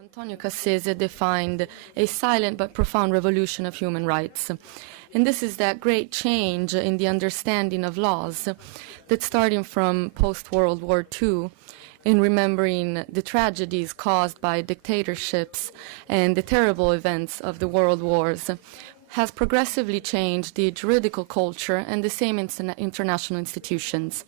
Antonio Cassese defined a silent but profound revolution of human rights. And this is that great change in the understanding of laws that, starting from post-World War II, in remembering the tragedies caused by dictatorships and the terrible events of the world wars, has progressively changed the juridical culture and the same international institutions.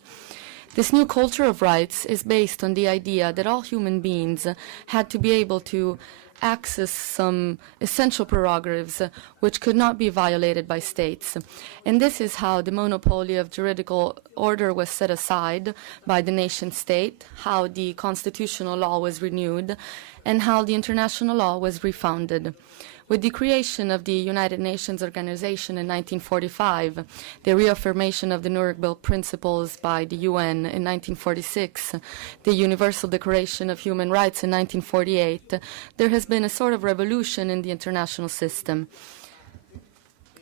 This new culture of rights is based on the idea that all human beings had to be able to access some essential prerogatives which could not be violated by states. And this is how the monopoly of juridical order was set aside by the nation state, how the constitutional law was renewed, and how the international law was refounded. With the creation of the United Nations Organization in 1945, the reaffirmation of the Nuremberg Principles by the UN in 1946, the Universal Declaration of Human Rights in 1948, there has been a sort of revolution in the international system.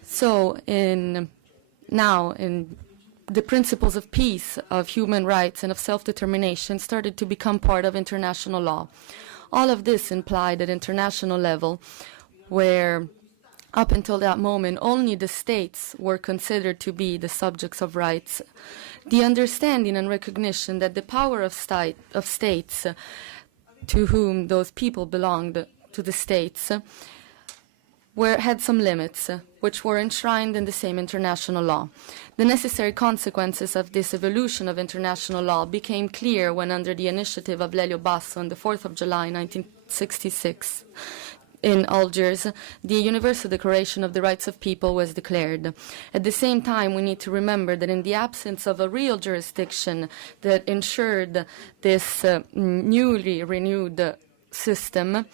So now the principles of peace, of human rights, and of self-determination started to become part of international law. All of this implied at international level, where up until that moment only the states were considered to be the subjects of rights, the understanding and recognition that the power of states to whom those people belonged, to the states, had some limits, which were enshrined in the same international law. The necessary consequences of this evolution of international law became clear when, under the initiative of Lelio Basso on the 4th of July 1966, in Algiers, the Universal Declaration of the Rights of People was declared. At the same time, we need to remember that in the absence of a real jurisdiction that ensured this newly renewed system,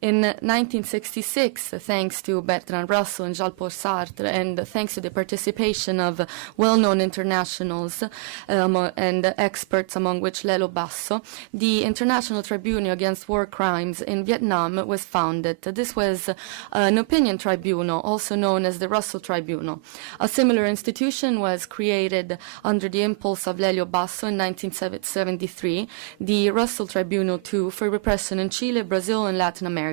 in 1966, thanks to Bertrand Russell and Jean-Paul Sartre, and thanks to the participation of well-known internationals and experts, among which Lelio Basso, the International Tribunal Against War Crimes in Vietnam was founded. This was an opinion tribunal, also known as the Russell Tribunal. A similar institution was created under the impulse of Lelio Basso in 1973, the Russell Tribunal II for repression in Chile, Brazil, and Latin America.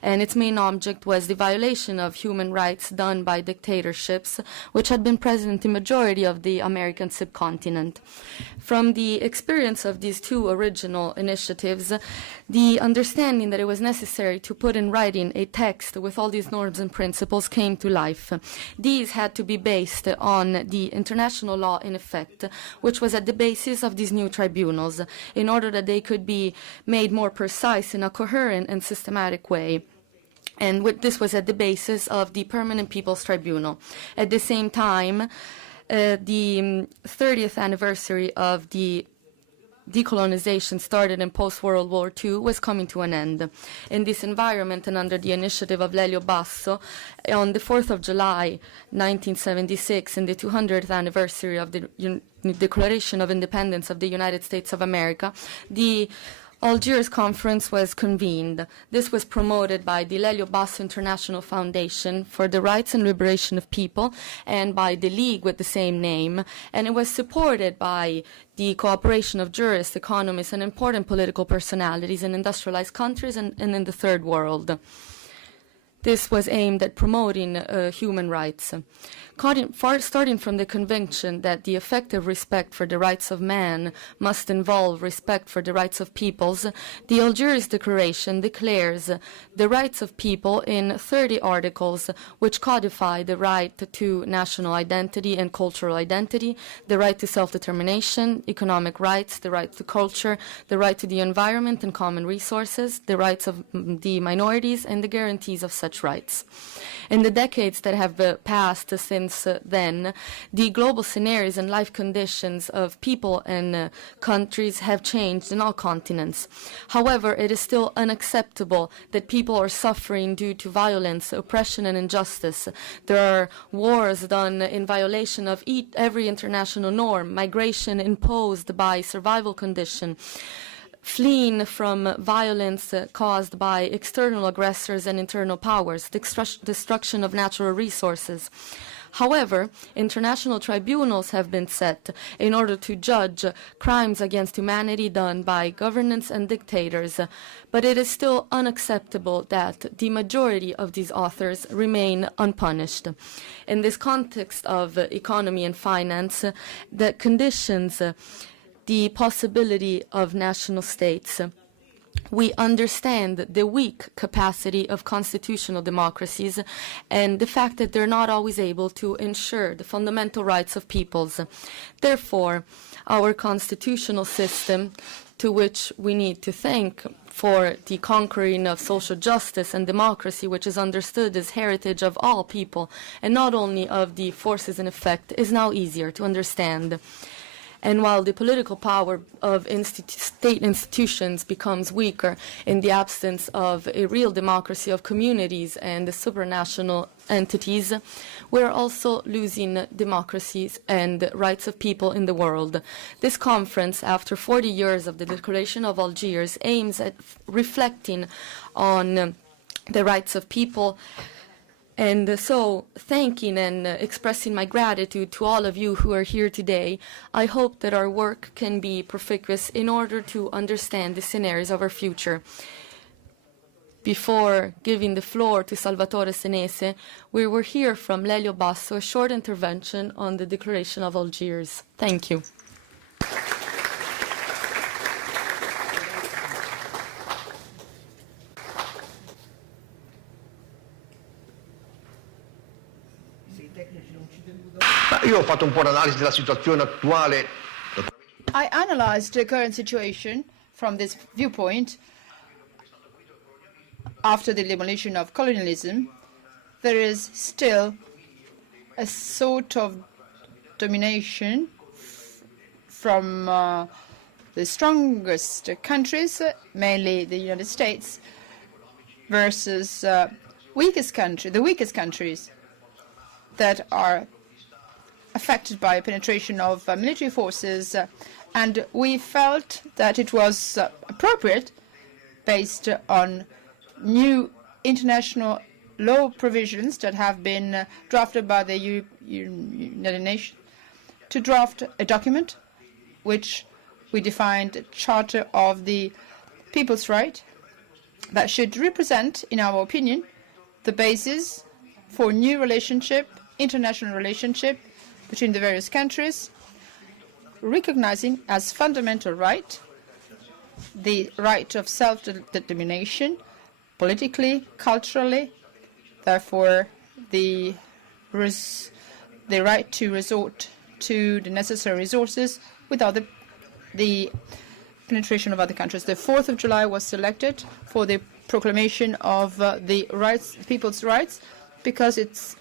And its main object was the violation of human rights done by dictatorships, which had been present in the majority of the American subcontinent. From the experience of these two original initiatives, the understanding that it was necessary to put in writing a text with all these norms and principles came to life. These had to be based on the international law in effect, which was at the basis of these new tribunals, in order that they could be made more precise in a coherent and systematic way. And this was at the basis of the Permanent People's Tribunal. At the same time, the 30th anniversary of the decolonization started in post-World War II was coming to an end. In this environment and under the initiative of Lelio Basso, on the 4th of July 1976, in the 200th anniversary of the Declaration of Independence of the United States of America, the Algiers Conference was convened. This was promoted by the Lelio Basso International Foundation for the Rights and Liberation of People and by the League with the same name, and it was supported by the cooperation of jurists, economists, and important political personalities in industrialized countries and in the Third World. This was aimed at promoting human rights. Starting from the conviction that the effective respect for the rights of man must involve respect for the rights of peoples, the Algiers Declaration declares the rights of people in 30 articles, which codify the right to national identity and cultural identity, the right to self-determination, economic rights, the right to culture, the right to the environment and common resources, the rights of the minorities, and the guarantees of such rights. In the decades that have passed since then, the global scenarios and life conditions of people and countries have changed in all continents. However, it is still unacceptable that people are suffering due to violence, oppression, and injustice. There are wars done in violation of every international norm, migration imposed by survival condition, fleeing from violence caused by external aggressors and internal powers, destruction of natural resources. However, international tribunals have been set in order to judge crimes against humanity done by governments and dictators, but it is still unacceptable that the majority of these authors remain unpunished. In this context of economy and finance that conditions the possibility of national states, we understand the weak capacity of constitutional democracies and the fact that they're not always able to ensure the fundamental rights of peoples. Therefore, our constitutional system, to which we need to thank for the conquering of social justice and democracy, which is understood as heritage of all people and not only of the forces in effect, is now easier to understand. And while the political power of state institutions becomes weaker in the absence of a real democracy of communities and the supranational entities, we're also losing democracies and rights of people in the world. This conference, after 40 years of the Declaration of Algiers, aims at reflecting on the rights of people. And so, thanking and expressing my gratitude to all of you who are here today, I hope that our work can be perspicuous in order to understand the scenarios of our future. Before giving the floor to Salvatore Senese, we will hear from Lelio Basso a short intervention on the Declaration of Algiers. Thank you. Io ho fatto un po' l'analisi della situazione attuale. I analyzed the current situation from this viewpoint. After the demolition of colonialism, there is still a sort of domination from the strongest countries, mainly the United States, versus the weakest countries that are affected by penetration of military forces, and we felt that it was appropriate, based on new international law provisions that have been drafted by the United Nations, to draft a document which we defined a Charter of the People's Right that should represent, in our opinion, the basis for new relationship, international relationship between the various countries, recognizing as fundamental right the right of self-determination, politically, culturally, therefore the right to resort to the necessary resources without the penetration of other countries. The 4th of July was selected for the proclamation of the people's rights, because it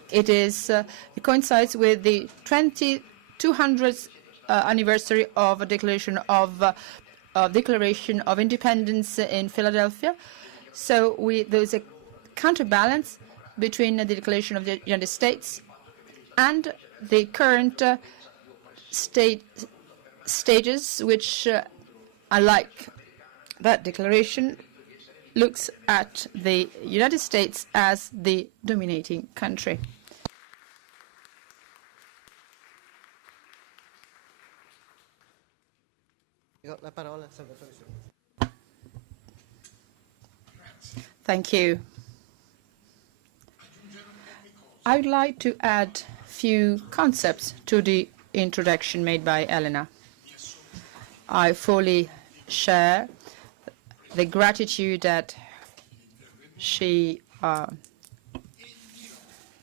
coincides with the 200th anniversary of a Declaration of Independence in Philadelphia. So there's a counterbalance between the Declaration of the United States and the current stages, which, unlike that declaration, looks at the United States as the dominating country. Thank you. I would like to add a few concepts to the introduction made by Elena. I fully share the gratitude that she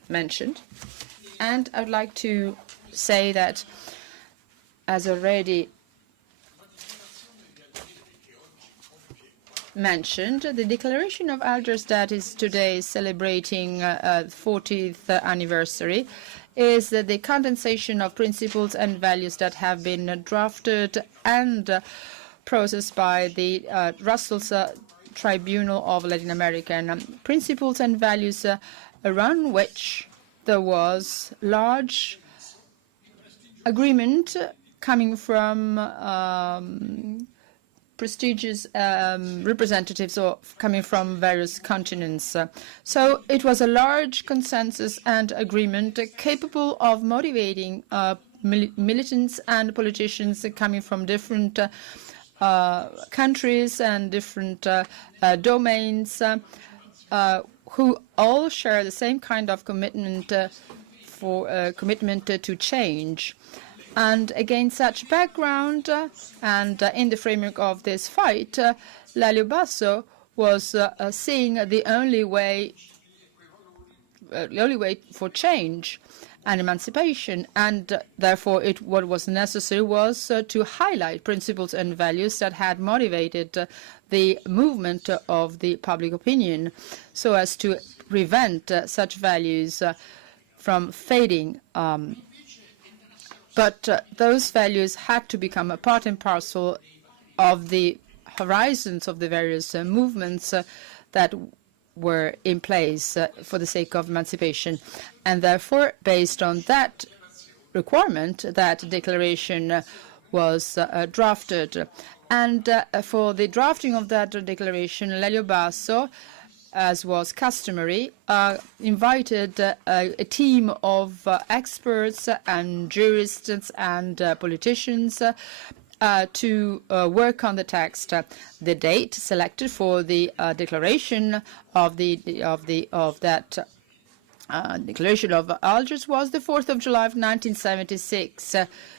mentioned. And I would like to say that, as already mentioned, the Declaration of Algiers that is today celebrating 40th anniversary is the condensation of principles and values that have been drafted and processed by the Brussels Tribunal of Latin American principles and values around which there was large agreement coming from prestigious representatives coming from various continents. So it was a large consensus and agreement capable of motivating militants and politicians coming from different countries and different domains who all share the same kind of commitment to change. And against such background, and in the framework of this fight, Lelio Basso was seeing the only way for change and emancipation, and therefore what was necessary was to highlight principles and values that had motivated the movement of the public opinion, so as to prevent such values from fading. But those values had to become a part and parcel of the horizons of the various movements that were in place for the sake of emancipation. And therefore, based on that requirement, that declaration was drafted. And for the drafting of that declaration, Lelio Basso, as was customary, invited a team of experts and jurists and politicians to work on the text. The date selected for the declaration of that Declaration of Algiers was the 4th of July of 1976.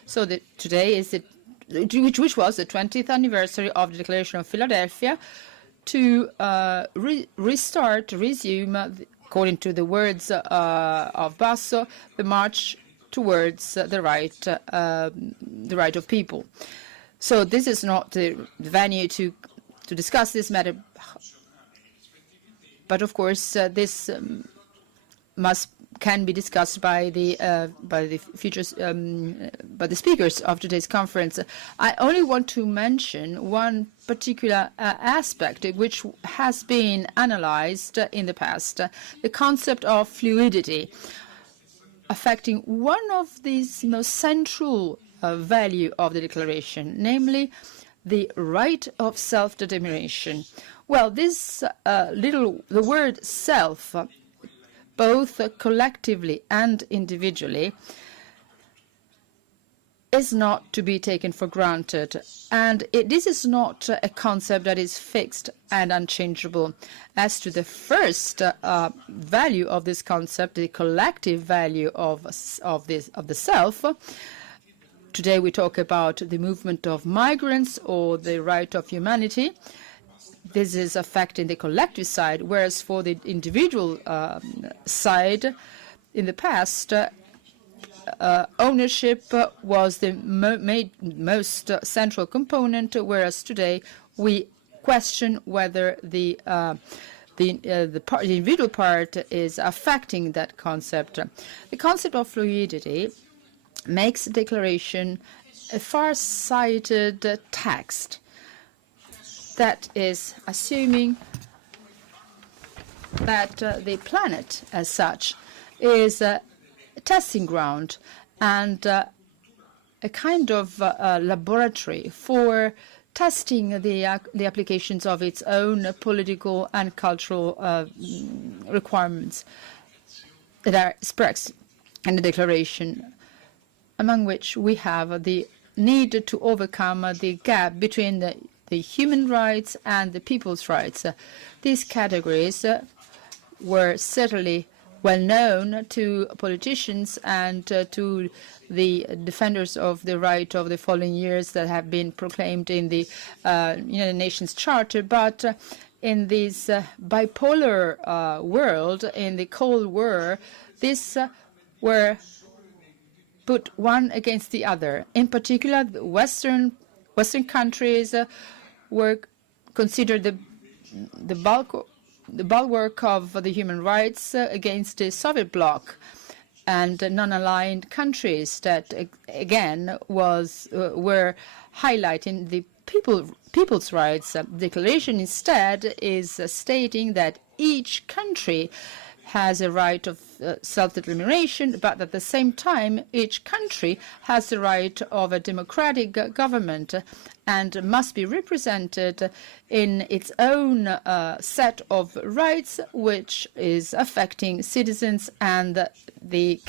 So today is which was the 20th anniversary of the Declaration of Philadelphia, to resume, according to the words of Basso, the march towards the right of people. So this is not the venue to discuss this matter, but of course this can be discussed by the speakers of today's conference. I only want to mention one particular aspect which has been analyzed in the past, the concept of fluidity, affecting one of these most central value of the declaration, namely the right of self-determination. Well, the word self, both collectively and individually, is not to be taken for granted. And this is not a concept that is fixed and unchangeable. As to the first value of this concept, the collective value of the self, today we talk about the movement of migrants or the right of humanity. This is affecting the collective side, whereas for the individual side, in the past, ownership was the most central component, whereas today we question whether the individual part is affecting that concept. The concept of fluidity makes the declaration a far-sighted text that is assuming that the planet as such is a testing ground and a kind of laboratory for testing the applications of its own political and cultural requirements that are expressed in the declaration, among which we have the need to overcome the gap between the human rights and the people's rights. These categories were certainly well known to politicians and to the defenders of the right of the following years that have been proclaimed in the United Nations Charter, but in this bipolar world, in the Cold War, these were put one against the other. In particular, the Western countries were considered the bulwark of the human rights against the Soviet bloc, and non-aligned countries that again were highlighting the people's rights. The declaration instead is stating that each country has a right of self-determination, but at the same time, each country has the right of a democratic government and must be represented in its own set of rights, which is affecting citizens and the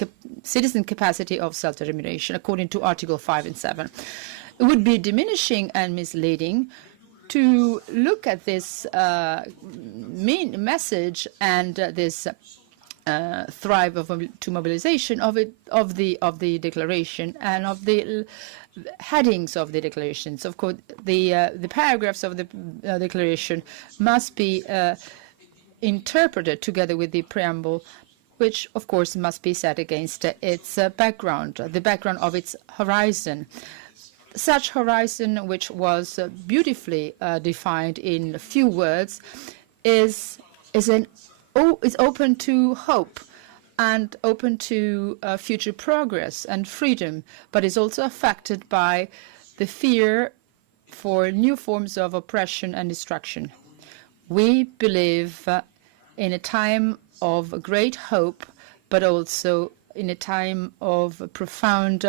citizen capacity of self-determination, according to Article 5 and 7. It would be diminishing and misleading to look at this main message and this thrive to mobilization of the declaration and of the headings of the declarations. Of course, the paragraphs of the declaration must be interpreted together with the preamble, which of course must be set against its background, the background of its horizon. Such horizon, which was beautifully defined in a few words, is open to hope and open to future progress and freedom, but is also affected by the fear for new forms of oppression and destruction. We believe in a time of great hope, but also in a time of profound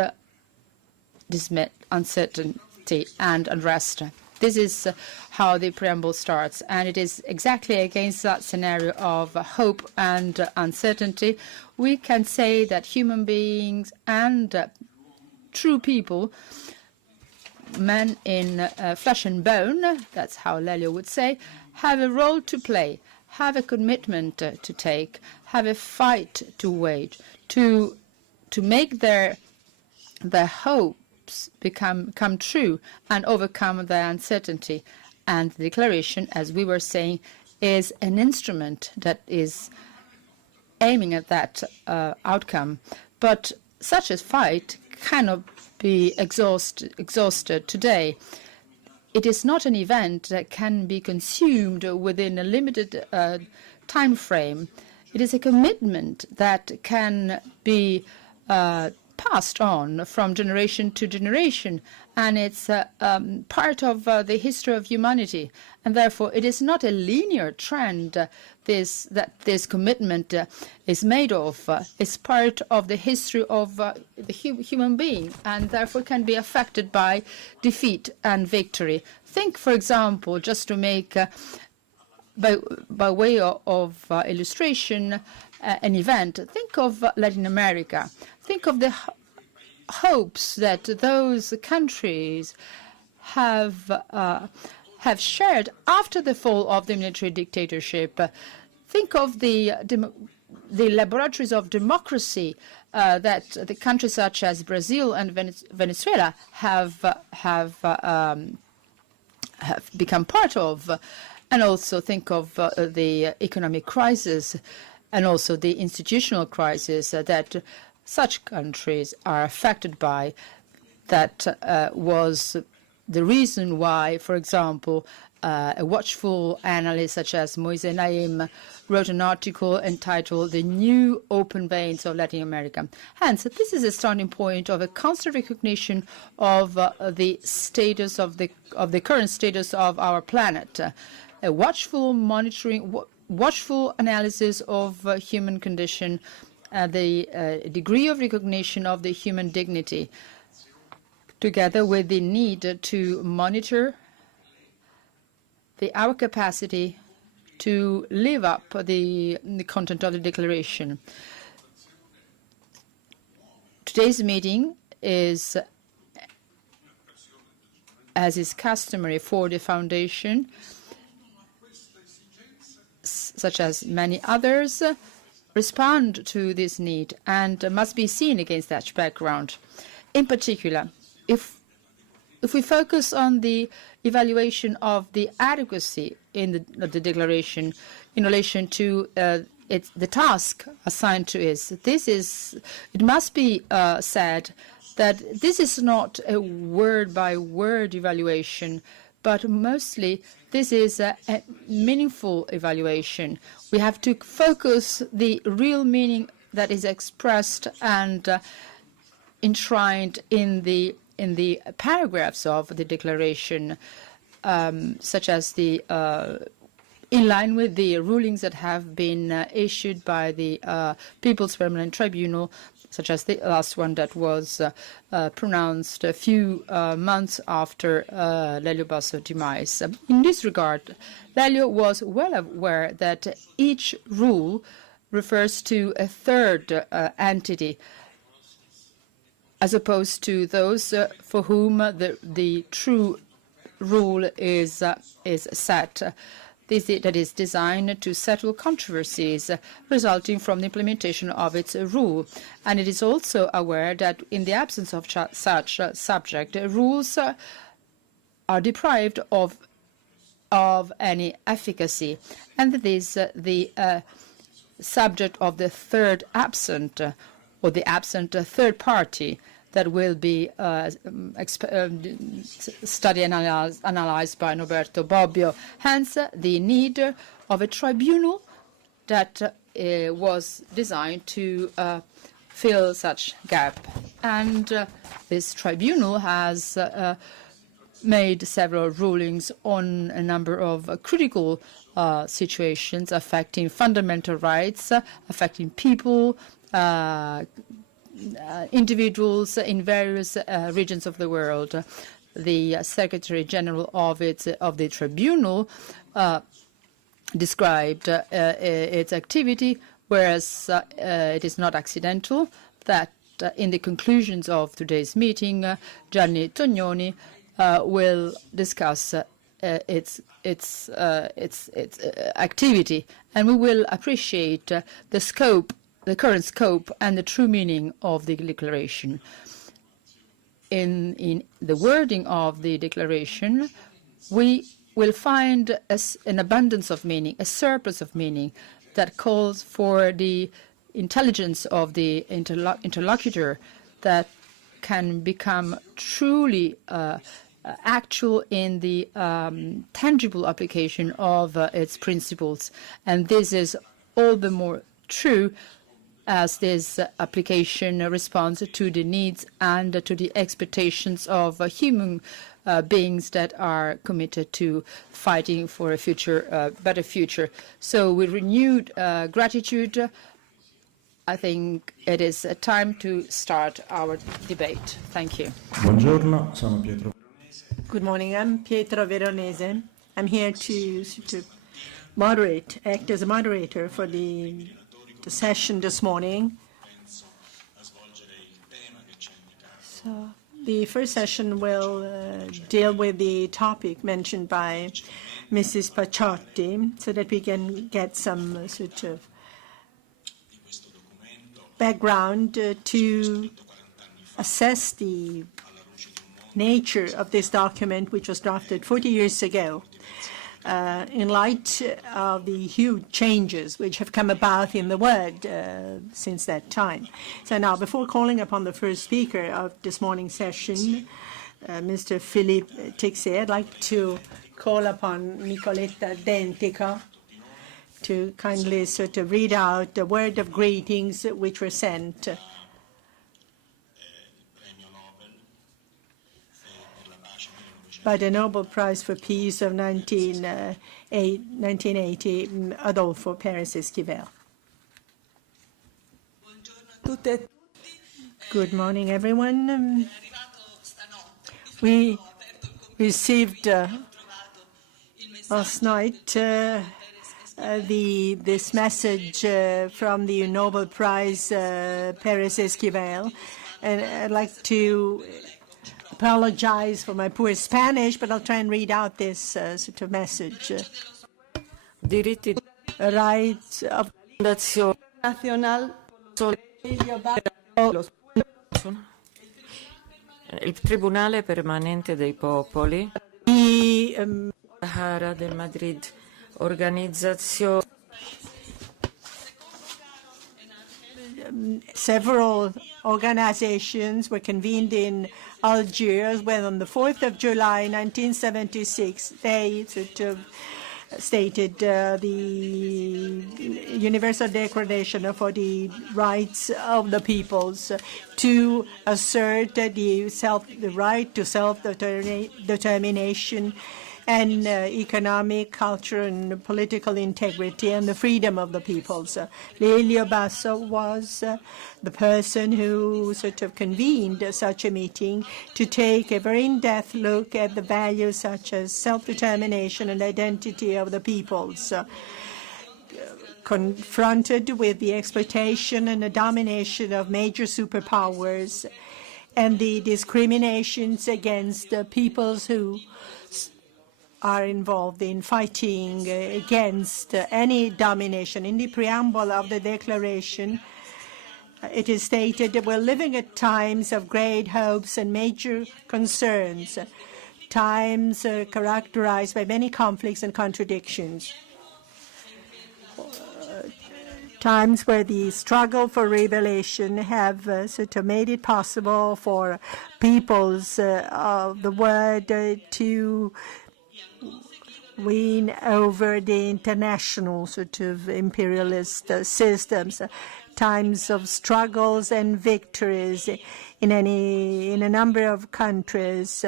uncertainty and unrest. This is how the preamble starts, and it is exactly against that scenario of hope and uncertainty. We can say that human beings and true people, men in flesh and bone, that's how Lelio would say, have a role to play, have a commitment to take, have a fight to wage, to make their hopes come true and overcome the uncertainty. And the declaration, as we were saying, is an instrument that is aiming at that outcome. But such a fight cannot be exhausted today. It is not an event that can be consumed within a limited time frame. It is a commitment that can be passed on from generation to generation, and it's part of the history of humanity. And therefore, it is not a linear trend that this commitment is made of. It's part of the history of the human being, and therefore can be affected by defeat and victory. Think, for example, just to make, by way of illustration, an event. Think of Latin America. Think of the hopes that those countries have shared after the fall of the military dictatorship. Think of the laboratories of democracy that the countries such as Brazil and Venezuela have become part of, and also think of the economic crisis and also the institutional crisis that such countries are affected by. That was the reason why, for example, a watchful analyst such as Moise Naim wrote an article entitled "The New Open Veins of Latin America." Hence, this is a starting point of a constant recognition of the status of the current status of our planet, a watchful monitoring, watchful analysis of human condition, the degree of recognition of the human dignity, together with the need to monitor our capacity to live up the content of the declaration. Today's meeting is, as is customary for the Foundation, such as many others, respond to this need and must be seen against that background. In particular, if we focus on the evaluation of the adequacy in the declaration in relation to the task assigned to it, it must be said that this is not a word-by-word evaluation, but mostly this is a meaningful evaluation. We have to focus the real meaning that is expressed and enshrined in the paragraphs of the declaration, such as the in line with the rulings that have been issued by the People's Permanent Tribunal, such as the last one that was pronounced a few months after Lelio Basso demise. In this regard, Lelio was well aware that each rule refers to a third entity, as opposed to those for whom the true rule is set. That is designed to settle controversies resulting from the implementation of its rule. And it is also aware that in the absence of such subject, rules are deprived of any efficacy. And that is the subject of the third absent, or the absent third party, that will be studied and analyzed by Norberto Bobbio. Hence, the need of a tribunal that was designed to fill such gap. And this tribunal has made several rulings on a number of critical situations affecting fundamental rights, affecting people, individuals in various regions of the world. The Secretary General of the Tribunal described its activity, whereas it is not accidental that in the conclusions of today's meeting, Gianni Tognoni will discuss its activity, and we will appreciate the scope, the current scope, and the true meaning of the declaration. In the wording of the declaration, we will find an abundance of meaning, a surplus of meaning that calls for the intelligence of the interlocutor that can become truly actual in the tangible application of its principles. And this is all the more true as this application responds to the needs and to the expectations of human beings that are committed to fighting for a future, better future. So with renewed gratitude, I think it is time to start our debate. Thank you. Buongiorno, sono Pietro. Good morning. I'm Pietro Veronese. I'm here to act as a moderator for the session this morning. So the first session will deal with the topic mentioned by Mrs. Paciotti, so that we can get some sort of background to assess the nature of this document, which was drafted 40 years ago, in light of the huge changes which have come about in the world since that time. So now, before calling upon the first speaker of this morning's session, Mr. Philippe Texier, I'd like to call upon Nicoletta Dentico to kindly sort of read out the word of greetings which were sent by the Nobel Prize for Peace of 1980, Adolfo Pérez Esquivel. Good morning, everyone. We received last night this message from the Nobel Prize, Pérez Esquivel, and I'd like to apologize for my poor Spanish, but I'll try and read out this sort of message. Diritti Rights of Fondazione Nacional il Tribunale Permanente dei Popoli, Sahara del Madrid, Organizzazione. Several organizations were convened in Algiers when on the 4th of July 1976 they sort of stated the Universal Declaration for the Rights of the Peoples to assert the right to self-determination and economic, cultural, and political integrity and the freedom of the peoples. Lelio Basso was the person who sort of convened such a meeting to take a very in-depth look at the values such as self-determination and identity of the peoples, confronted with the exploitation and the domination of major superpowers and the discriminations against peoples who are involved in fighting against any domination. In the preamble of the declaration, it is stated that we're living at times of great hopes and major concerns, times characterized by many conflicts and contradictions, times where the struggle for revelation have sort of made it possible for peoples of the world to win over the international sort of imperialist systems, times of struggles and victories in a number of countries,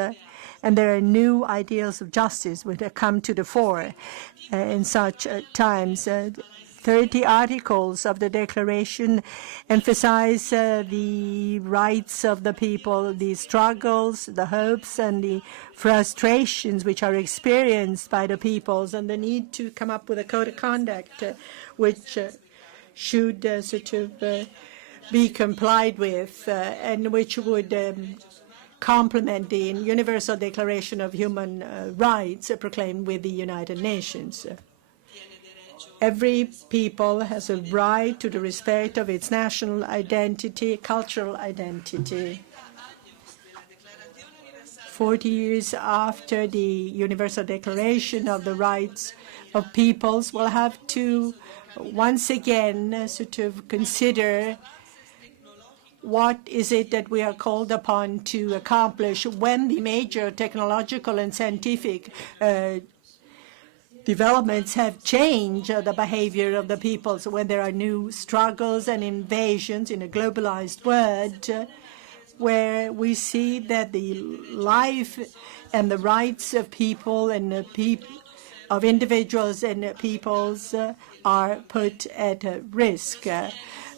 and there are new ideals of justice which have come to the fore in such times. 30 articles of the Declaration emphasize the rights of the people, the struggles, the hopes, and the frustrations which are experienced by the peoples, and the need to come up with a code of conduct which should sort of be complied with and which would complement the Universal Declaration of Human Rights proclaimed with the United Nations. Every people has a right to the respect of its national identity, cultural identity. 40 years after the Universal Declaration of the Rights of Peoples, we'll have to once again sort of consider what is it that we are called upon to accomplish when the major technological and scientific developments have changed the behavior of the peoples, when there are new struggles and invasions in a globalized world, where we see that the life and the rights of people and of individuals and peoples are put at risk.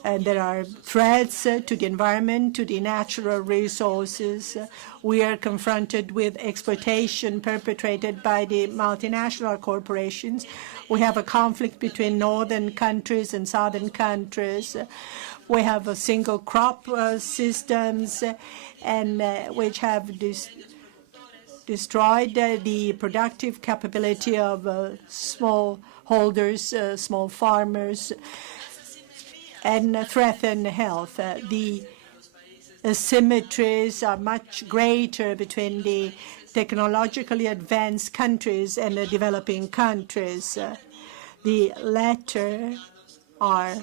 And there are threats to the environment, to the natural resources. We are confronted with exploitation perpetrated by the multinational corporations. We have a conflict between northern countries and southern countries. We have a single crop systems, and which have destroyed the productive capability of small holders, small farmers, and threaten health. The asymmetries are much greater between the technologically advanced countries and the developing countries. The latter are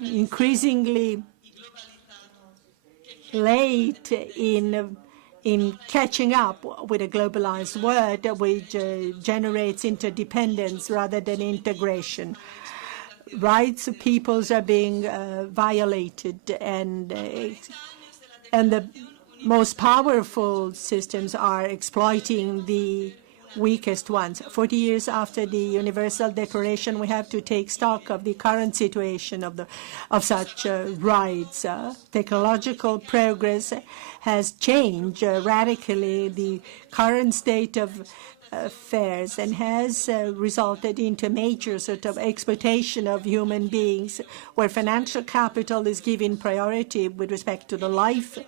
increasingly late in catching up with a globalized world which generates interdependence rather than integration. Rights of peoples are being violated, and the most powerful systems are exploiting the weakest ones. 40 years after the Universal Declaration, we have to take stock of the current situation of such rights. Technological progress has changed radically the current state of affairs and has resulted into major sort of exploitation of human beings, where financial capital is given priority with respect to the life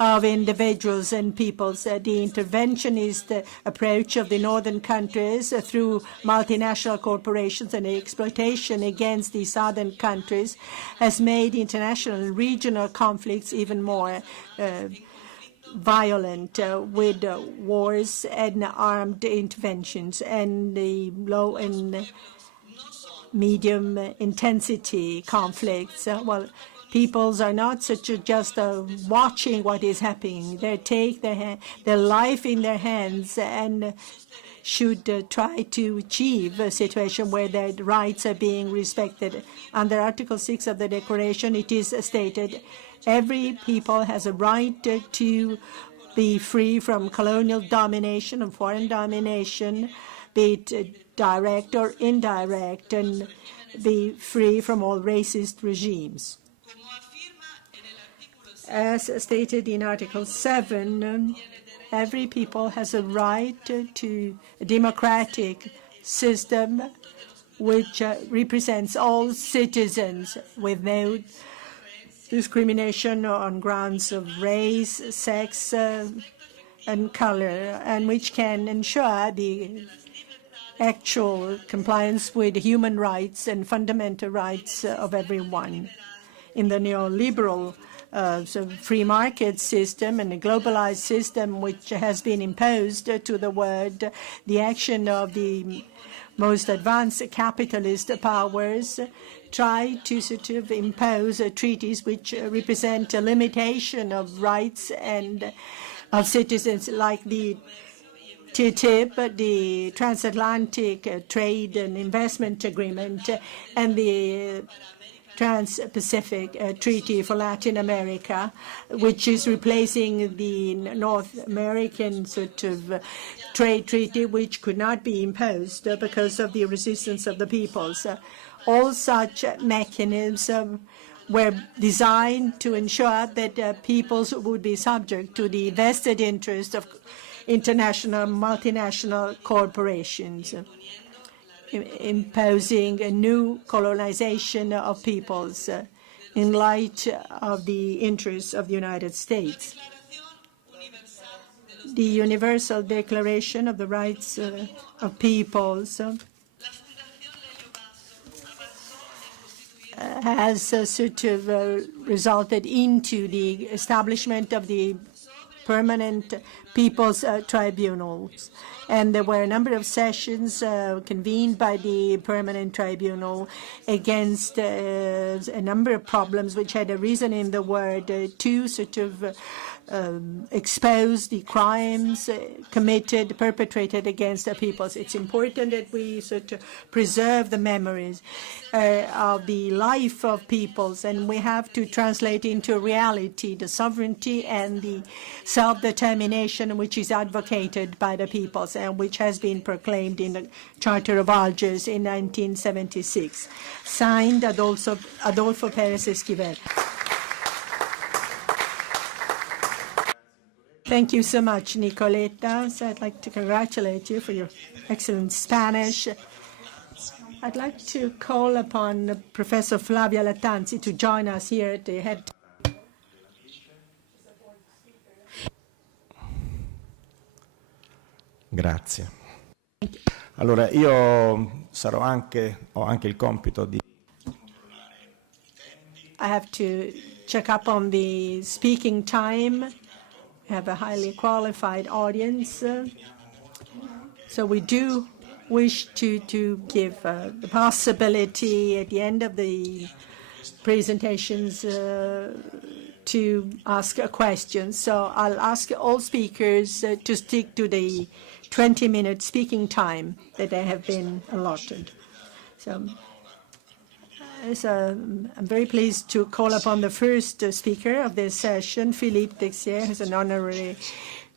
of individuals and peoples. The interventionist approach of the northern countries through multinational corporations and the exploitation against the southern countries has made international and regional conflicts even more violent, with wars and armed interventions and the low and medium intensity conflicts. Well, peoples are not just watching what is happening. They take their life in their hands and should try to achieve a situation where their rights are being respected. Under Article 6 of the Declaration, it is stated every people has a right to be free from colonial domination and foreign domination, be it direct or indirect, and be free from all racist regimes. As stated in Article 7, every people has a right to a democratic system which represents all citizens with no discrimination on grounds of race, sex, and color, and which can ensure the actual compliance with human rights and fundamental rights of everyone. In the neoliberal free market system and the globalized system which has been imposed to the world, the action of the most advanced capitalist powers try to sort of impose treaties which represent a limitation of rights and of citizens, like the TTIP, the Transatlantic Trade and Investment Agreement, and the Trans-Pacific Treaty for Latin America, which is replacing the North American sort of trade treaty, which could not be imposed because of the resistance of the peoples. All such mechanisms were designed to ensure that peoples would be subject to the vested interest of international multinational corporations, imposing a new colonization of peoples in light of the interests of the United States. The Universal Declaration of the Rights of Peoples has sort of resulted into the establishment of the permanent people's tribunals. And there were a number of sessions convened by the permanent tribunal against a number of problems which had arisen in the world to sort of expose the crimes perpetrated against the peoples. It's important that we sort of preserve the memories of the life of peoples, and we have to translate into reality the sovereignty and the self-determination which is advocated by the peoples and which has been proclaimed in the Charter of Algiers in 1976. Signed, Adolfo Pérez Esquivel. Thank you so much, Nicoletta. So I'd like to congratulate you for your excellent Spanish. I'd like to call upon Professor Flavia Lattanzi to join us here at the head. Grazie. Allora, io ho anche il compito di I have to check up on the speaking time. We have a highly qualified audience. So we do wish to give the possibility at the end of the presentations to ask a question. So I'll ask all speakers to stick to the 20-minute speaking time that they have been allotted. So I'm very pleased to call upon the first speaker of this session, Philippe Texier, who's an honorary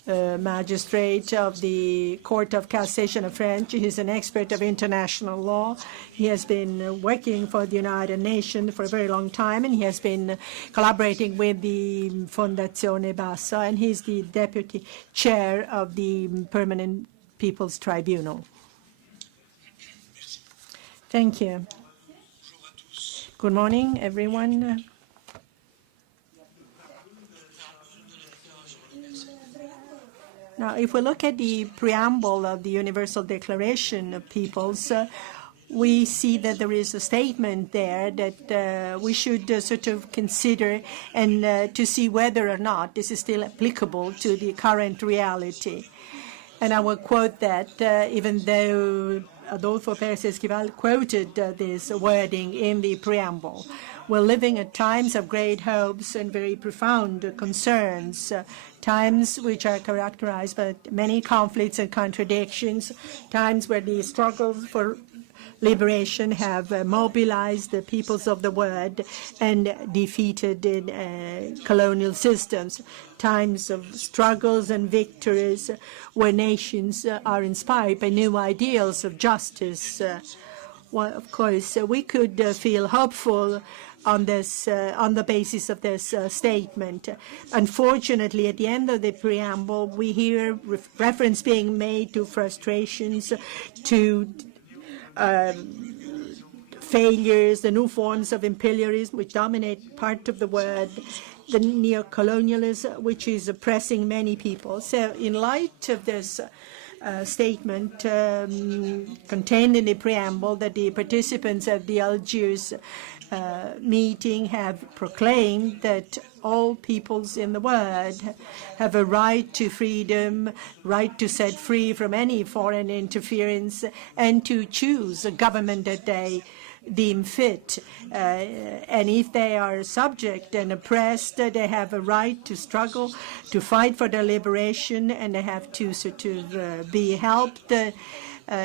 magistrate of the Court of Cassation of France. He's an expert of international law. He has been working for the United Nations for a very long time, and he has been collaborating with the Fondazione Basso, and he's the deputy chair of the Permanent People's Tribunal. Thank you. Good morning, everyone. Now, if we look at the preamble of the Universal Declaration of Peoples, we see that there is a statement there that we should sort of consider and to see whether or not this is still applicable to the current reality. And I will quote that, even though Adolfo Pérez Esquivel quoted this wording in the preamble. We're living at times of great hopes and very profound concerns, times which are characterized by many conflicts and contradictions, times where the struggle for liberation have mobilized the peoples of the world and defeated colonial systems. Times of struggles and victories where nations are inspired by new ideals of justice. Well, of course, we could feel hopeful on this, on the basis of this statement. Unfortunately, at the end of the preamble, we hear reference being made to frustrations, to failures, the new forms of imperialism which dominate part of the world, the neo-colonialism which is oppressing many people. So in light of this statement contained in the preamble that the participants at the Algiers meeting have proclaimed that all peoples in the world have a right to freedom, right to set free from any foreign interference, and to choose a government that they deem fit. And if they are subject and oppressed, they have a right to struggle, to fight for their liberation, and they have to sort of be helped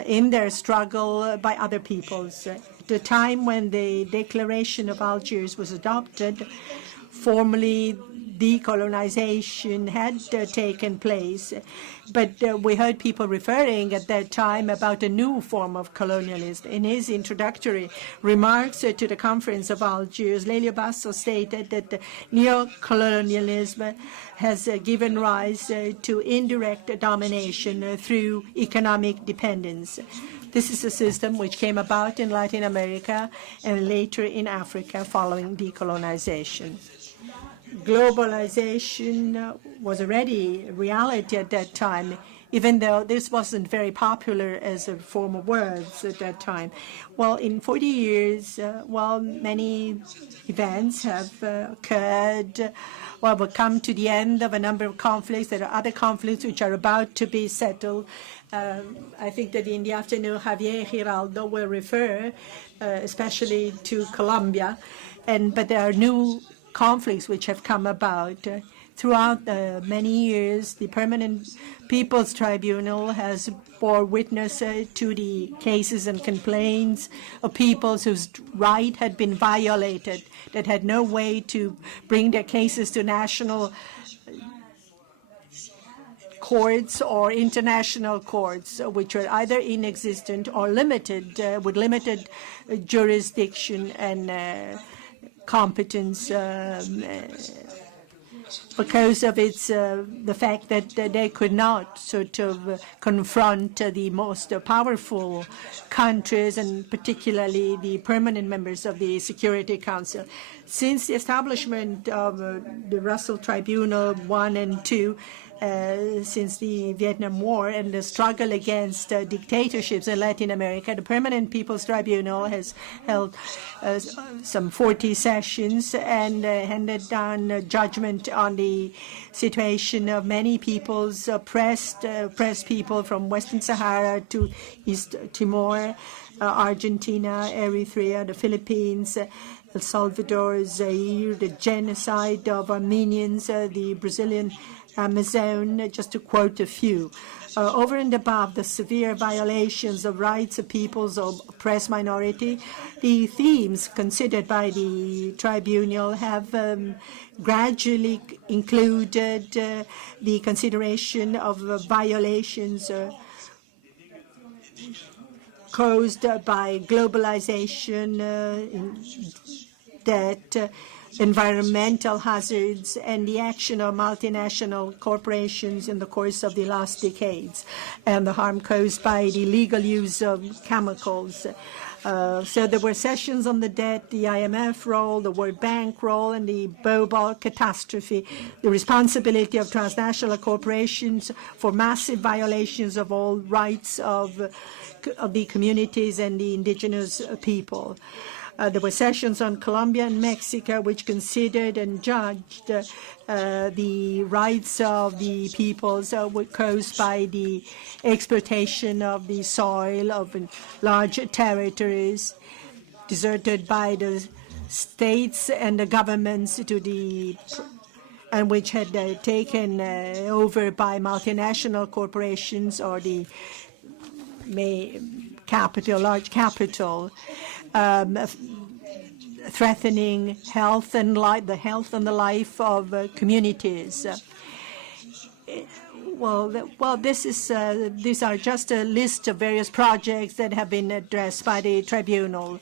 in their struggle by other peoples. At the time when the Declaration of Algiers was adopted, formally decolonization had taken place, but we heard people referring at that time about a new form of colonialism. In his introductory remarks to the Conference of Algiers, Lelio Basso stated that neo-colonialism has given rise to indirect domination through economic dependence. This is a system which came about in Latin America and later in Africa following decolonization. Globalization was already a reality at that time, even though this wasn't very popular as a form of words at that time. Well, in 40 years, many events have occurred. Well, we've come to the end of a number of conflicts. There are other conflicts which are about to be settled. I think that in the afternoon, Javier Giraldo will refer especially to Colombia, but there are new conflicts which have come about. Throughout many years, the Permanent People's Tribunal has bore witness to the cases and complaints of peoples whose right had been violated, that had no way to bring their cases to national courts or international courts, which were either inexistent or limited, with limited jurisdiction and competence because of the fact that they could not sort of confront the most powerful countries, and particularly the permanent members of the Security Council. Since the establishment of the Russell Tribunal 1 and 2, since the Vietnam War and the struggle against dictatorships in Latin America, the Permanent People's Tribunal has held some 40 sessions and handed down judgment on the situation of many peoples, oppressed people from Western Sahara to East Timor, Argentina, Eritrea, the Philippines, El Salvador, Zaire, the genocide of Armenians, the Brazilian Amazon, just to quote a few. Over and above the severe violations of rights of peoples of oppressed minority, the themes considered by the tribunal have gradually included the consideration of violations caused by globalization, that environmental hazards, and the action of multinational corporations in the course of the last decades, and the harm caused by the illegal use of chemicals. So there were sessions on the debt, the IMF role, the World Bank role, and the Bhopal catastrophe, the responsibility of transnational corporations for massive violations of all rights of the communities and the indigenous people. There were sessions on Colombia and Mexico which considered and judged the rights of the peoples caused by the exploitation of the soil of large territories deserted by the states and the governments and which had taken over by multinational corporations or the capital, large capital, threatening health and the health and the life of communities. These are just a list of various projects that have been addressed by the Tribunal.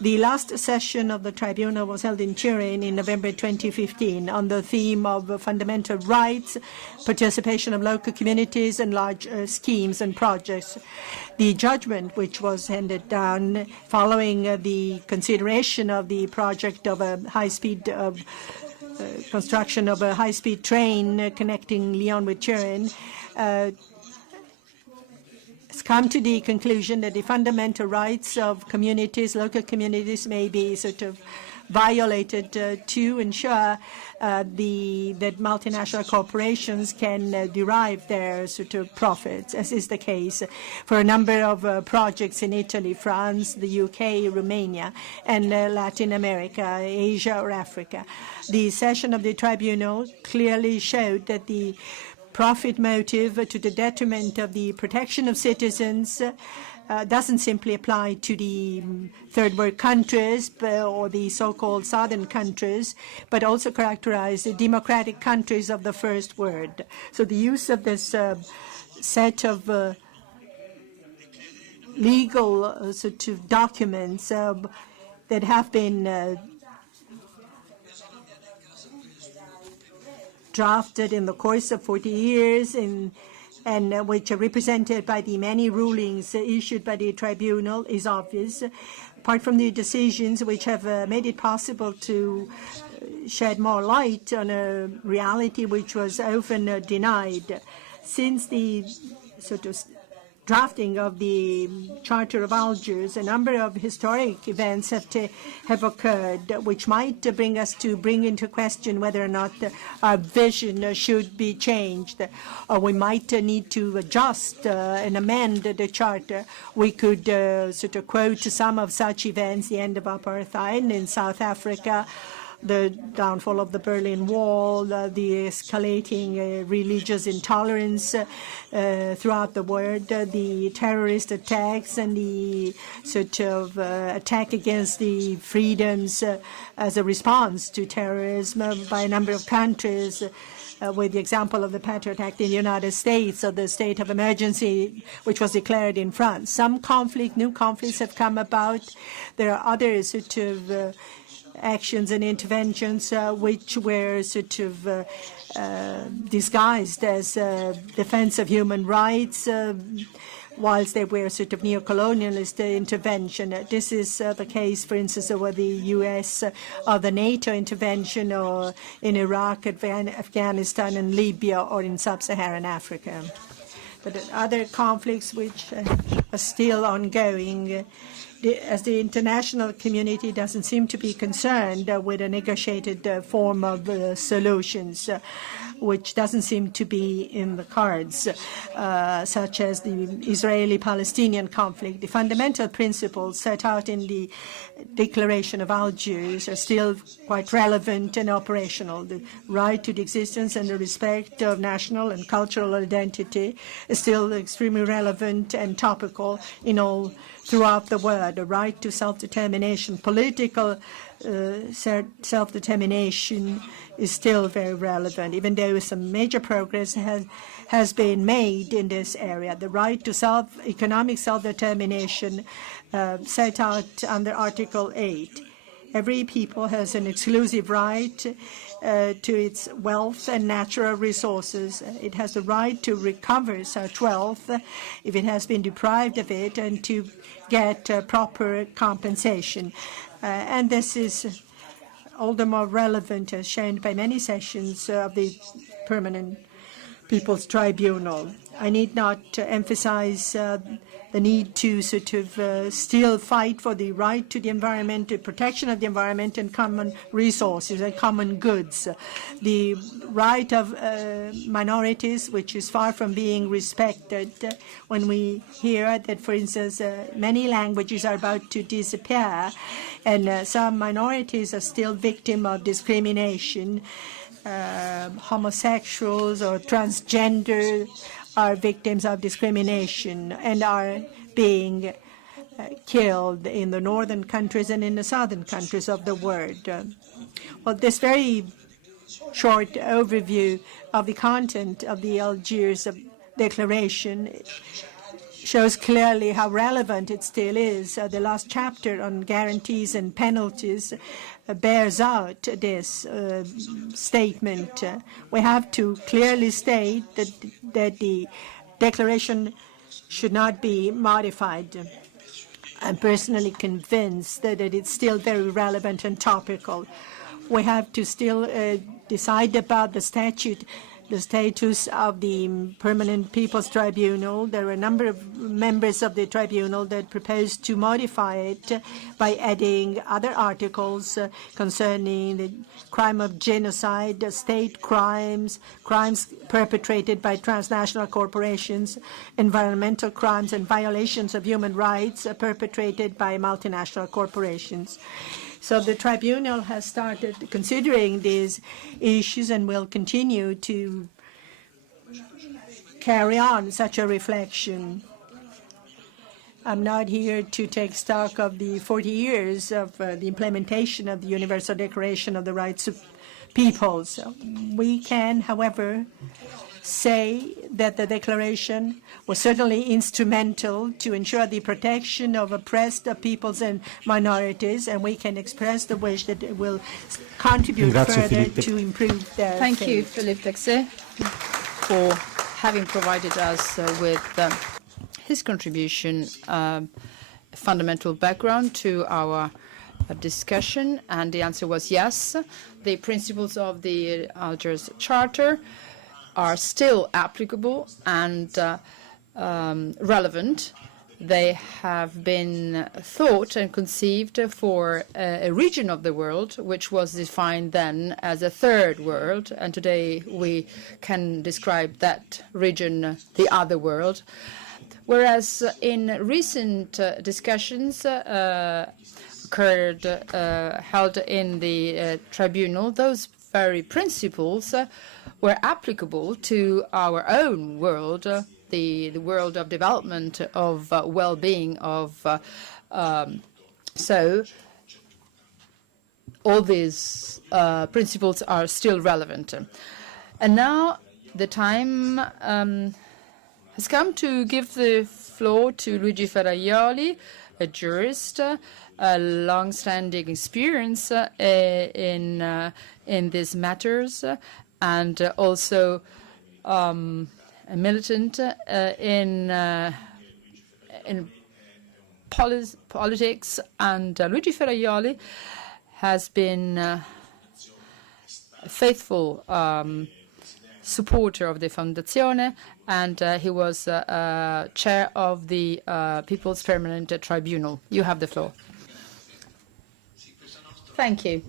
The last session of the Tribunal was held in Turin in November 2015 on the theme of fundamental rights, participation of local communities, and large schemes and projects. The judgment, which was handed down following the consideration of the project of a high-speed construction of a high-speed train connecting Lyon with Turin, has come to the conclusion that the fundamental rights of communities, local communities, may be sort of violated to ensure that multinational corporations can derive their sort of profits, as is the case for a number of projects in Italy, France, the UK, Romania, and Latin America, Asia, or Africa. The session of the Tribunal clearly showed that the profit motive to the detriment of the protection of citizens doesn't simply apply to the third world countries or the so-called southern countries, but also characterize the democratic countries of the first world. So the use of this set of legal sort of documents that have been drafted in the course of 40 years and which are represented by the many rulings issued by the Tribunal is obvious, apart from the decisions which have made it possible to shed more light on a reality which was often denied. Since the sort of drafting of the Charter of Algiers, a number of historic events have occurred, which might bring us to bring into question whether or not our vision should be changed, or we might need to adjust and amend the Charter. We could sort of quote some of such events: the end of apartheid in South Africa, the downfall of the Berlin Wall, the escalating religious intolerance throughout the world, the terrorist attacks, and the sort of attack against the freedoms as a response to terrorism by a number of countries, with the example of the Patriot Act in the United States, or the state of emergency which was declared in France. Some new conflicts have come about. There are other sort of actions and interventions which were sort of disguised as defense of human rights, whilst they were sort of neo-colonialist intervention. This is the case, for instance, with the U.S. or the NATO intervention, or in Iraq, Afghanistan, and Libya, or in sub-Saharan Africa. But other conflicts which are still ongoing, as the international community doesn't seem to be concerned with a negotiated form of solutions, which doesn't seem to be in the cards, such as the Israeli-Palestinian conflict. The fundamental principles set out in the Declaration of Algiers are still quite relevant and operational. The right to the existence and the respect of national and cultural identity is still extremely relevant and topical throughout the world. The right to self-determination, political self-determination, is still very relevant, even though some major progress has been made in this area. The right to economic self-determination set out under Article 8. Every people has an exclusive right to its wealth and natural resources. It has the right to recover such wealth if it has been deprived of it, and to get proper compensation. And this is all the more relevant, as shown by many sessions of the Permanent People's Tribunal. I need not emphasize the need to sort of still fight for the right to the environment, the protection of the environment, and common resources and common goods. The right of minorities, which is far from being respected, when we hear that, for instance, many languages are about to disappear, and some minorities are still victims of discrimination. Homosexuals or transgender are victims of discrimination and are being killed in the northern countries and in the southern countries of the world. Well, this very short overview of the content of the Algiers Declaration shows clearly how relevant it still is. The last chapter on guarantees and penalties bears out this statement. We have to clearly state that the declaration should not be modified. I'm personally convinced that it's still very relevant and topical. We have to still decide about the status of the Permanent People's Tribunal. There are a number of members of the tribunal that propose to modify it by adding other articles concerning the crime of genocide, state crimes, crimes perpetrated by transnational corporations, environmental crimes, and violations of human rights perpetrated by multinational corporations. So the tribunal has started considering these issues and will continue to carry on such a reflection. I'm not here to take stock of the 40 years of the implementation of the Universal Declaration of the Rights of Peoples. We can, however, say that the declaration was certainly instrumental to ensure the protection of oppressed peoples and minorities, and we can express the wish that it will contribute further to improve their Thank fate. you, Philippe Texier, for having provided us with his contribution, fundamental background to our discussion, and the answer was yes. The principles of the Algiers Charter are still applicable and relevant. They have been thought and conceived for a region of the world which was defined then as a third world, and today we can describe that region the other world. Whereas in recent discussions held in the tribunal, those very principles were applicable to our own world, the world of development, of well-being, of so all these principles are still relevant. And now the time has come to give the floor to Luigi Ferraioli, a jurist, a long-standing experience in these matters, and also a militant in politics. And Luigi Ferraioli has been a faithful supporter of the Fondazione, and he was chair of the People's Permanent Tribunal. You have the floor. Thank you.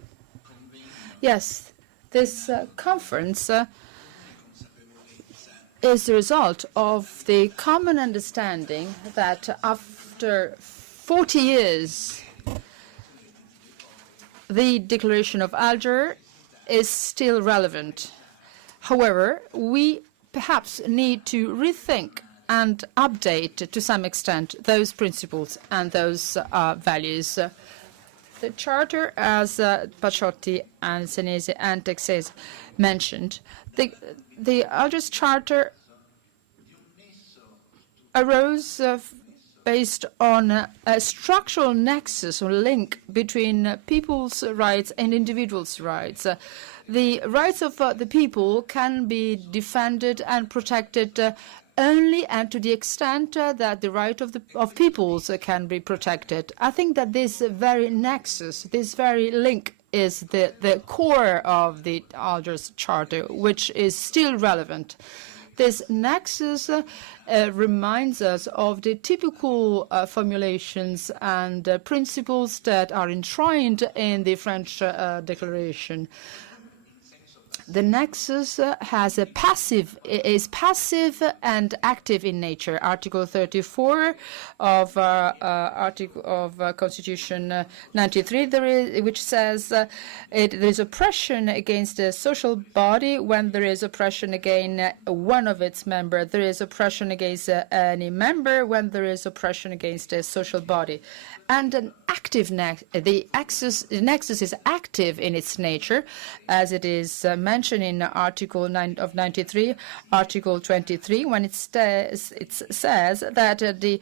Yes, this conference is the result of the common understanding that after 40 years, the Declaration of Algiers is still relevant. However, we perhaps need to rethink and update to some extent those principles and those values. The Charter, as Paciotti and Senese and Texier mentioned, the Algiers Charter arose based on a structural nexus or link between people's rights and individuals' rights. The rights of the people can be defended and protected only and to the extent that the right of peoples can be protected. I think that this very nexus, this very link, is the core of the Algiers Charter, which is still relevant. This nexus reminds us of the typical formulations and principles that are enshrined in the French Declaration. The nexus is passive and active in nature. Article 34 of Constitution 93, which says there is oppression against a social body when there is oppression against one of its members. There is oppression against any member when there is oppression against a social body. And an active the nexus is active in its nature, as it is mentioned in Article 9 of 93, Article 23, when it says that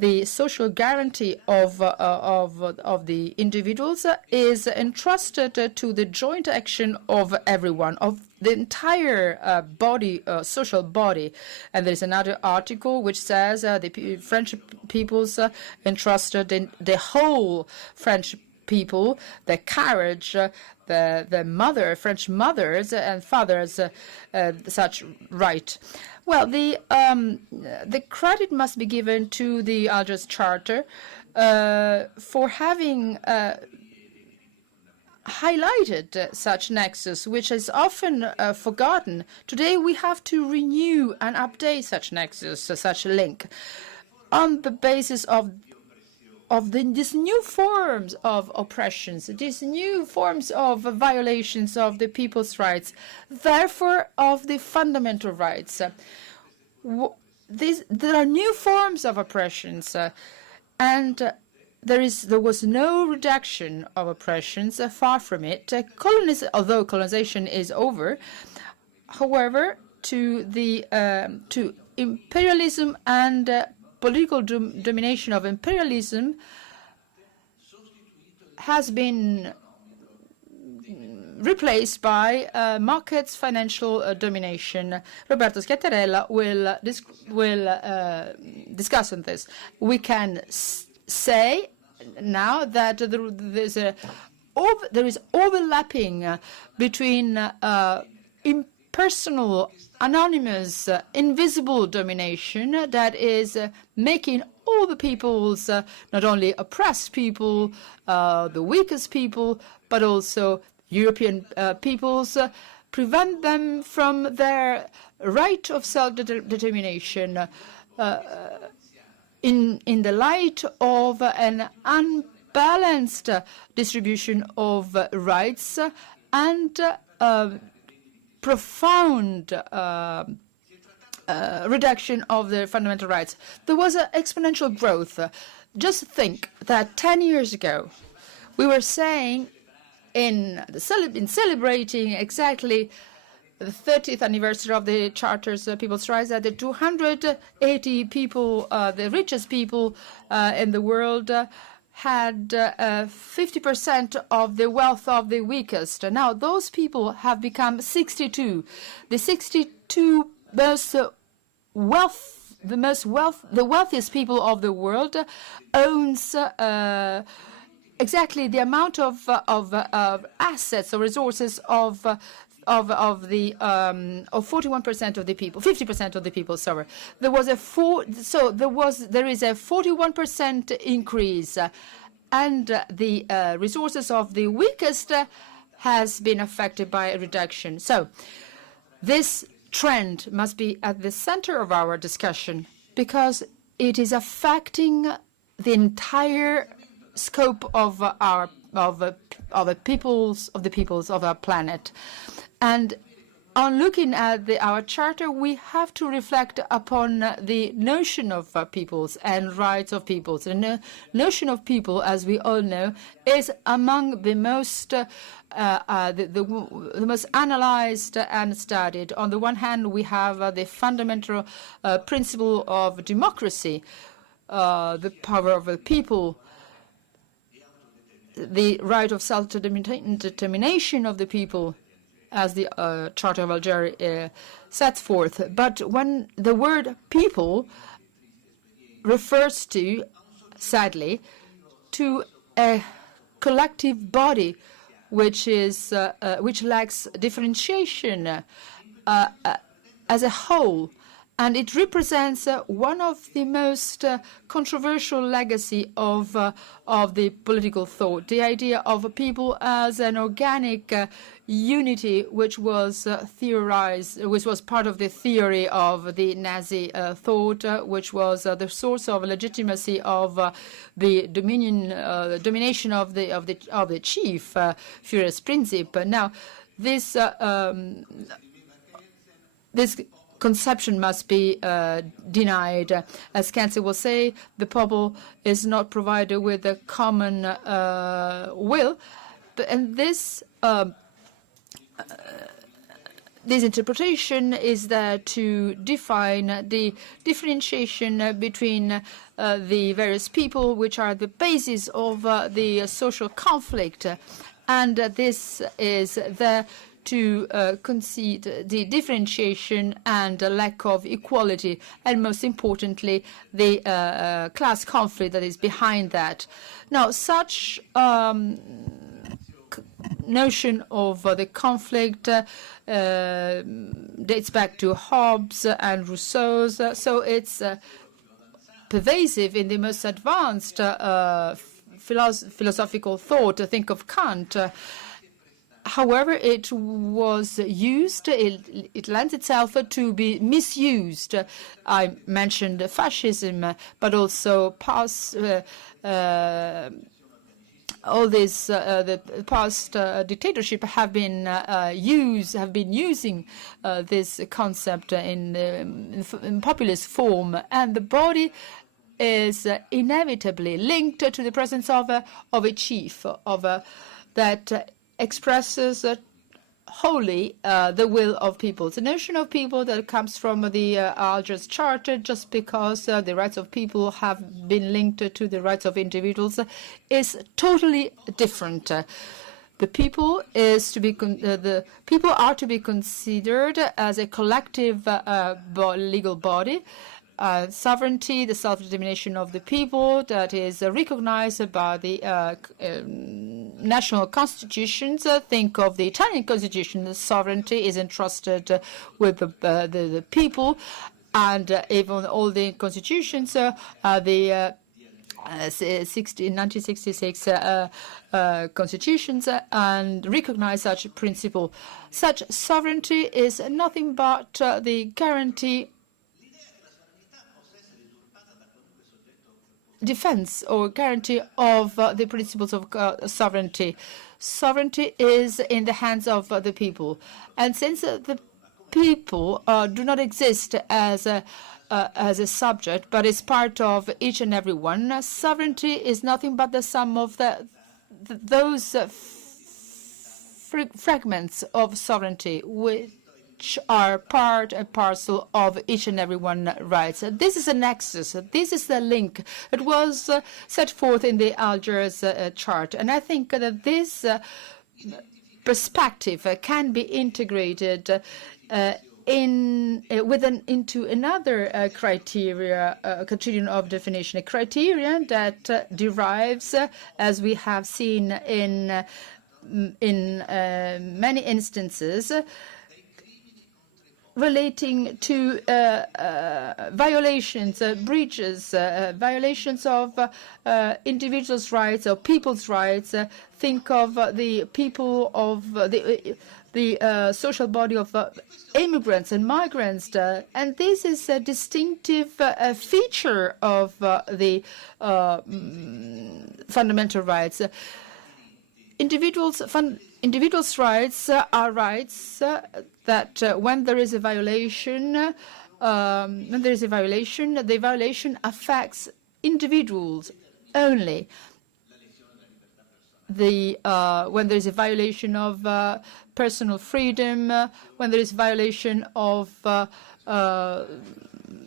the social guarantee of the individuals is entrusted to the joint action of everyone, of the entire body, social body. And there's another article which says the French peoples entrusted in the whole French people, the courage, the French mothers and fathers, such right. Well, the credit must be given to the Algiers Charter for having highlighted such nexus, which is often forgotten. Today we have to renew and update such nexus, such link, on the basis of these new forms of oppressions, these new forms of violations of the people's rights, therefore of the fundamental rights. There are new forms of oppressions, and there was no reduction of oppressions, far from it. Although colonization is over, however, to imperialism and political domination of imperialism has been replaced by markets' financial domination. Roberto Schiattarella will discuss on this. We can say now that there is overlapping between impersonal, anonymous, invisible domination that is making all the peoples, not only oppressed people, the weakest people, but also European peoples, prevent them from their right of self-determination in the light of an unbalanced distribution of rights and profound reduction of the fundamental rights. There was an exponential growth. Just think that 10 years ago, we were saying in celebrating exactly the 30th anniversary of the Charter's People's Rights, that the 280 people, the richest people in the world, had 50% of the wealth of the weakest. Now, those people have become 62. The 62 the wealthiest people of the world owns exactly the amount of assets or resources of 41% of the people, 50% of the people. Sorry, there is a 41% increase, and the resources of the weakest has been affected by a reduction. So, this trend must be at the center of our discussion because it is affecting the entire scope of the peoples of our planet. And on looking at our charter, we have to reflect upon the notion of peoples and rights of peoples. The notion of people, as we all know, is among the most the most analyzed and studied. On the one hand, we have the fundamental principle of democracy, the power of the people, the right of self-determination of the people, as the Charter of Algiers sets forth. But when the word people refers to, sadly, to a collective body which lacks differentiation as a whole, And it represents one of the most controversial legacy of the political thought, the idea of people as an organic unity, which was theorized, which was part of the theory of the Nazi thought, which was the source of legitimacy of the domination of the chief, Führerprinzip. Now, this conception must be denied. As Kant will say, the people is not provided with a common will, and this interpretation is there to define the differentiation between the various people, which are the basis of the social conflict, and this is there to concede the differentiation and lack of equality, and most importantly, the class conflict that is behind that. Now, such notion of the conflict dates back to Hobbes and Rousseau's, so it's pervasive in the most advanced philosophical thought. Think of Kant. However, it was used, it lends itself to be misused. I mentioned fascism, but also all this, the past dictatorship have been using this concept in populist form, and the body is inevitably linked to the presence of a chief, that expresses wholly the will of people. The notion of people that comes from the Algiers Charter, just because the rights of people have been linked to the rights of individuals, is totally different. The people is to be the people are to be considered as a collective legal body. Sovereignty, the self-determination of the people that is recognized by the national constitutions. Think of the Italian constitution. The sovereignty is entrusted with the people, and even all the constitutions, the 1966 constitutions, and recognize such principle. Such sovereignty is nothing but the guarantee defense or guarantee of the principles of sovereignty. Sovereignty is in the hands of the people, and since the people do not exist as a subject, but is part of each and every one, sovereignty is nothing but the sum of those fragments of sovereignty which are part and parcel of each and every one rights. This is a nexus. This is the link. It was set forth in the Algiers chart, and I think that this perspective can be integrated into another criterion of definition, a criterion that derives, as we have seen in many instances, relating to violations, breaches, violations of individuals' rights or people's rights. Think of the people of the social body of immigrants and migrants, and this is a distinctive feature of the fundamental rights. Individuals' rights are rights that when there is a violation, the violation affects individuals only. When there is a violation of personal freedom, when there is violation of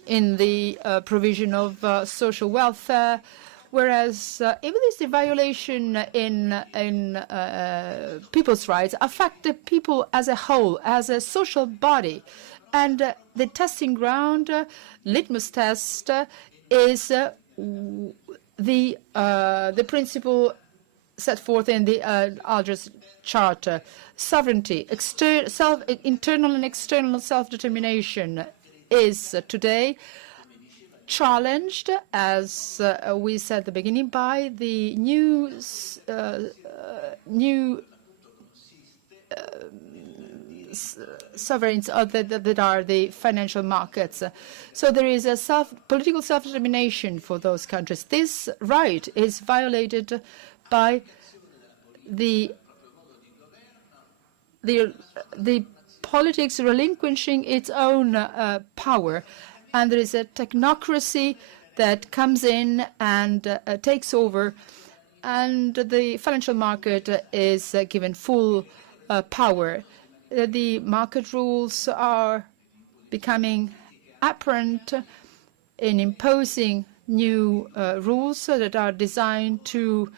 in the provision of social welfare. Whereas if there's a violation in people's rights, affect the people as a whole, as a social body. And the testing ground, litmus test, is the principle set forth in the Algiers Charter: sovereignty, internal and external self-determination. is today challenged, as we said at the beginning, by the new sovereigns that are the financial markets. So there is a political self-determination for those countries. This right is violated by the politics relinquishing its own power. And there is a technocracy that comes in and takes over, and the financial market is given full power. The market rules are becoming apparent in imposing new rules that are designed to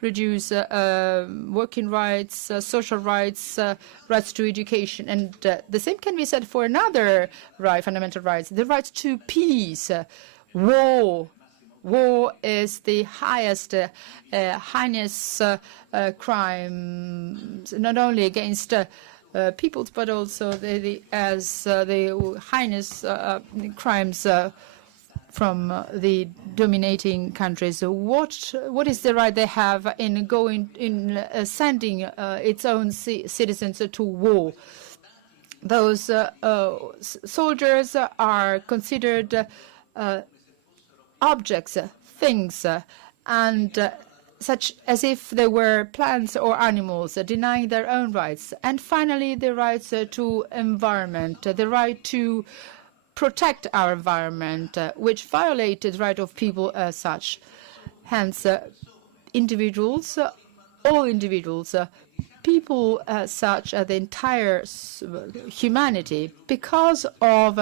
reduce working rights, social rights, rights to education. And the same can be said for another right, fundamental rights, the right to peace. War is the highest, heinous crime, not only against peoples, but also the heinous crimes from the dominating countries. What is the right they have in sending its own citizens to war? Those soldiers are considered objects, things, and such as if they were plants or animals, denying their own rights. And finally, the rights to environment, the right to protect our environment, which violated the right of people as such. Hence, individuals, all individuals, people as such, the entire humanity, because of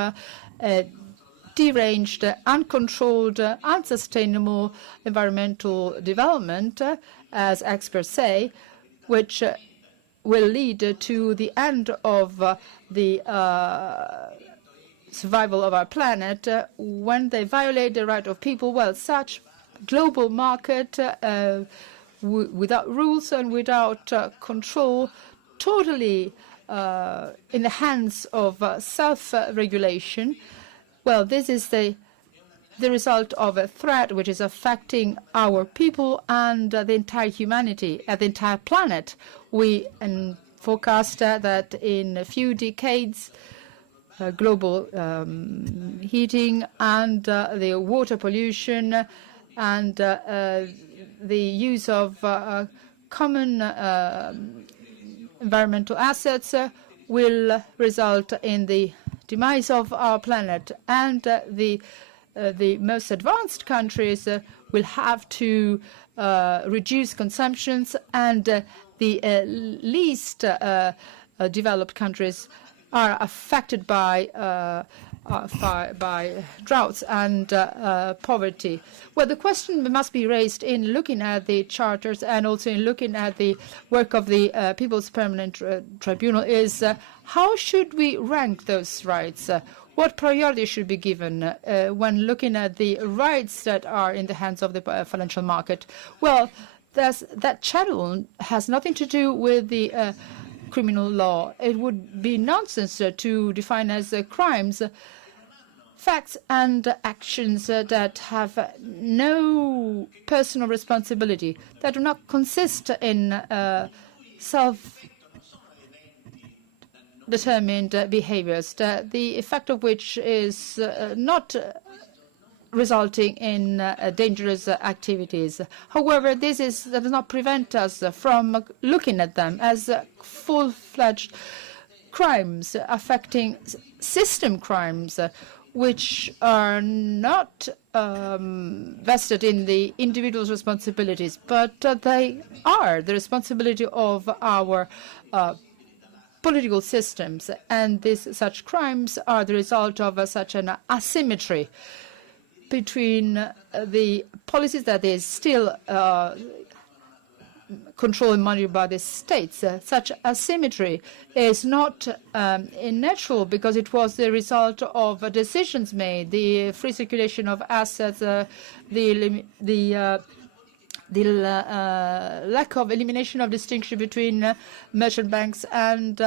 deranged, uncontrolled, unsustainable environmental development, as experts say, which will lead to the end of the survival of our planet. When they violate the right of people, well, such global market without rules and without control, totally in the hands of self-regulation, well, this is the result of a threat which is affecting our people and the entire humanity, the entire planet. We forecast that in a few decades, global heating and the water pollution and the use of common environmental assets will result in the demise of our planet, and the most advanced countries will have to reduce consumptions, and the least developed countries are affected by droughts and poverty. Well, the question must be raised in looking at the charters and also in looking at the work of the People's Permanent Tribunal is how should we rank those rights? What priority should be given when looking at the rights that are in the hands of the financial market? Well, that channel has nothing to do with the criminal law. It would be nonsense to define as crimes facts and actions that have no personal responsibility, that do not consist in self-determined behaviors, the effect of which is not resulting in dangerous activities. However, that does not prevent us from looking at them as full-fledged crimes affecting system crimes, which are not vested in the individual's responsibilities, but they are the responsibility of our political systems. And such crimes are the result of such an asymmetry between the policies that is still controlled and monitored by the states. Such asymmetry is not unnatural because it was the result of decisions made, the free circulation of assets, the the lack of elimination of distinction between merchant banks and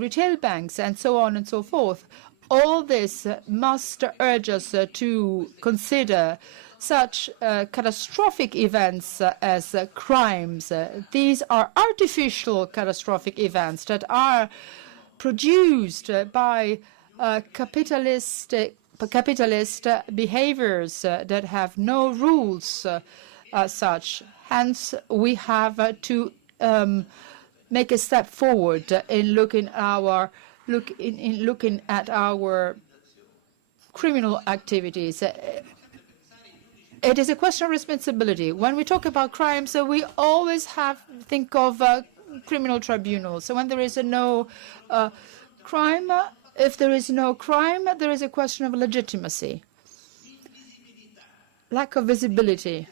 retail banks, and so on and so forth. All this must urge us to consider such catastrophic events as crimes. These are artificial catastrophic events that are produced by capitalist behaviors that have no rules as such. Hence, we have to make a step forward in looking at our criminal activities. It is a question of responsibility. When we talk about crimes, we always think of criminal tribunals. So when there is no crime, if there is no crime, there is a question of legitimacy, lack of visibility.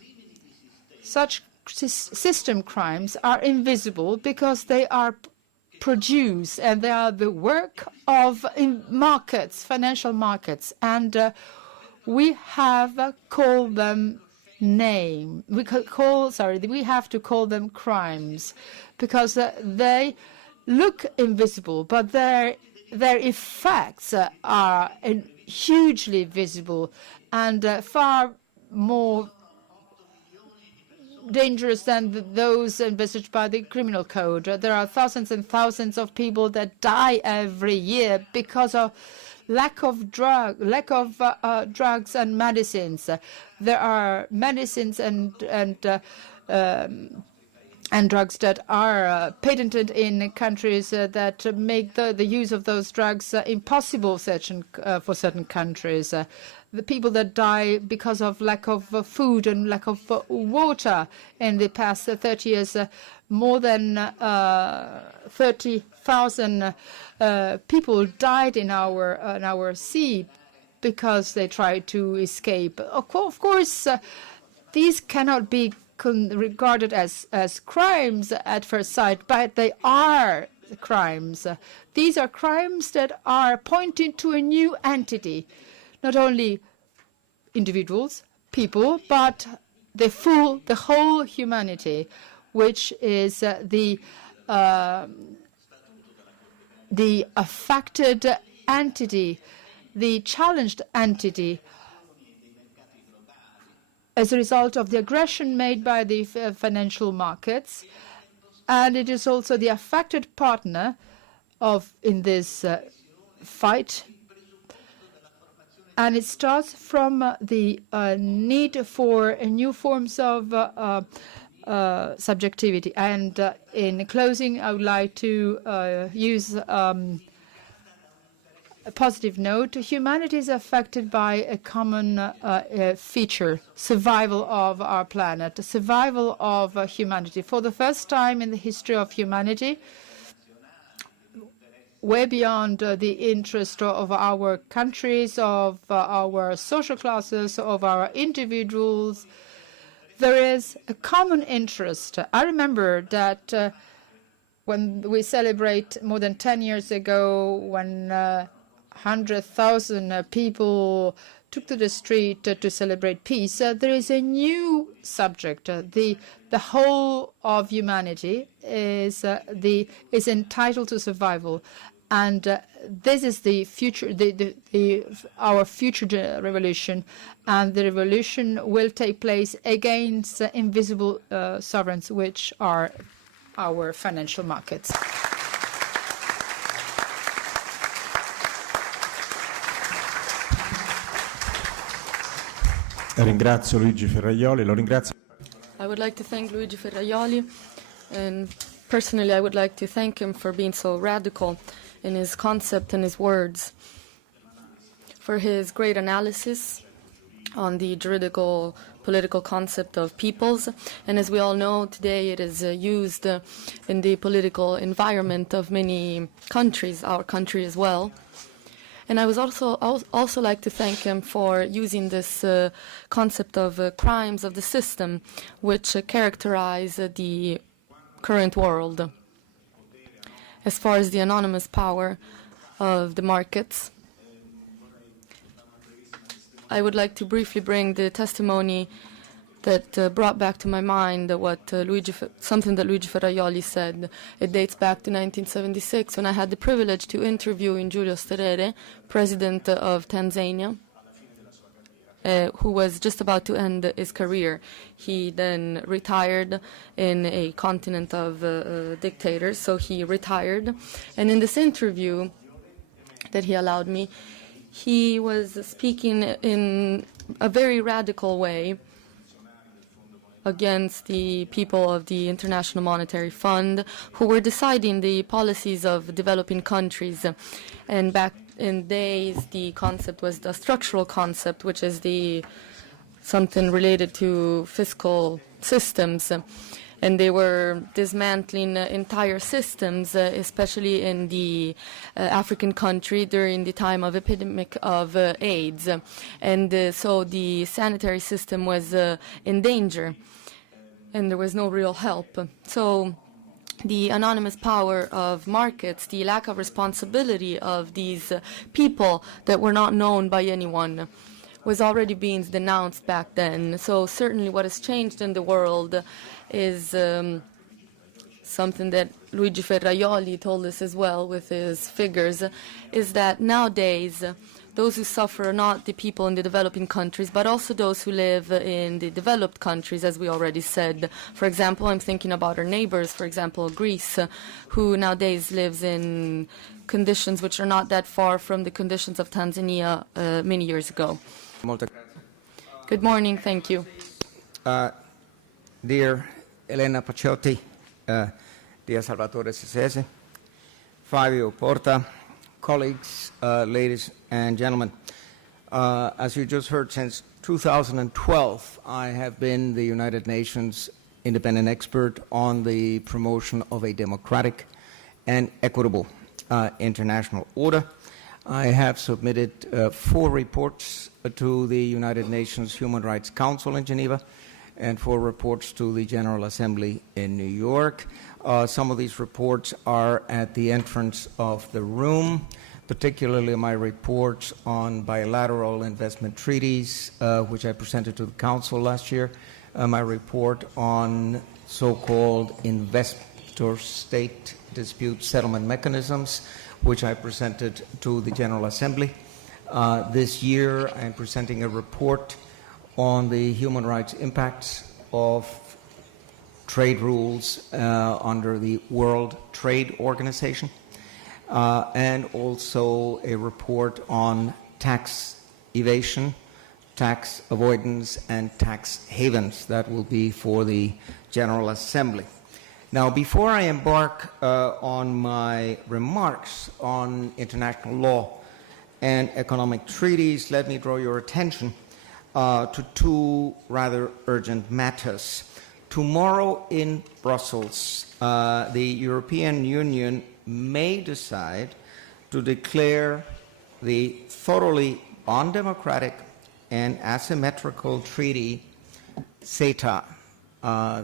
Such system crimes are invisible because they are produced and they are the work of markets, financial markets, and we have called them we have to call them crimes because they look invisible, but their effects are hugely visible and far more dangerous than those envisaged by the criminal code. There are thousands and thousands of people that die every year because of lack of drugs and medicines. There are medicines and drugs that are patented in countries that make the use of those drugs impossible for certain countries. The people that die because of lack of food and lack of water in the past 30 years, more than 30,000 people died in our sea because they tried to escape. Of course, these cannot be regarded as crimes at first sight, but they are crimes. These are crimes that are pointing to a new entity, not only individuals, people, but the whole humanity, which is the affected entity, the challenged entity, as a result of the aggression made by the financial markets, and it is also the affected partner in this fight. And it starts from the need for new forms of subjectivity. And in closing, I would like to use a positive note. Humanity is affected by a common feature: survival of our planet, the survival of humanity. For the first time in the history of humanity, way beyond the interest of our countries, of our social classes, of our individuals, there is a common interest. I remember that when we celebrate more than 10 years ago, when 100,000 people took to the street to celebrate peace, there is a new subject. The whole of humanity is entitled to survival, and this is the future, our future revolution, and the revolution will take place against invisible sovereigns, which are our financial markets. Ringrazio Luigi Ferraioli, lo ringrazio. I would like to thank Luigi Ferraioli, and personally I would like to thank him for being so radical in his concept and his words, for his great analysis on the juridical political concept of peoples. And as we all know, today it is used in the political environment of many countries, our country as well. And I would also like to thank him for using this concept of crimes of the system, which characterize the current world. As far as the anonymous power of the markets, I would like to briefly bring the testimony that brought back to my mind something that Luigi Ferraioli said. It dates back to 1976 when I had the privilege to interview Giulio Sterere, president of Tanzania, who was just about to end his career. He then retired in a continent of dictators, so he retired. And in this interview that he allowed me, he was speaking in a very radical way against the people of the International Monetary Fund, who were deciding the policies of developing countries. And back in days, the concept was the structural concept, which is something related to fiscal systems. And they were dismantling entire systems, especially in the African country during the time of epidemic of AIDS. And so the sanitary system was in danger, and there was no real help. So the anonymous power of markets, the lack of responsibility of these people that were not known by anyone, was already being denounced back then. So certainly what has changed in the world is something that Luigi Ferraioli told us as well with his figures, is that nowadays those who suffer are not the people in the developing countries, but also those who live in the developed countries, as we already said. For example, I'm thinking about our neighbors, for example, Greece, who nowadays lives in conditions which are not that far from the conditions of Tanzania many years ago. Good morning, thank you. Dear Elena, Paciotti, dear Salvatore Senese, Fabio, Porta, colleagues, ladies and gentlemen. As you just heard, since 2012, I have been the United Nations independent expert on the promotion of a democratic and equitable international order. I have submitted 4 reports to the United Nations Human Rights Council in Geneva and 4 reports to the General Assembly in New York. Some of these reports are at the entrance of the room, particularly my reports on bilateral investment treaties, which I presented to the Council last year, my report on so-called investor-state dispute settlement mechanisms, which I presented to the General Assembly. This year, I'm presenting a report on the human rights impacts of trade rules under the World Trade Organization, and also a report on tax evasion, tax avoidance, and tax havens. That will be for the General Assembly. Now, before I embark on my remarks on international law and economic treaties, let me draw your attention to 2 rather urgent matters. Tomorrow in Brussels, the European Union may decide to declare the thoroughly undemocratic and asymmetrical treaty CETA,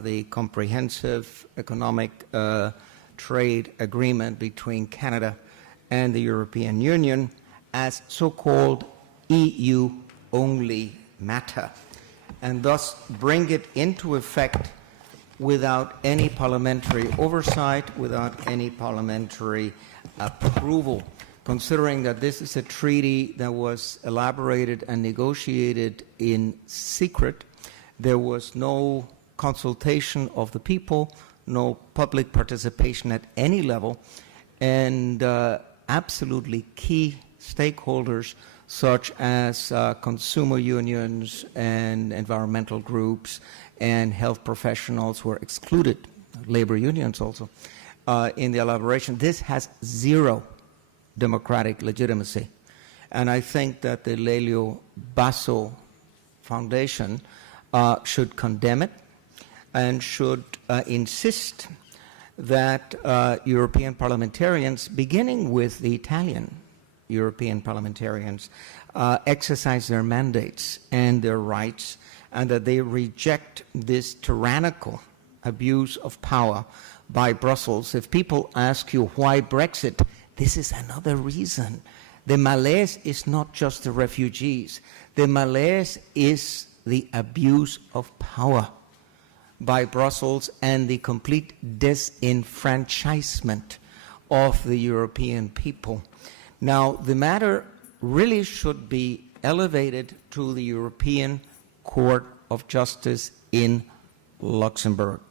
the Comprehensive Economic Trade Agreement between Canada and the European Union, as so-called EU-only matter, and thus bring it into effect without any parliamentary oversight, without any parliamentary approval, considering that this is a treaty that was elaborated and negotiated in secret. There was no consultation of the people, no public participation at any level, and absolutely key stakeholders such as consumer unions and environmental groups and health professionals were excluded, labor unions also, in the elaboration. This has 0 democratic legitimacy. And I think that the Lelio Basso Foundation should condemn it and should insist that European parliamentarians, beginning with the Italian European parliamentarians, exercise their mandates and their rights, and that they reject this tyrannical abuse of power by Brussels. If people ask you why Brexit, this is another reason. The malaise is not just the refugees. The malaise is the abuse of power by Brussels and the complete disenfranchisement of the European people. Now, the matter really should be elevated to the European Court of Justice in Luxembourg.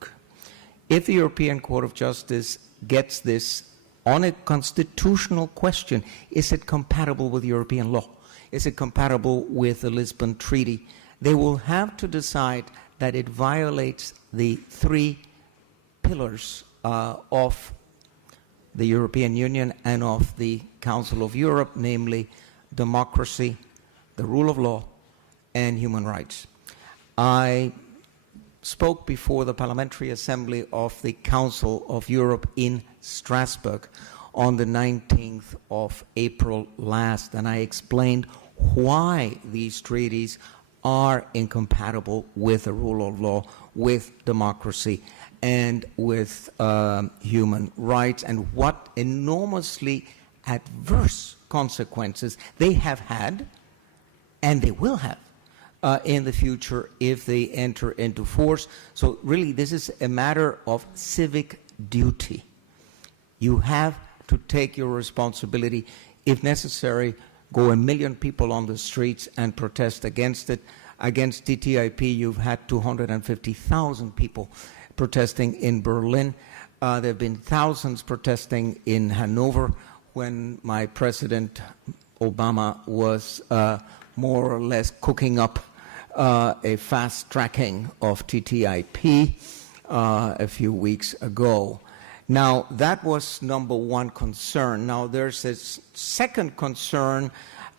If the European Court of Justice gets this on a constitutional question, is it compatible with European law? Is it compatible with the Lisbon Treaty? They will have to decide that it violates the three pillars of the European Union and of the Council of Europe, namely democracy, the rule of law, and human rights. I spoke before the Parliamentary Assembly of the Council of Europe in Strasbourg on the 19th of April last, and I explained why these treaties are incompatible with the rule of law, with democracy, and with human rights, and what enormously adverse consequences they have had and they will have in the future if they enter into force. So really, this is a matter of civic duty. You have to take your responsibility. If necessary, go 1 million people on the streets and protest against it. Against TTIP, you've had 250,000 people protesting in Berlin. There have been thousands protesting in Hanover when my President Obama was more or less cooking up a fast tracking of TTIP a few weeks ago. Now, that was number one concern. Now, there's a second concern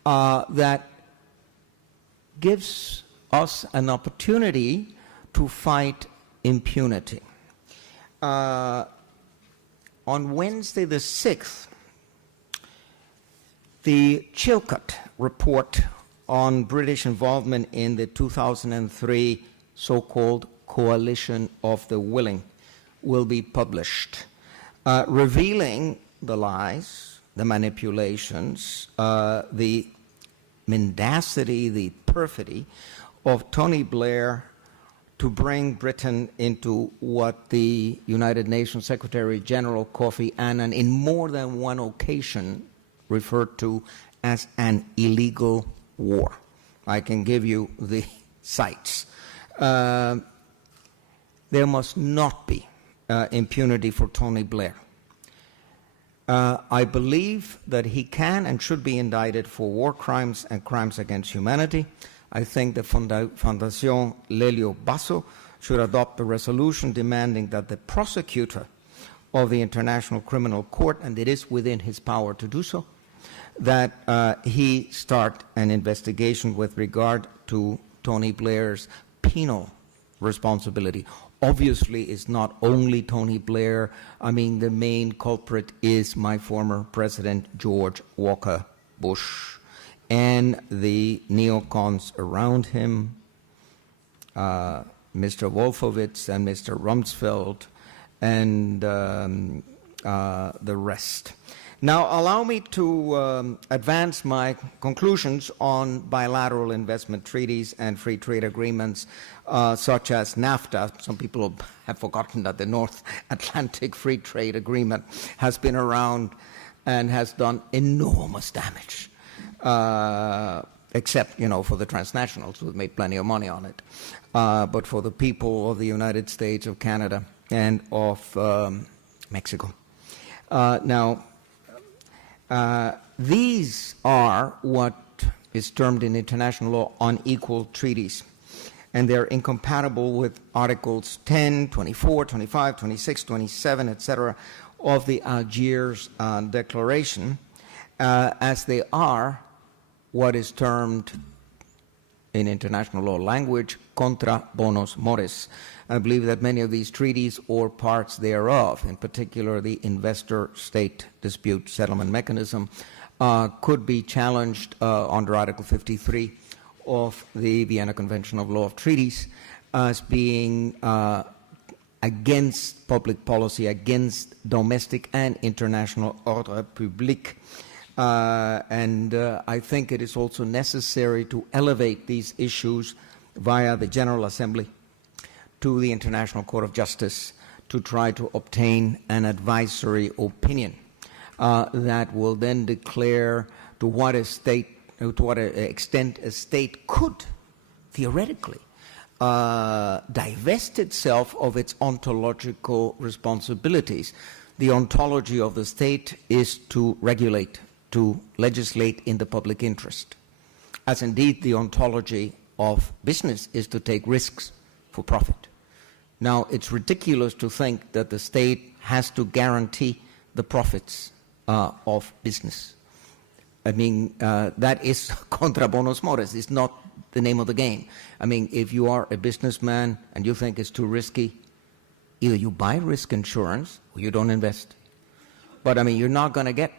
that gives us an opportunity to fight impunity. On Wednesday the 6th, the Chilcot report on British involvement in the 2003 so-called Coalition of the Willing will be published, revealing the lies, the manipulations, the mendacity, the perfidy of Tony Blair to bring Britain into what the United Nations Secretary General Kofi Annan in more than one occasion referred to as an illegal war. I can give you the cites. There must not be impunity for Tony Blair. I believe that he can and should be indicted for war crimes and crimes against humanity. I think the Fondazione Lelio Basso should adopt a resolution demanding that the prosecutor of the International Criminal Court, and it is within his power to do so, that he start an investigation with regard to Tony Blair's penal responsibility. Obviously, it's not only Tony Blair. I mean, the main culprit is my former president, George Walker Bush, and the neocons around him, Mr. Wolfowitz and Mr. Rumsfeld, and the rest. Now, allow me to advance my conclusions on bilateral investment treaties and free trade agreements such as NAFTA. Some people have forgotten that the North Atlantic Free Trade Agreement has been around and has done enormous damage, except, for the transnationals who've made plenty of money on it. But for the people of the United States, of Canada, and of Mexico. These are what is termed in international law unequal treaties, and they're incompatible with Articles 10, 24, 25, 26, 27, etc. of the Algiers Declaration, as they are what is termed in international law language contra bonos mores. I believe that many of these treaties or parts thereof, in particular the investor-state dispute settlement mechanism, could be challenged under Article 53 of the Vienna Convention of Law of Treaties as being against public policy, against domestic and international ordre public. And I think it is also necessary to elevate these issues via the General Assembly to the International Court of Justice to try to obtain an advisory opinion that will then declare to what extent a state could theoretically divest itself of its ontological responsibilities. The ontology of the state is to regulate, to legislate in the public interest, as indeed the ontology of business is to take risks for profit. Now, it's ridiculous to think that the state has to guarantee the profits of business. I mean, that is contra bonus mores. It's not the name of the game. I mean, if you are a businessman and you think it's too risky, either you buy risk insurance or you don't invest. But I mean, you're not going to get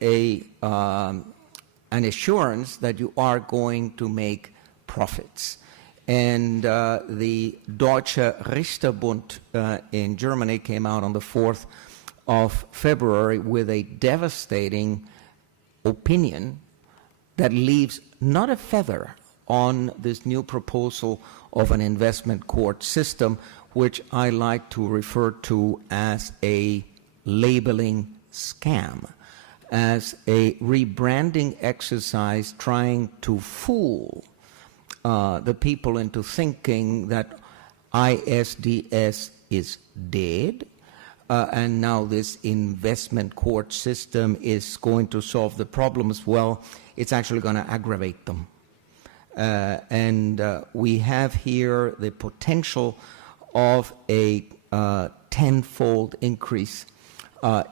an assurance that you are going to make profits. And the Deutsche Richterbund in Germany came out on the 4th of February with a devastating opinion that leaves not a feather on this new proposal of an investment court system, which I like to refer to as a labeling scam, as a rebranding exercise trying to fool the people into thinking that ISDS is dead, and now this investment court system is going to solve the problems. Well, it's actually going to aggravate them. And we have here the potential of a tenfold increase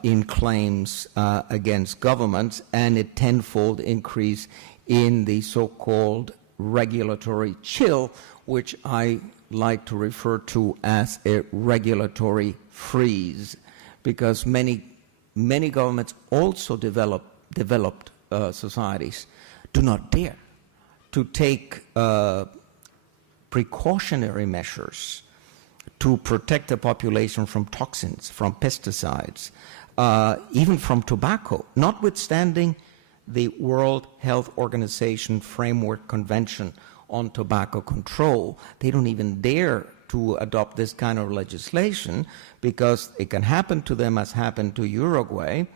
in claims against governments and a tenfold increase in the so-called regulatory chill, which I like to refer to as a regulatory freeze, because many governments also developed societies do not dare to take precautionary measures to protect the population from toxins, from pesticides, even from tobacco, notwithstanding the World Health Organization Framework Convention on Tobacco Control. They don't even dare to adopt this kind of legislation because it can happen to them as happened to Uruguay,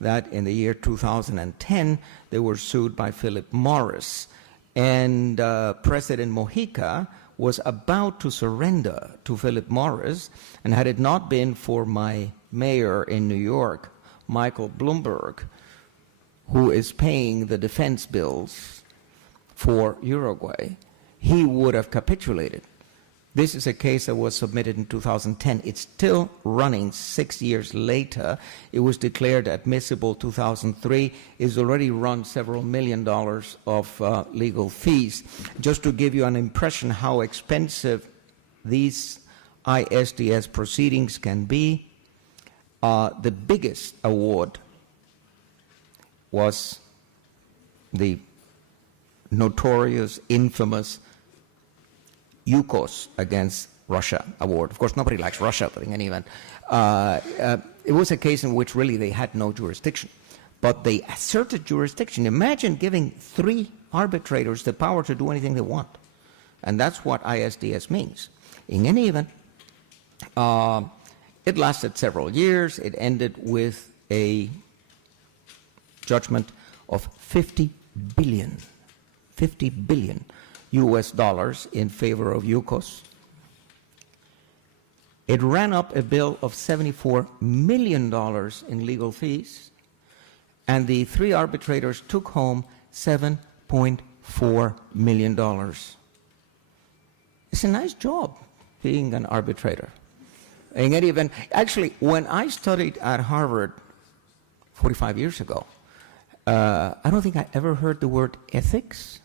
that in the year 2010 they were sued by Philip Morris, and President Mojica was about to surrender to Philip Morris, and had it not been for my mayor in New York, Michael Bloomberg, who is paying the defense bills for Uruguay, he would have capitulated. This is a case that was submitted in 2010. It's still running 6 years later. It was declared admissible 2003. It's already run several $1 million of legal fees. Just to give you an impression how expensive these ISDS proceedings can be, the biggest award was the notorious, infamous UCOS against Russia award. Of course, nobody likes Russia, but in any event, it was a case in which really they had no jurisdiction, but they asserted jurisdiction. Imagine giving 3 arbitrators the power to do anything they want, and that's what ISDS means. In any event, it lasted several years. It ended with a judgment of 50 billion US dollars in favor of UCOS. It ran up a bill of $74 million in legal fees, and the 3 arbitrators took home $7.4 million. It's a nice job being an arbitrator. In any event, actually, when I studied at Harvard 45 years ago, I don't think I ever heard the word ethics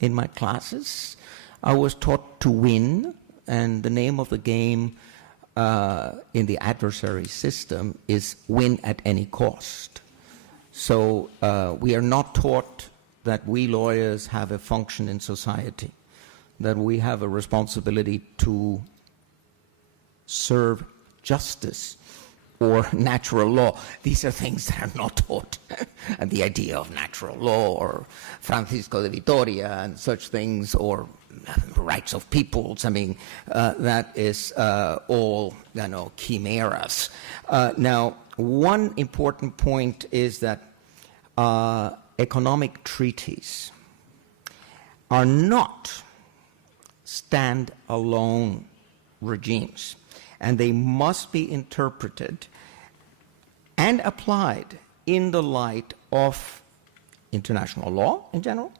in my classes. I was taught to win, and the name of the game in the adversary system is win at any cost. So we are not taught that we lawyers have a function in society, that we have a responsibility to serve justice or natural law. These are things that are not taught. And the idea of natural law or Francisco de Vitoria and such things, or rights of peoples, I mean, that is all, chimeras. Now, one important point is that economic treaties are not stand-alone regimes, and they must be interpreted and applied in the light of international law in general,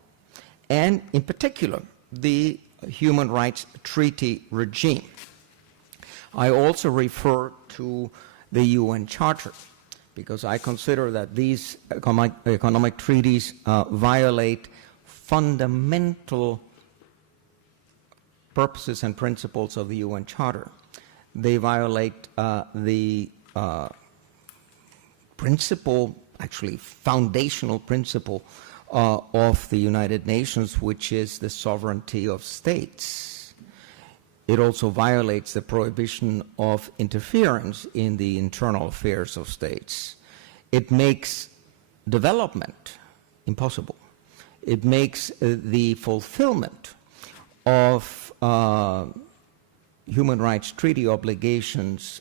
and in particular, the human rights treaty regime. I also refer to the UN Charter, because I consider that these economic treaties violate fundamental purposes and principles of the UN Charter. They violate the principle, actually foundational principle of the United Nations, which is the sovereignty of states. It also violates the prohibition of interference in the internal affairs of states. It makes development impossible. It makes the fulfillment of human rights treaty obligations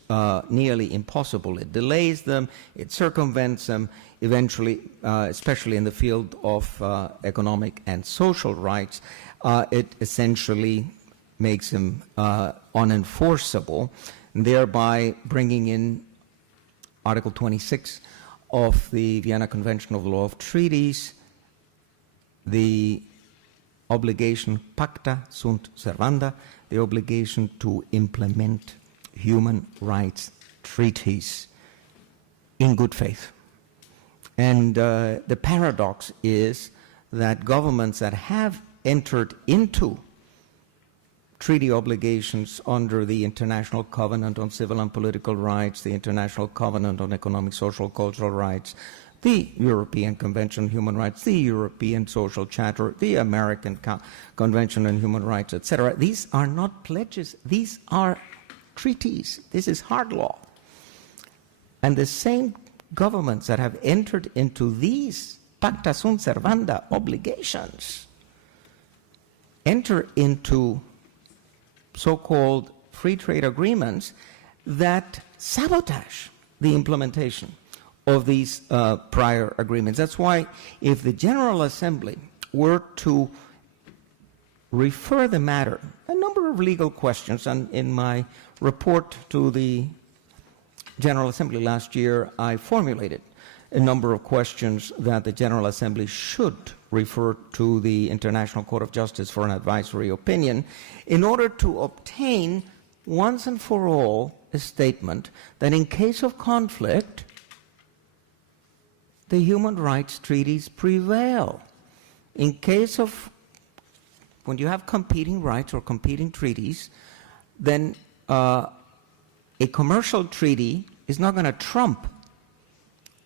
nearly impossible. It delays them, it circumvents them, eventually, especially in the field of economic and social rights, it essentially makes them unenforceable, thereby bringing in Article 26 of the Vienna Convention of the Law of Treaties, the obligation pacta sunt servanda, the obligation to implement human rights treaties in good faith. And the paradox is that governments that have entered into treaty obligations under the International Covenant on Civil and Political Rights, the International Covenant on Economic, Social, Cultural Rights, the European Convention on Human Rights, the European Social Charter, the American Convention on Human Rights, etc. These are not pledges. These are treaties. This is hard law. And the same governments that have entered into these pacta sunt servanda obligations enter into so-called free trade agreements that sabotage the implementation of these prior agreements. That's why if the General Assembly were to refer the matter, a number of legal questions, and in my report to the General Assembly last year, I formulated a number of questions that the General Assembly should refer to the International Court of Justice for an advisory opinion in order to obtain once and for all a statement that in case of conflict, the human rights treaties prevail. In case of, when you have competing rights or competing treaties, then a commercial treaty is not going to trump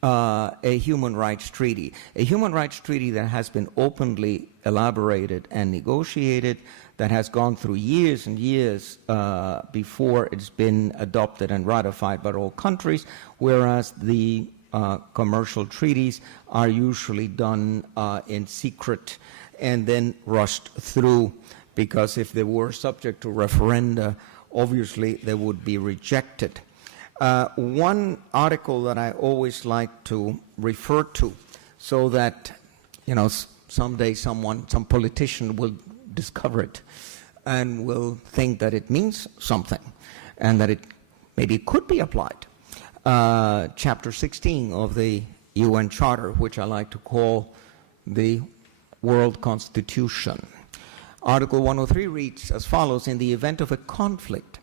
a human rights treaty. A human rights treaty that has been openly elaborated and negotiated, that has gone through years and years before it's been adopted and ratified by all countries, whereas the commercial treaties are usually done in secret and then rushed through, because if they were subject to referenda, obviously they would be rejected. One article that I always like to refer to, so that, someday some politician will discover it and will think that it means something and that it maybe could be applied. Chapter 16 of the UN Charter, which I like to call the World Constitution. Article 103 reads as follows: in the event of a conflict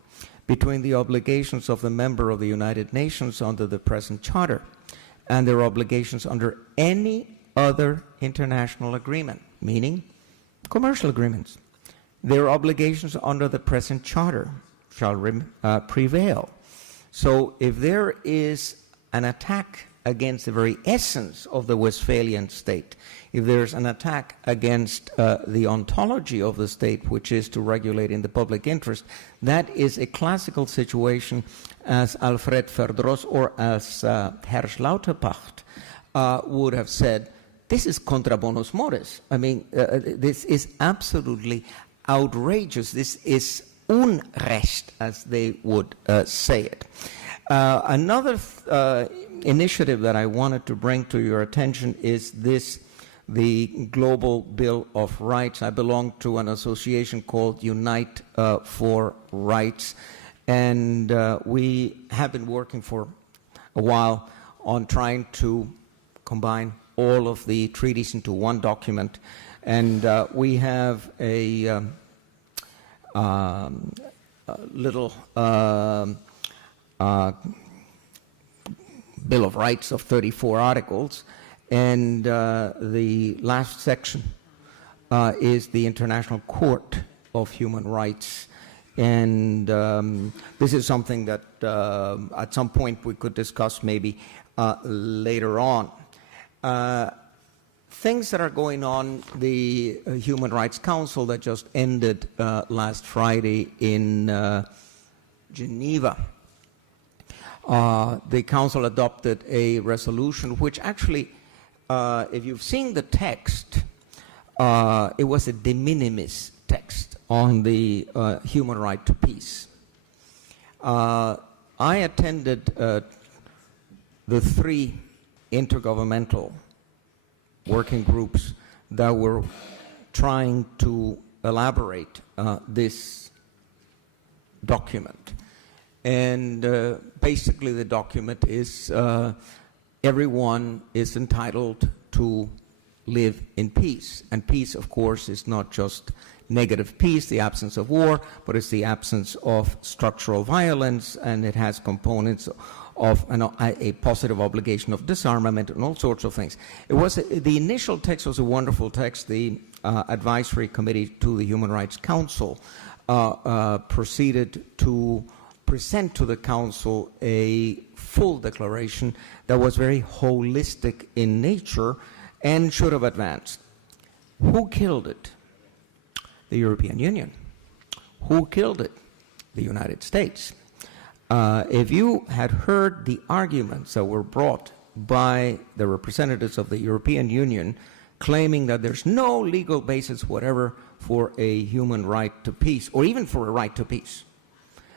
between the obligations of the member of the United Nations under the present Charter and their obligations under any other international agreement, meaning commercial agreements, their obligations under the present Charter shall prevail. So if there is an attack against the very essence of the Westphalian state, if there's an attack against the ontology of the state, which is to regulate in the public interest, that is a classical situation, as Alfred Verdross or as Herr Schlauterpacht would have said, this is contra bonus mores. I mean, this is absolutely outrageous. This is Unrecht, as they would say it. Another initiative that I wanted to bring to your attention is the Global Bill of Rights. I belong to an association called Unite for Rights, and we have been working for a while on trying to combine all of the treaties into one document, and we have a little Bill of Rights of 34 articles, and the last section is the International Court of Human Rights. And this is something that at some point we could discuss maybe later on. Things that are going on, the Human Rights Council that just ended last Friday in Geneva. The Council adopted a resolution which actually, if you've seen the text, it was a de minimis text on the human right to peace. I attended the 3 intergovernmental working groups that were trying to elaborate this document. And basically the document is everyone is entitled to live in peace. And peace, of course, is not just negative peace, the absence of war, but it's the absence of structural violence, and it has components of a positive obligation of disarmament and all sorts of things. It was the initial text was a wonderful text. The advisory committee to the Human Rights Council proceeded to present to the Council a full declaration that was very holistic in nature and should have advanced. Who killed it? The European Union. Who killed it? The United States. If you had heard the arguments that were brought by the representatives of the European Union claiming that there's no legal basis whatever for a human right to peace, or even for a right to peace,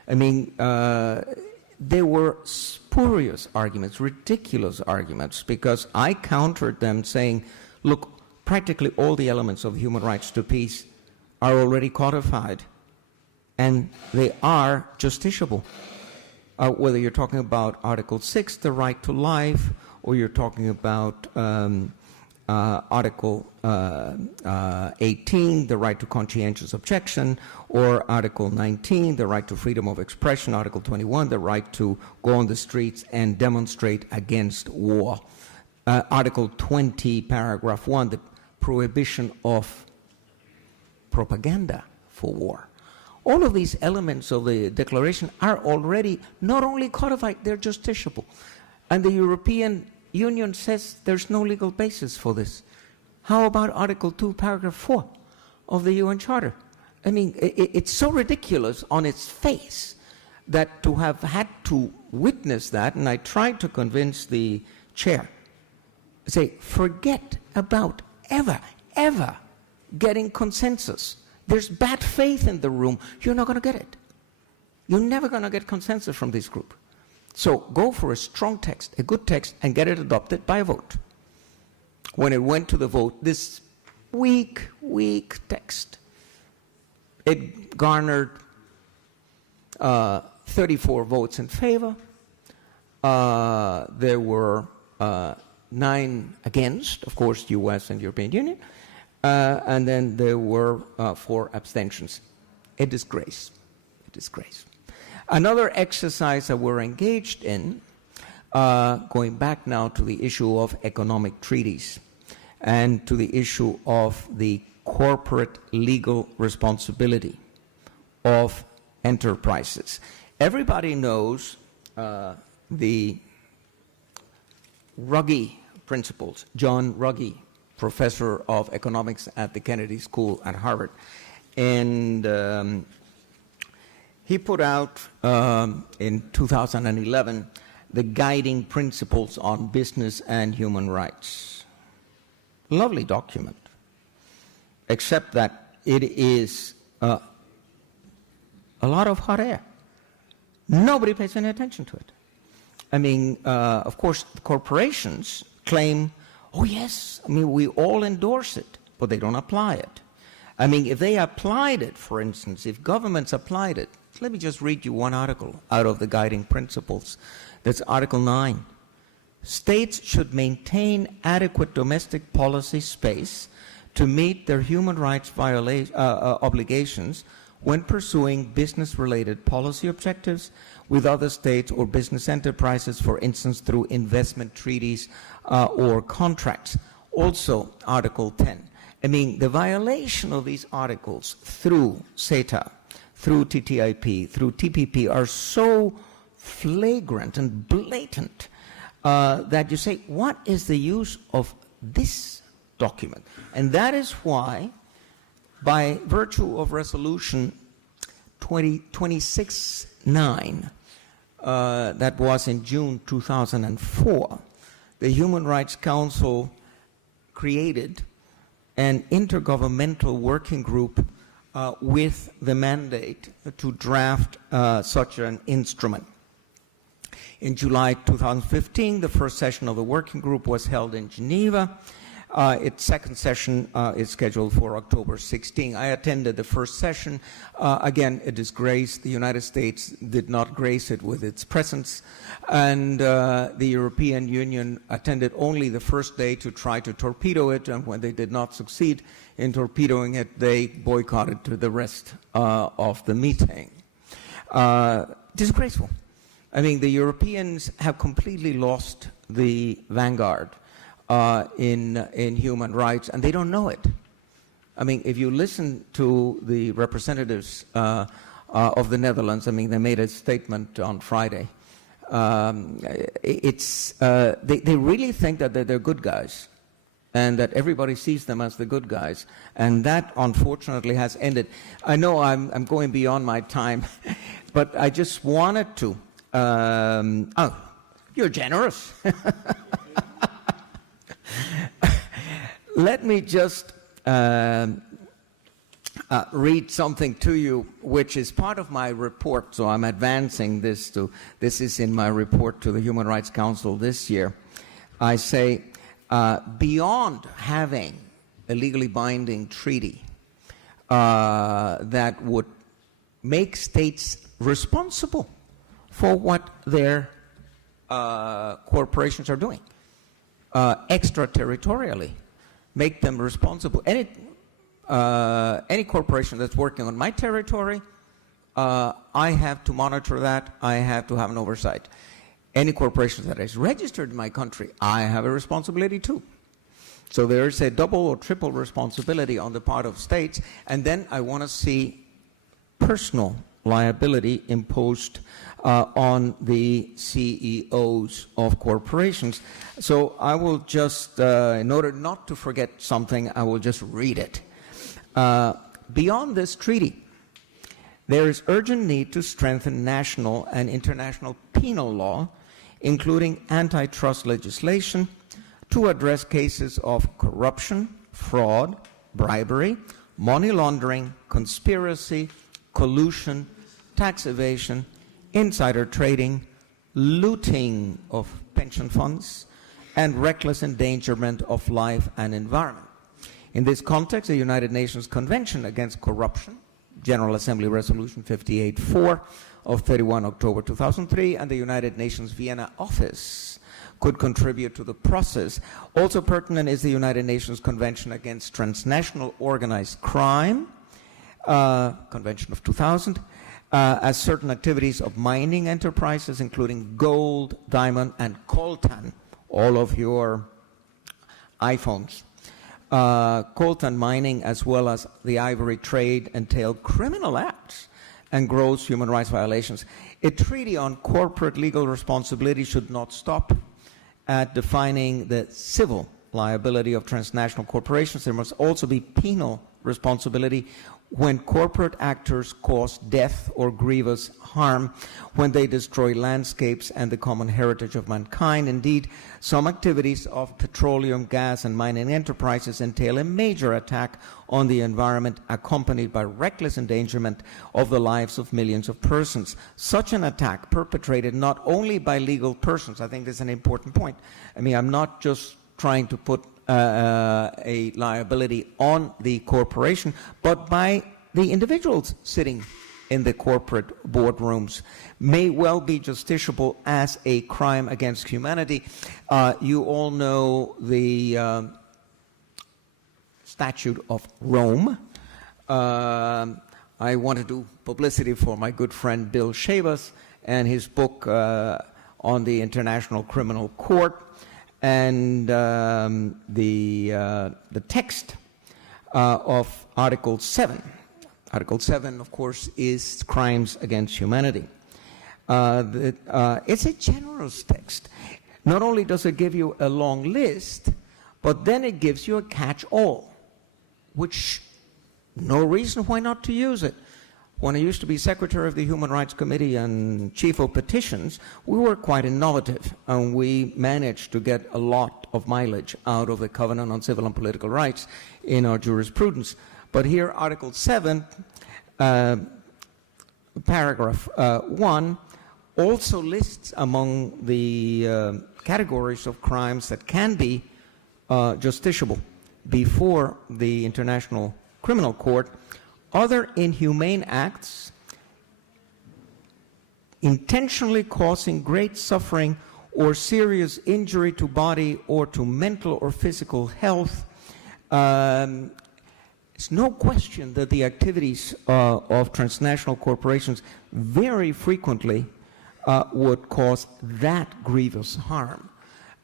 I mean, there were spurious arguments, ridiculous arguments, because I countered them saying, look, practically all the elements of human rights to peace are already codified, and they are justiciable. Whether you're talking about Article 6, the right to life, or you're talking about Article 18, the right to conscientious objection, or Article 19, the right to freedom of expression, Article 21, the right to go on the streets and demonstrate against war, Article 20, Paragraph 1, the prohibition of propaganda for war. All of these elements of the declaration are already not only codified, they're justiciable. And the European Union says there's no legal basis for this. How about Article 2, Paragraph 4 of the UN Charter? I mean, it's so ridiculous on its face that to have had to witness that, and I tried to convince the chair, say, forget about ever getting consensus. There's bad faith in the room. You're not going to get it. You're never going to get consensus from this group. So go for a strong text, a good text, and get it adopted by a vote. When it went to the vote, this weak text, it garnered 34 votes in favor. There were 9 against, of course, U.S. and European Union. And then there were 4 abstentions. A disgrace. A disgrace. Another exercise that we're engaged in, going back now to the issue of economic treaties and to the issue of the corporate legal responsibility of enterprises. Everybody knows the Ruggie principles. John Ruggie, professor of economics at the Kennedy School at Harvard. And he put out in 2011 the guiding principles on business and human rights. Lovely document, except that it is a lot of hot air. Nobody pays any attention to it. I mean, of course, corporations claim, oh yes, I mean, we all endorse it, but they don't apply it. I mean, if they applied it, for instance, if governments applied it, let me just read you one article out of the guiding principles. That's Article 9. States should maintain adequate domestic policy space to meet their human rights obligations when pursuing business-related policy objectives with other states or business enterprises, for instance, through investment treaties or contracts. Also, Article 10. I mean, the violation of these articles through CETA, through TTIP, through TPP are so flagrant and blatant that you say, what is the use of this document? And that is why, by virtue of Resolution 26-9, that was in June 2004, the Human Rights Council created an intergovernmental working group with the mandate to draft such an instrument. In July 2015, the first session of the working group was held in Geneva. Its second session is scheduled for October 16. I attended the first session. Again, a disgrace. The United States did not grace it with its presence, and the European Union attended only the first day to try to torpedo it, and when they did not succeed in torpedoing it, they boycotted to the rest of the meeting. Disgraceful. I mean, the Europeans have completely lost the vanguard in human rights, and they don't know it. I mean, if you listen to the representatives of the Netherlands, I mean, they made a statement on Friday. They really think that they're good guys, and that everybody sees them as the good guys, and that unfortunately has ended. I know I'm going beyond my time, but I just wanted to. Oh, you're generous. Let me just read something to you, which is part of my report. So I'm advancing this this is in my report to the Human Rights Council this year. I say, beyond having a legally binding treaty that would make states responsible for what their corporations are doing, extraterritorially, make them responsible. Any corporation that's working on my territory, I have to monitor that. I have to have an oversight. Any corporation that is registered in my country, I have a responsibility too. So there's a double or triple responsibility on the part of states, and then I want to see personal liability imposed on the CEOs of corporations. So I will just, in order not to forget something, I will just read it. Beyond this treaty, there is urgent need to strengthen national and international penal law, including antitrust legislation, to address cases of corruption, fraud, bribery, money laundering, conspiracy, collusion, tax evasion, insider trading, looting of pension funds, and reckless endangerment of life and environment. In this context, the United Nations Convention Against Corruption, General Assembly Resolution 58-4 of 31 October 2003, and the United Nations Vienna Office could contribute to the process. Also pertinent is the United Nations Convention Against Transnational Organized Crime, Convention of 2000, as certain activities of mining enterprises, including gold, diamond, and coltan, all of your iPhones. Coltan mining, as well as the ivory trade, entail criminal acts and gross human rights violations. A treaty on corporate legal responsibility should not stop at defining the civil liability of transnational corporations. There must also be penal responsibility when corporate actors cause death or grievous harm, when they destroy landscapes and the common heritage of mankind. Indeed, some activities of petroleum, gas, and mining enterprises entail a major attack on the environment accompanied by reckless endangerment of the lives of millions of persons. Such an attack perpetrated not only by legal persons, I think this is an important point. I mean, I'm not just trying to put a liability on the corporation, but by the individuals sitting in the corporate boardrooms, may well be justiciable as a crime against humanity. You all know the Statute of Rome. I want to do publicity for my good friend Bill Shavas and his book on the International Criminal Court. And the text of Article 7. Article 7, of course, is crimes against humanity. It's a generous text. Not only does it give you a long list, but then it gives you a catch-all, which no reason why not to use it. When I used to be secretary of the Human Rights Committee and chief of petitions, we were quite innovative, and we managed to get a lot of mileage out of the Covenant on Civil and Political Rights in our jurisprudence. But here, Article 7, paragraph 1, also lists among the categories of crimes that can be justiciable before the International Criminal Court other inhumane acts, intentionally causing great suffering or serious injury to body or to mental or physical health. It's no question that the activities of transnational corporations very frequently would cause that grievous harm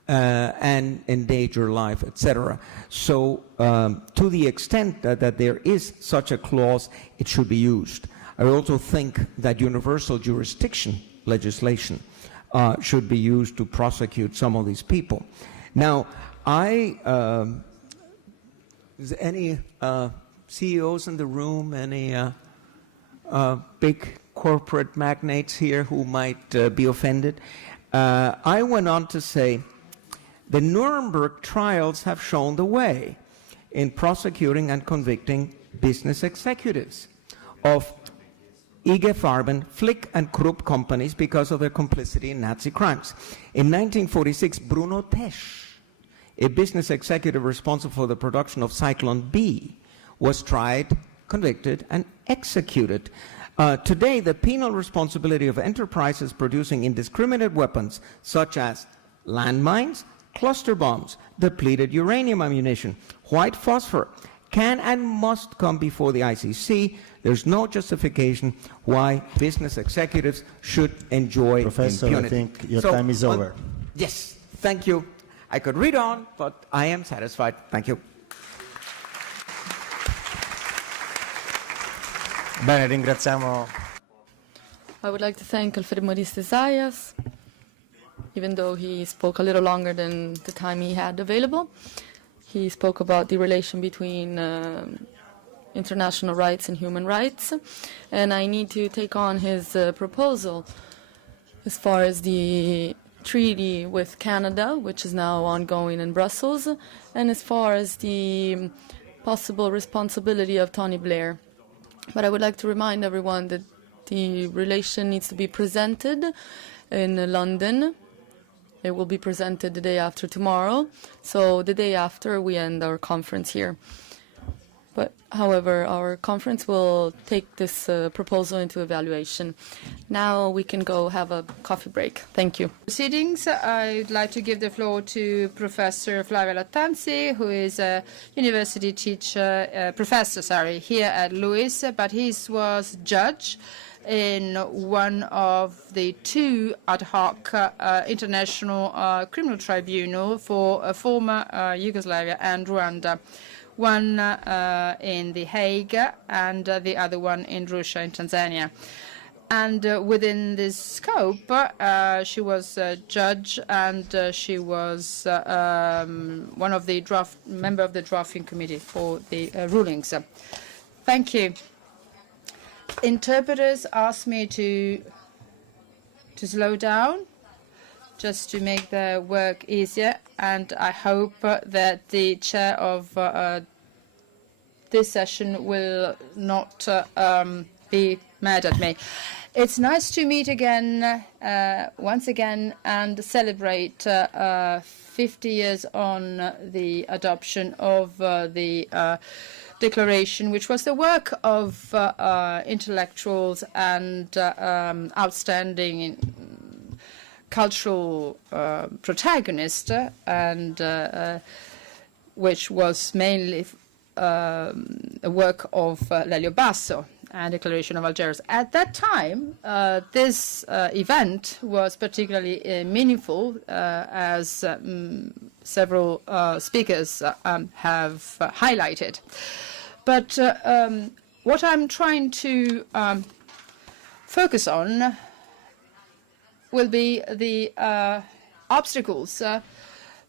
and endanger life, etc. So to the extent that there is such a clause, it should be used. I also think that universal jurisdiction legislation should be used to prosecute some of these people. Now, is there any CEOs in the room, any big corporate magnates here who might be offended? I went on to say, the Nuremberg trials have shown the way in prosecuting and convicting business executives of IG Farben, Flick and Krupp companies because of their complicity in Nazi crimes. In 1946, Bruno Tesch, a business executive responsible for the production of Cyclone B, was tried, convicted, and executed. Today, the penal responsibility of enterprises producing indiscriminate weapons such as landmines, cluster bombs, depleted uranium ammunition, white phosphor, can and must come before the ICC. There's no justification why business executives should enjoy Professor, impunity. I think your time is over. Yes, thank you. I could read on, but I am satisfied. Thank you. Bene, ringraziamo. I would like to thank Alfred Maurice de Zayas, even though he spoke a little longer than the time he had available. He spoke about the relation between international rights and human rights, and I need to take on his proposal as far as the treaty with Canada, which is now ongoing in Brussels, and as far as the possible responsibility of Tony Blair. But I would like to remind everyone that the relation needs to be presented in London. It will be presented the day after tomorrow, so the day after we end our conference here. But, however, our conference will take this proposal into evaluation. Now we can go have a coffee break. Thank you. Proceedings, I'd like to give the floor to Professor Flavio Lattanzi, who is a university professor here at Lewis, but he was judge in one of the two ad hoc international criminal tribunal for former Yugoslavia and Rwanda. One in The Hague and the other one in Arusha in Tanzania. And within this scope, she was a judge, and she was one of the member of the drafting committee for the rulings. Thank you. Interpreters asked me to slow down, just to make their work easier, and I hope that the chair of this session will not be mad at me. It's nice to meet again, once again, and celebrate 50 years on the adoption of the Declaration, which was the work of intellectuals and outstanding cultural protagonists, and which was mainly a work of Lelio Basso and Declaration of Algiers. At that time, this event was particularly meaningful, as several speakers have highlighted. But what I'm trying to focus on will be the obstacles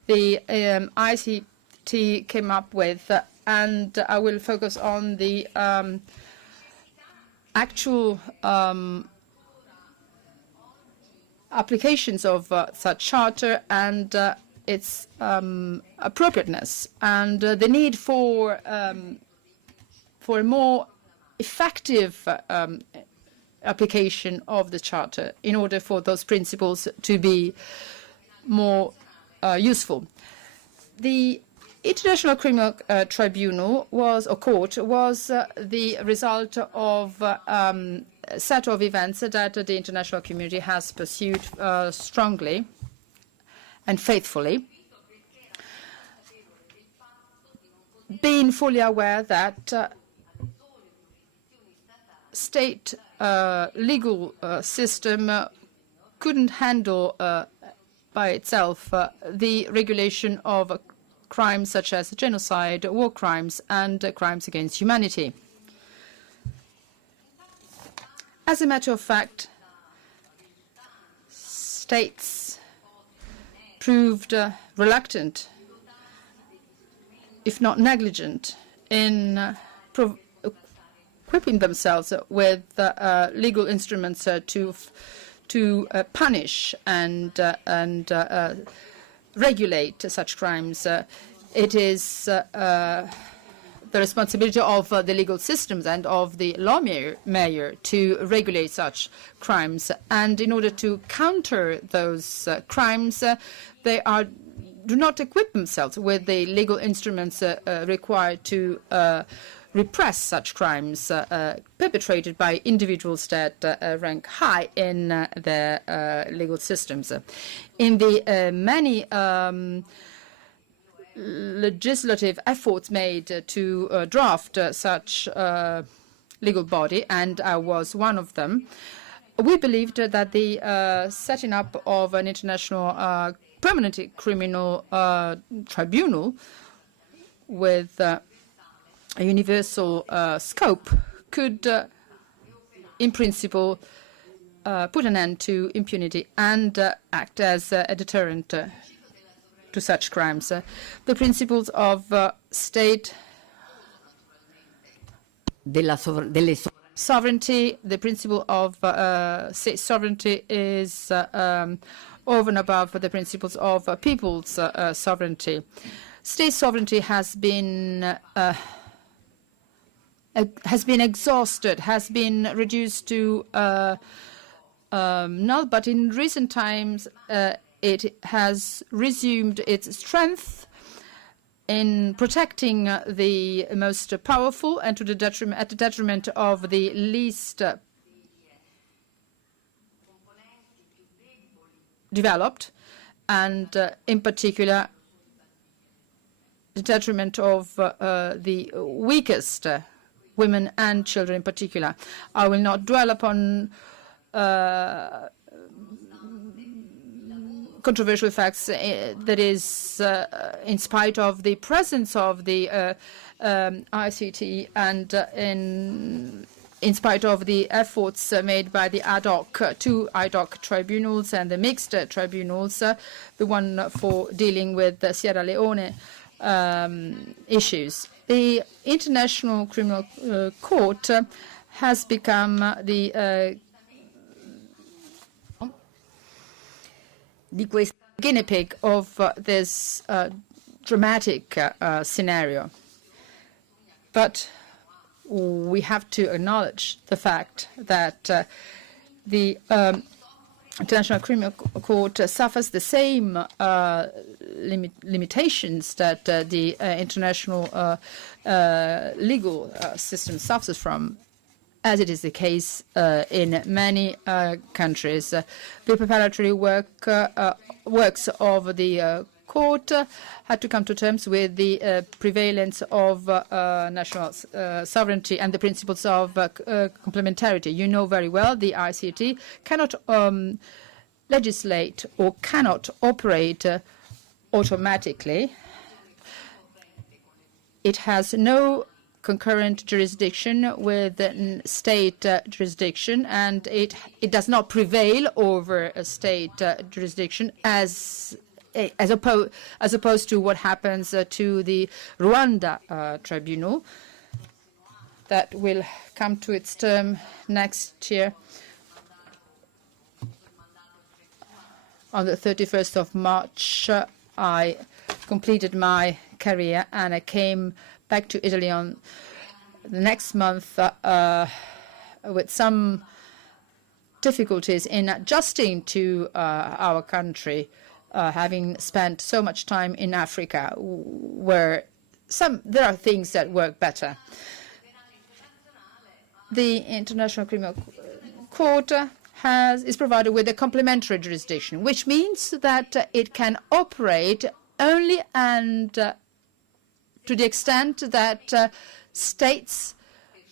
the ICT came up with, and I will focus on the actual applications of such charter and its appropriateness, and the need for a more effective application of the charter in order for those principles to be more useful. The International Criminal Tribunal court was the result of a set of events that the international community has pursued strongly and faithfully, being fully aware that state legal system couldn't handle by itself the regulation of crimes such as genocide, war crimes, and crimes against humanity. As a matter of fact, states proved reluctant, if not negligent, in equipping themselves with legal instruments to punish and regulate such crimes. It is the responsibility of the legal systems and of the lawmaker to regulate such crimes. And in order to counter those crimes, they do not equip themselves with the legal instruments required to repress such crimes perpetrated by individuals that rank high in their legal systems. In the many legislative efforts made to draft such legal body, and I was one of them, we believed that the setting up of an international permanent criminal tribunal with a universal scope could, in principle, put an end to impunity and act as a deterrent to such crimes. The principles of state sovereignty, the principle of state sovereignty is over and above the principles of people's sovereignty. State sovereignty has been exhausted, has been reduced to null, but in recent times it has resumed its strength in protecting the most powerful and to the detriment of the least developed, and in particular the detriment of the weakest, women and children in particular. I will not dwell upon controversial facts that is in spite of the presence of the ICT and in in spite of the efforts made by the two ad hoc tribunals and the mixed tribunals, the one for dealing with the Sierra Leone issues. The International Criminal Court has become the guinea pig of this dramatic scenario. But we have to acknowledge the fact that the International Criminal Court suffers the same limitations that the international legal system suffers from, as it is the case in many countries. The preparatory works of the court had to come to terms with the prevalence of national sovereignty and the principles of complementarity. You know very well the ICT cannot legislate or cannot operate automatically. It has no concurrent jurisdiction with state jurisdiction, and it does not prevail over a state jurisdiction as opposed to what happens to the Rwanda tribunal that will come to its term next year on the 31st of March. I completed my career and I came back to Italy on the next month with some difficulties in adjusting to our country, having spent so much time in Africa, where there are things that work better. The International Criminal Court is provided with a complementary jurisdiction, which means that it can operate only and to the extent that states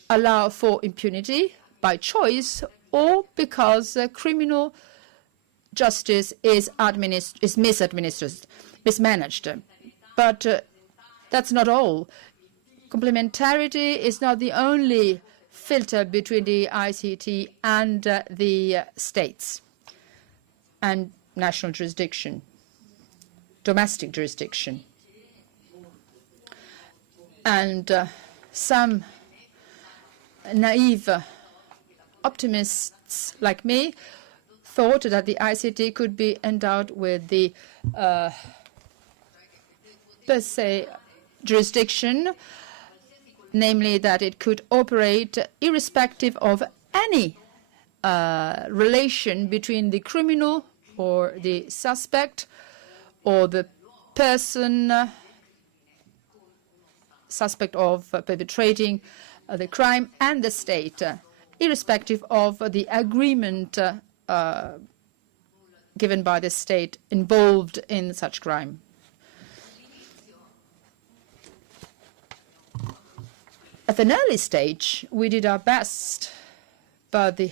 allow for impunity by choice or because criminal justice is mismanaged. But that's not all. Complementarity is not the only filter between the ICT and the states and national jurisdiction, domestic jurisdiction. And some naive optimists like me thought that the ICT could be endowed with the per se jurisdiction, namely that it could operate irrespective of any relation between the criminal or the suspect or the person suspect of perpetrating the crime and the state, irrespective of the agreement given by the state involved in such crime. At an early stage, we did our best, but the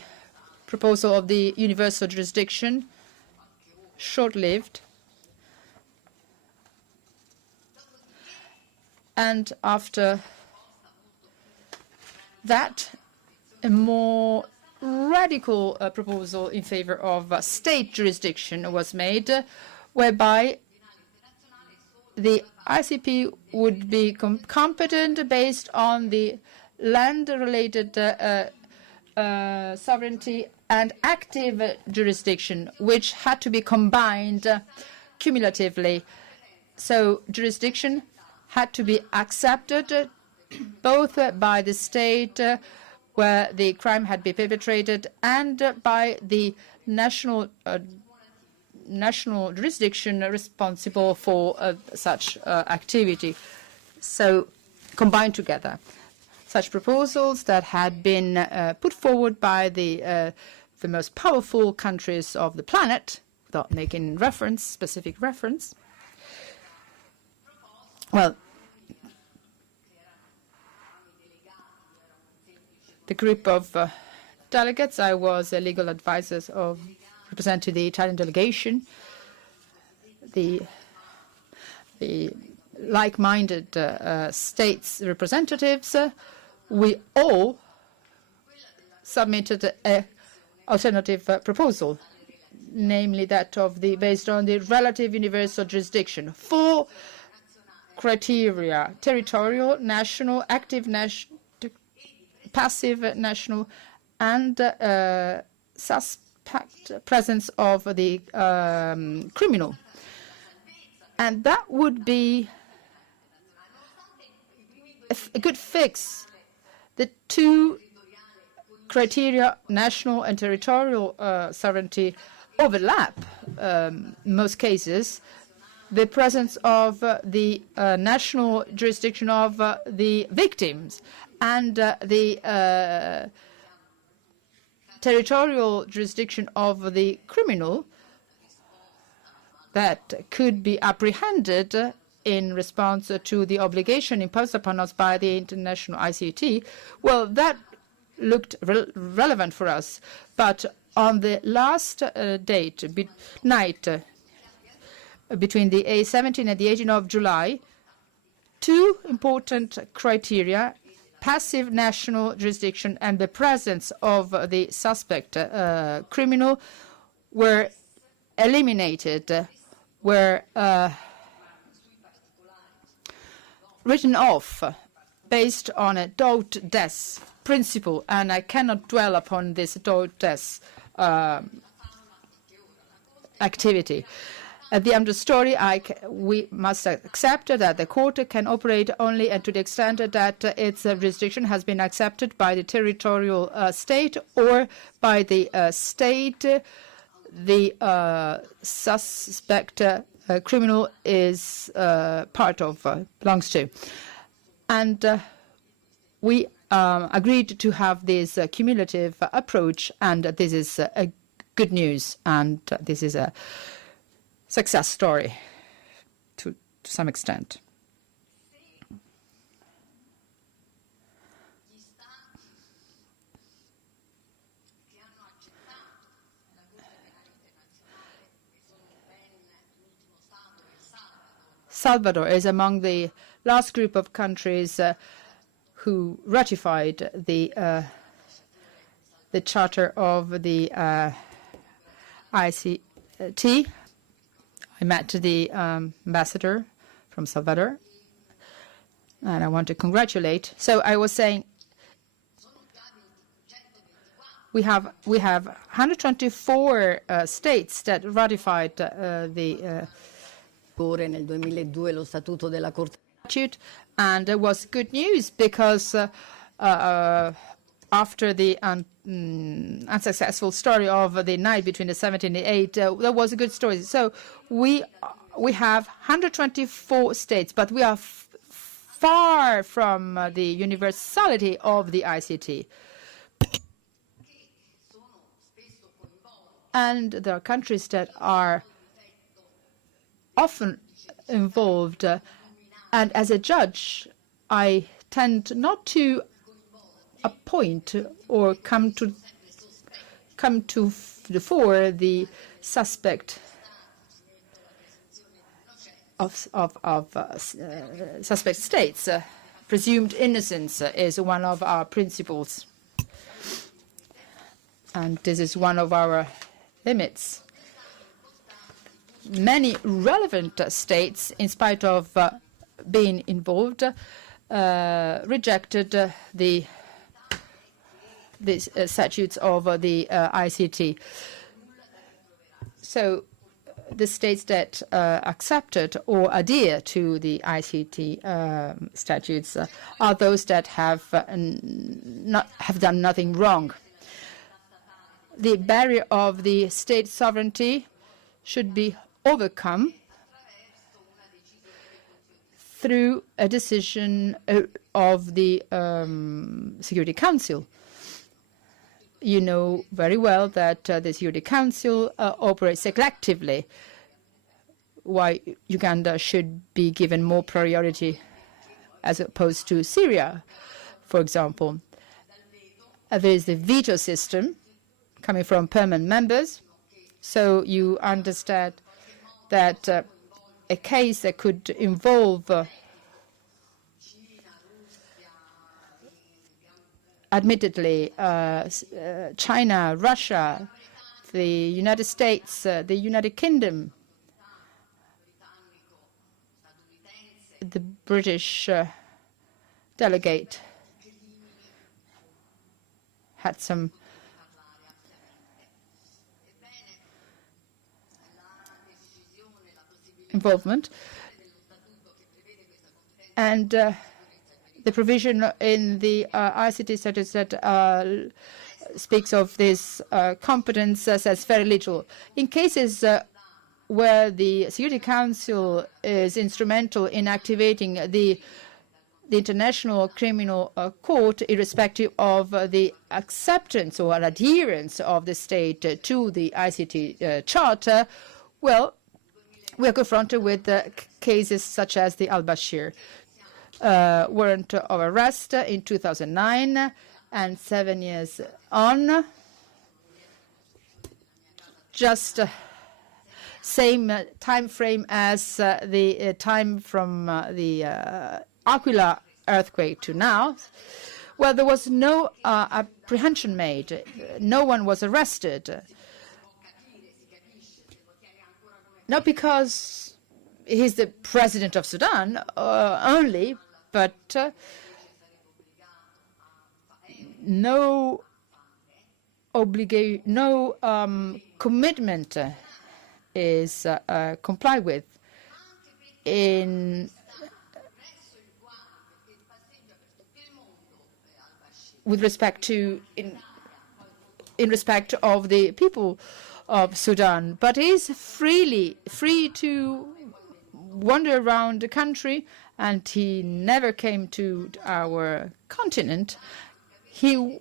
proposal of the universal jurisdiction, short-lived, and after that, a more radical proposal in favor of state jurisdiction was made, whereby the ICP would be competent based on the land-related sovereignty and active jurisdiction, which had to be combined cumulatively. So jurisdiction had to be accepted both by the state where the crime had been perpetrated and by the national jurisdiction responsible for such activity. So combined together. Such proposals that had been put forward by the most powerful countries of the planet, without making specific reference. Well, the group of delegates, I was a legal advisor of representing the Italian delegation, the like-minded states representatives, we all submitted an alternative proposal, namely that of based on the relative universal jurisdiction. 4 criteria: territorial, national, active national, passive national, and suspect presence of the criminal. And that would be a good fix. The 2 criteria, national and territorial sovereignty, overlap in most cases. The presence of the national jurisdiction of the victims and the territorial jurisdiction of the criminal that could be apprehended in response to the obligation imposed upon us by the international ICT, well, that looked relevant for us. But on the last night, between the 17th and the 18th of July, 2 important criteria, passive national jurisdiction and the presence of the suspect criminal, were eliminated, were written off based on a do ut des principle, and I cannot dwell upon this do ut des activity. At the end of the story, we must accept that the court can operate only and to the extent that its jurisdiction has been accepted by the territorial state or by the state the suspect criminal is part of, belongs to. And we agreed to have this cumulative approach, and this is good news, and this is a success story to some extent. Salvador is among the last group of countries who ratified the charter of the ICT. I met the ambassador from Salvador, and I want to congratulate. So I was saying, we have 124 states that ratified the nel 2002 lo statuto della Corte. And it was good news because after the unsuccessful story of the night between the 17th and the 8th, that was a good story. So we have 124 states, but we are far from the universality of the ICT. And there are countries that are often involved. And as a judge, I tend not to appoint or come to the fore the suspect of suspect states. Presumed innocence is one of our principles, and this is one of our limits. Many relevant states, in spite of being involved, rejected the statutes of the ICT. So the states that accepted or adhere to the ICT statutes are those that have done nothing wrong. The barrier of the state sovereignty should be overcome through a decision of the Security Council. You know very well that the Security Council operates selectively, why Uganda should be given more priority as opposed to Syria, for example. There is the veto system coming from permanent members, so you understand that a case that could involve admittedly, China, Russia, the United States, the United Kingdom, the British delegate had some involvement. And the provision in the ICT statutes that speaks of this competence says very little. In cases where the Security Council is instrumental in activating the International Criminal Court, irrespective of the acceptance or adherence of the state to the ICT Charter, well, we are confronted with cases such as the al-Bashir warrant of arrest in 2009, and 7 years on, just same time frame as the time from the Aquila earthquake to now. Well, there was no apprehension made. No one was arrested. Not because he's the president of Sudan only, but no commitment is complied with with respect to in respect of the people of Sudan, but is free to wander around the country, and he never came to our continent. He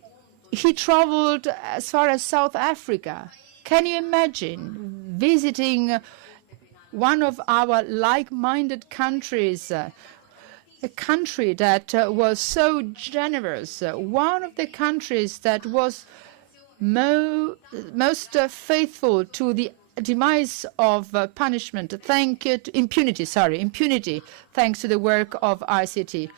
traveled as far as South Africa. Can you imagine visiting one of our like-minded countries, a country that was so generous, one of the countries that was most faithful to the demise of punishment, impunity, thanks to the work of ICT.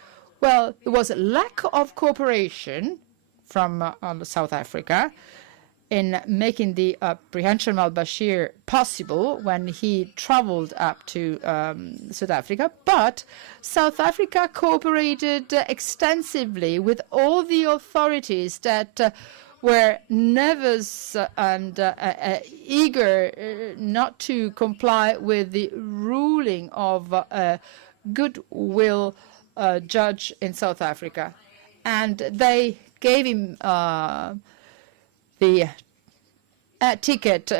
Well, there was a lack of cooperation from South Africa in making the apprehension of al-Bashir possible when he traveled up to South Africa, but South Africa cooperated extensively with all the authorities that were nervous and eager not to comply with the ruling of a goodwill judge in South Africa. And they gave him the ticket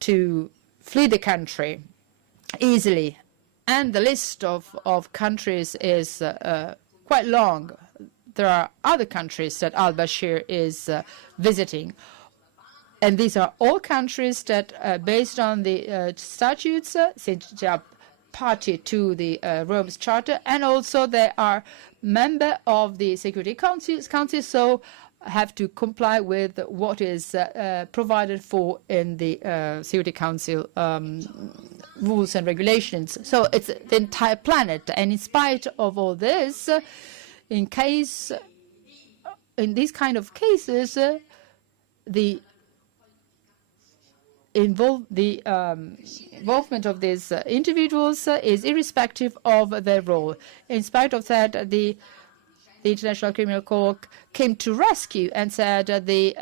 to flee the country easily. And the list of countries is quite long. There are other countries that al-Bashir is visiting. And these are all countries that, based on the statutes, since they are party to the Rome's Charter, and also they are member of the Security Council, so have to comply with what is provided for in the Security Council rules and regulations. So it's the entire planet. And in spite of all this, in these kind of cases, the involvement of these individuals is irrespective of their role. In spite of that, the International Criminal Court came to rescue and said the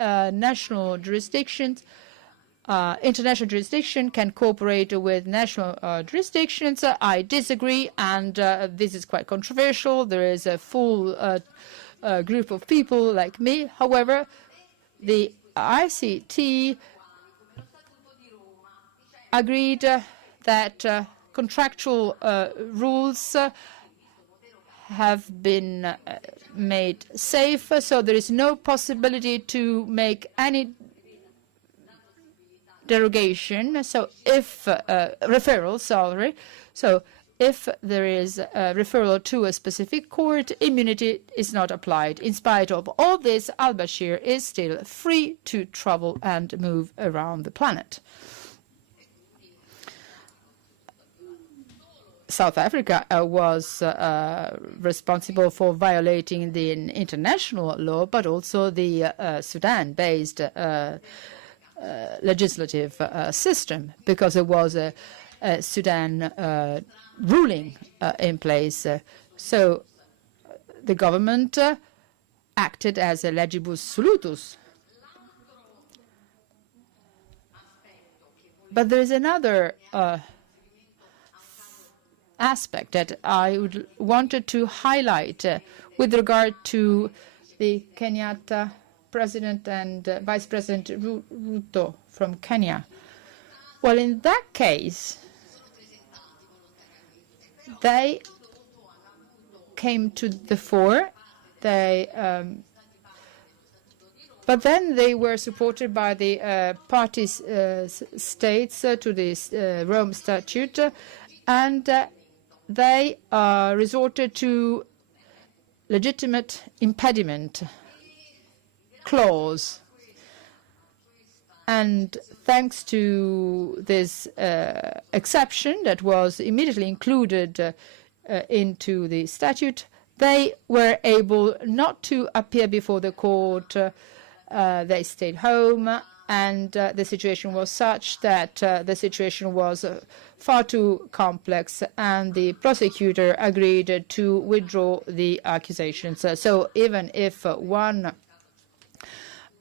international jurisdiction can cooperate with national jurisdictions. I disagree, and this is quite controversial. There is a full group of people like me. However, the ICT agreed that contractual rules have been made safe, so there is no possibility to make any derogation. So if referral, sorry. So if there is a referral to a specific court, immunity is not applied. In spite of all this, al-Bashir is still free to travel and move around the planet. South Africa was responsible for violating the international law, but also the Sudan-based legislative system, because there was a Sudan ruling in place. So the government acted as a legibus solutus. But there is another aspect that I wanted to highlight with regard to the Kenyatta President and Vice President Ruto from Kenya. Well, in that case, they came to the fore. But then they were supported by the party states to this Rome Statute, and they resorted to legitimate impediment clause. And thanks to this exception that was immediately included into the statute, they were able not to appear before the court. They stayed home, and the situation was such that the situation was far too complex, and the prosecutor agreed to withdraw the accusations. So even if one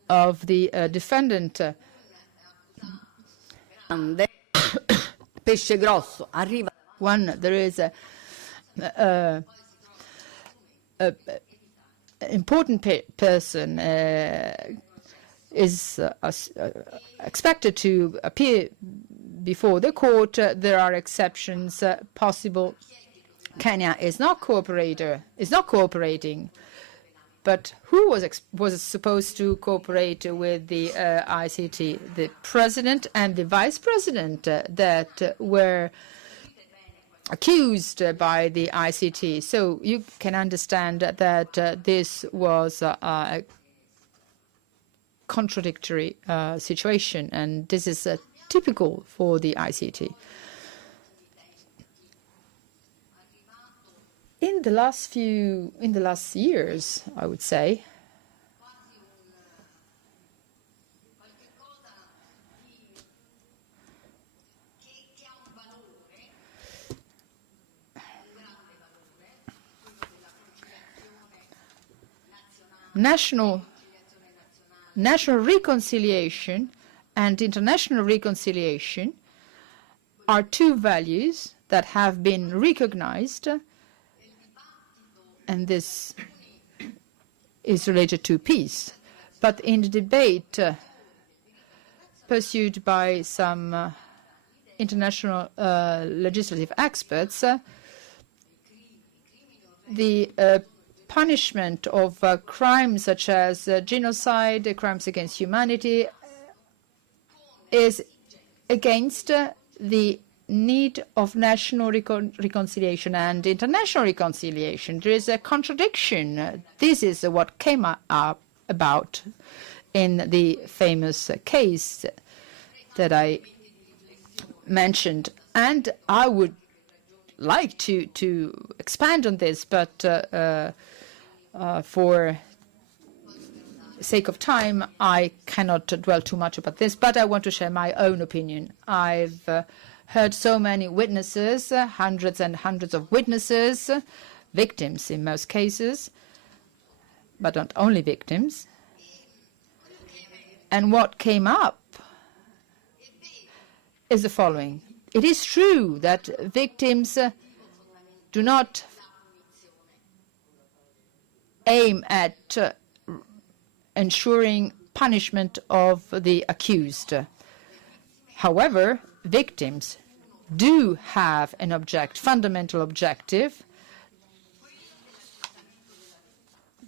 of the defendant pesce grosso arriva. There is a important person is expected to appear before the court. There are exceptions possible. Kenya is not cooperating. But who was supposed to cooperate with the ICT? The president and the vice president that were accused by the ICT. So you can understand that this was a contradictory situation, and this is typical for the ICT. In the last years, I would say, national reconciliation and international reconciliation are two values that have been recognized, and this is related to peace. But in the debate pursued by some international legislative experts, the punishment of crimes such as genocide, crimes against humanity, is against the need of national reconciliation and international reconciliation. There is a contradiction. This is what came up about in the famous case that I mentioned. And I would like to expand on this, but for sake of time, I cannot dwell too much about this, but I want to share my own opinion. I've heard so many witnesses, hundreds and hundreds of witnesses, victims in most cases, but not only victims. And what came up is the following. It is true that victims do not aim at ensuring punishment of the accused. However, victims do have an fundamental objective,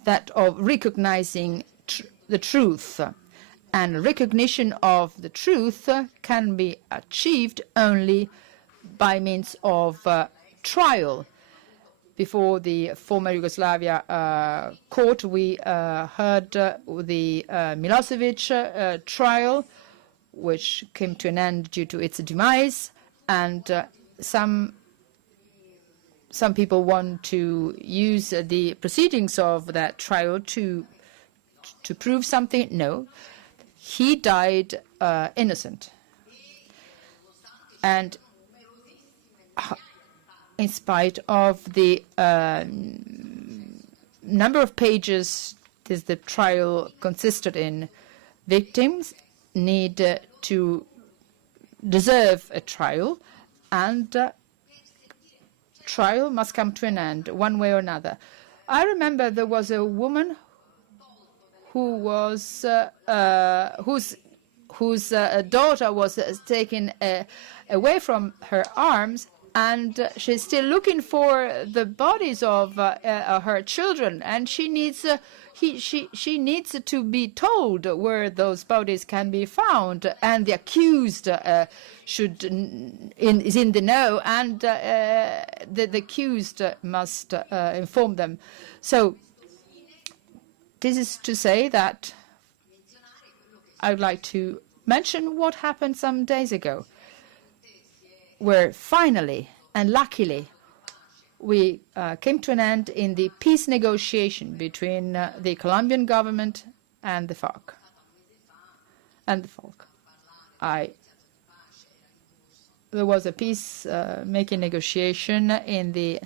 that of recognizing the truth. And recognition of the truth can be achieved only by means of trial. Before the former Yugoslavia court, we heard the Milosevic trial, which came to an end due to its demise, and some some people want to use the proceedings of that trial to prove something. No, he died innocent. And in spite of the number of pages that the trial consisted in, victims need to deserve a trial, and trial must come to an end one way or another. I remember there was a woman who was whose daughter was taken away from her arms, and she's still looking for the bodies of her children, and she needs she needs to be told where those bodies can be found, and the accused is in the know, and the accused must inform them. So this is to say that I would like to mention what happened some days ago, where finally and luckily we came to an end in the peace negotiation between the Colombian government and the FARC. There was a peace-making negotiation in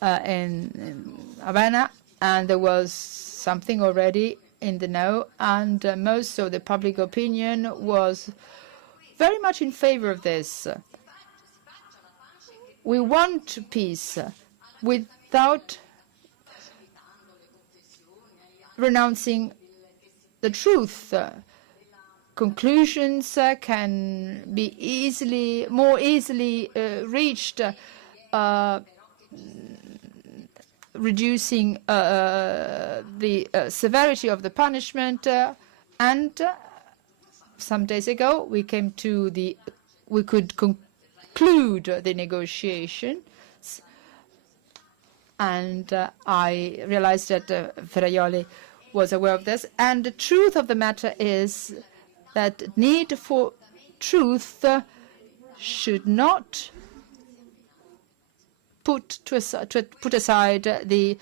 Havana, and there was something already in the know, and most of the public opinion was very much in favor of this. We want peace without renouncing the truth. Conclusions can be more easily reached, reducing the severity of the punishment. And some days ago, we could conclude the negotiations, and I realized that Ferraioli was aware of this. And the truth of the matter is that need for truth should not put aside the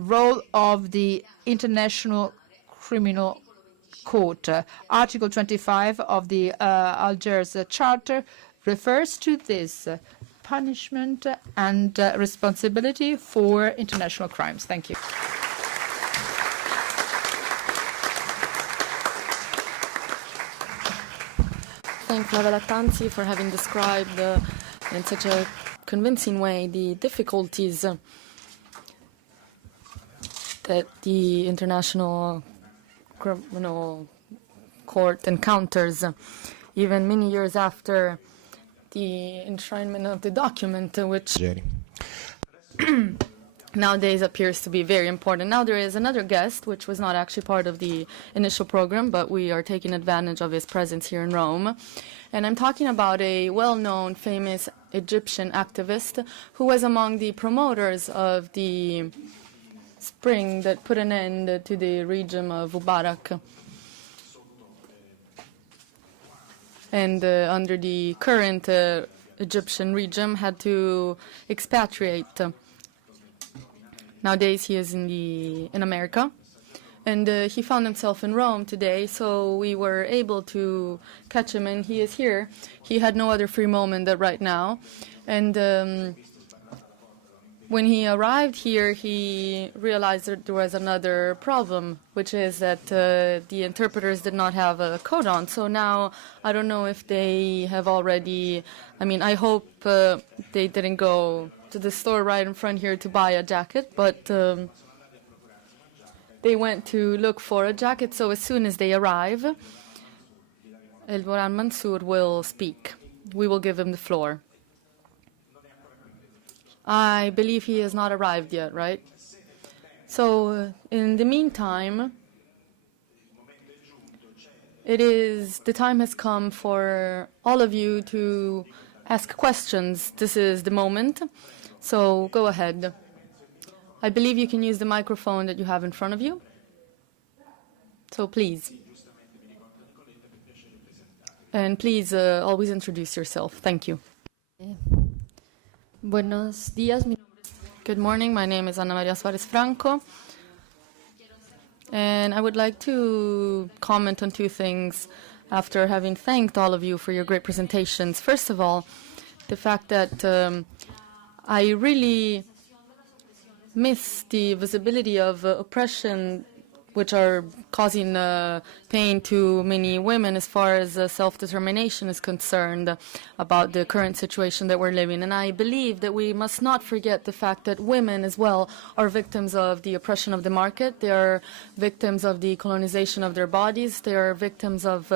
role of the International Criminal Court. Article 25 of the Algiers Charter refers to this punishment and responsibility for international crimes. Thank you. Thank Flavia Lattanzi for having described in such a convincing way the difficulties that the International Criminal Court encounters, even many years after the enshrinement of the document, which nowadays appears to be very important. Now there is another guest, which was not actually part of the initial program, but we are taking advantage of his presence here in Rome. And I'm talking about a well-known, famous Egyptian activist who was among the promoters of the spring that put an end to the regime of Mubarak. And under the current Egyptian regime had to expatriate. Nowadays he is in America, and he found himself in Rome today, so we were able to catch him, and he is here. He had no other free moment right now, and when he arrived here, he realized that there was another problem, which is that the interpreters did not have a coat on. So now I don't know if they have already, I hope they didn't go to the store right in front here to buy a jacket, but they went to look for a jacket. So as soon as they arrive, El Boran Mansour will speak. We will give him the floor. I believe he has not arrived yet, right? So in the meantime, the time has come for all of you to ask questions. This is the moment, so go ahead. I believe you can use the microphone that you have in front of you. So please. And please always introduce yourself. Thank you. Buenos días. Good morning, my name is Ana Maria Suarez Franco, and I would like to comment on two things after having thanked all of you for your great presentations. First of all, the fact that I really miss the visibility of oppression which are causing pain to many women as far as self-determination is concerned about the current situation that we're living. And I believe that we must not forget the fact that women as well are victims of the oppression of the market. They are victims of the colonization of their bodies. They are victims of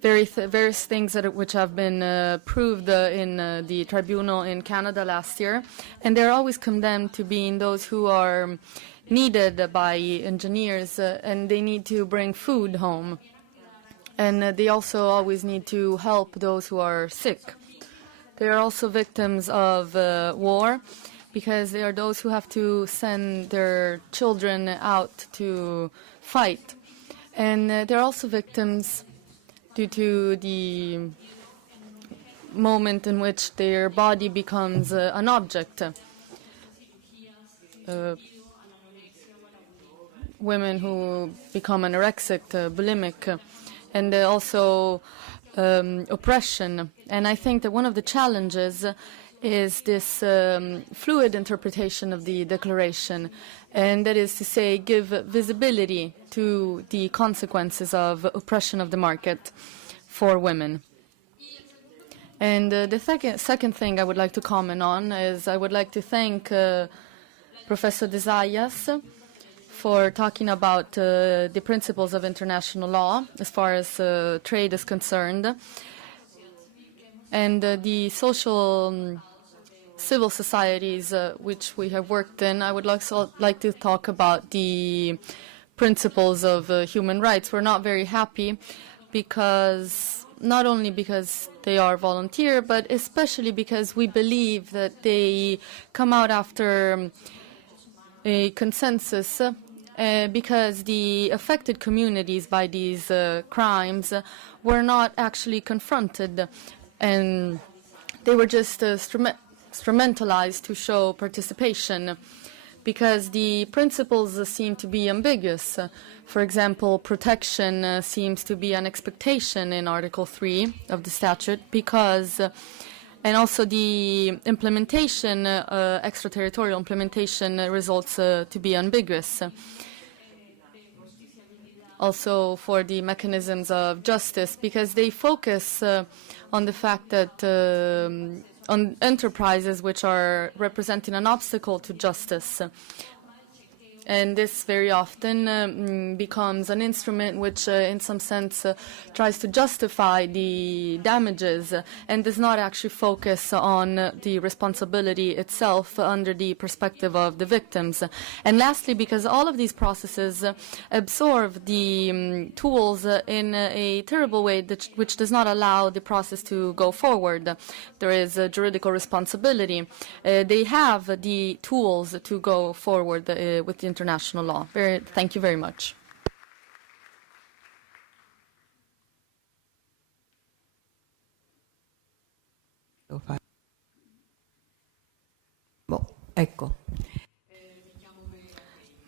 various things which have been proved in the Tribunal in Canada last year. And they're always condemned to being those who are needed by engineers, and they need to bring food home. And they also always need to help those who are sick. They are also victims of war, because they are those who have to send their children out to fight. And they're also victims due to the moment in which their body becomes an object. Women who become anorexic, bulimic, and also oppression. And I think that one of the challenges is this fluid interpretation of the declaration, and that is to say, give visibility to the consequences of oppression of the market for women. And the second thing I would like to comment on is I would like to thank Professor De Zayas for talking about the principles of international law as far as trade is concerned, and the social civil societies which we have worked in. I would also like to talk about the principles of human rights. We're not very happy because not only because they are volunteer, but especially because we believe that they come out after a consensus because the affected communities by these crimes were not actually confronted, and they were just instrumentalized to show participation, because the principles seem to be ambiguous. For example, protection seems to be an expectation in Article 3 of the statute, because and also the implementation, extraterritorial implementation, results to be ambiguous. Also for the mechanisms of justice, because they focus on the fact that on enterprises which are representing an obstacle to justice. And this very often becomes an instrument which, in some sense, tries to justify the damages and does not actually focus on the responsibility itself under the perspective of the victims. And lastly, because all of these processes absorb the tools in a terrible way which does not allow the process to go forward. There is a juridical responsibility. They have the tools to go forward with the international law. Thank you very much.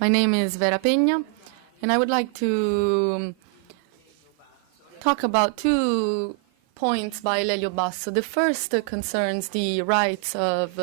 My name is Vera Peña, and I would like to talk about two points by Lelio Basso. The first concerns the rights of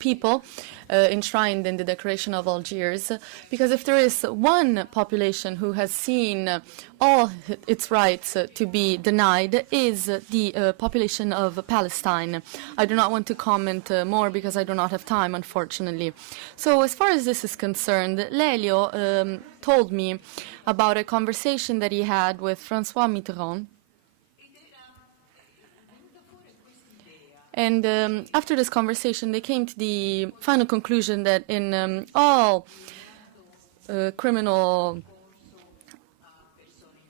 people enshrined in the Declaration of Algiers, because if there is one population who has seen all its rights to be denied, is the population of Palestine. I do not want to comment more because I do not have time, unfortunately. So as far as this is concerned, Lelio told me about a conversation that he had with François Mitterrand. And after this conversation, they came to the final conclusion that in all criminal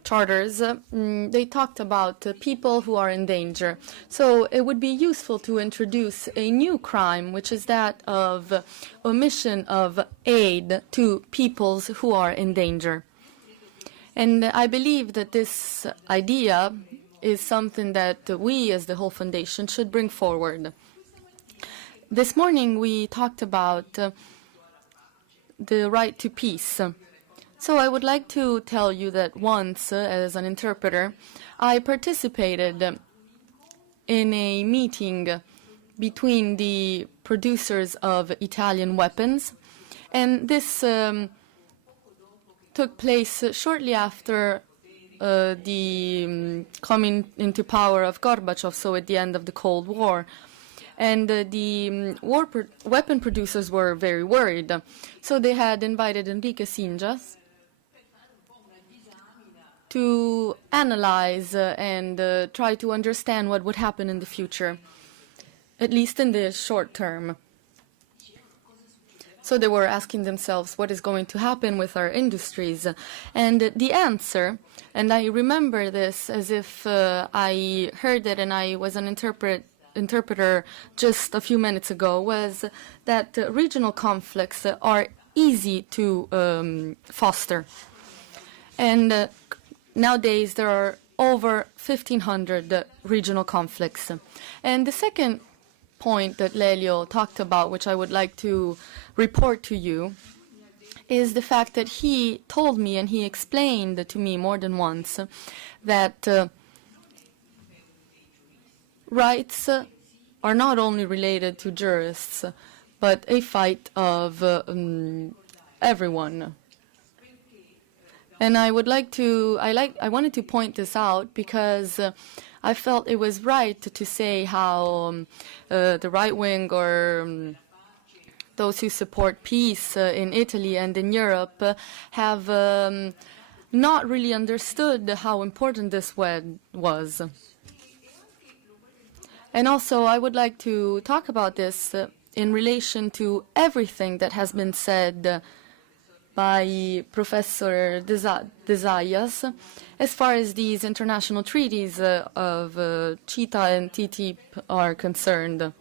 charters, they talked about people who are in danger. So it would be useful to introduce a new crime, which is that of omission of aid to peoples who are in danger. And I believe that this idea is something that we, as the whole foundation, should bring forward. This morning we talked about the right to peace. So I would like to tell you that once, as an interpreter, I participated in a meeting between the producers of Italian weapons, and this took place shortly after the coming into power of Gorbachev, so at the end of the Cold War. And the weapon producers were very worried. So they had invited Enrique Sinjas to analyze and try to understand what would happen in the future, at least in the short term. So they were asking themselves what is going to happen with our industries. And the answer, and I remember this as if I heard it and I was an interpreter just a few minutes ago, was that regional conflicts are easy to foster. And nowadays there are over 1,500 regional conflicts. And the second point that Lelio talked about, which I would like to report to you, is the fact that he told me and he explained to me more than once that rights are not only related to jurists, but a fight of everyone. And I wanted to point this out because I felt it was right to say how the right wing or those who support peace in Italy and in Europe have not really understood how important this was. And also, I would like to talk about this in relation to everything that has been said by Professor Desayas as far as these international treaties of CETA and TTIP are concerned.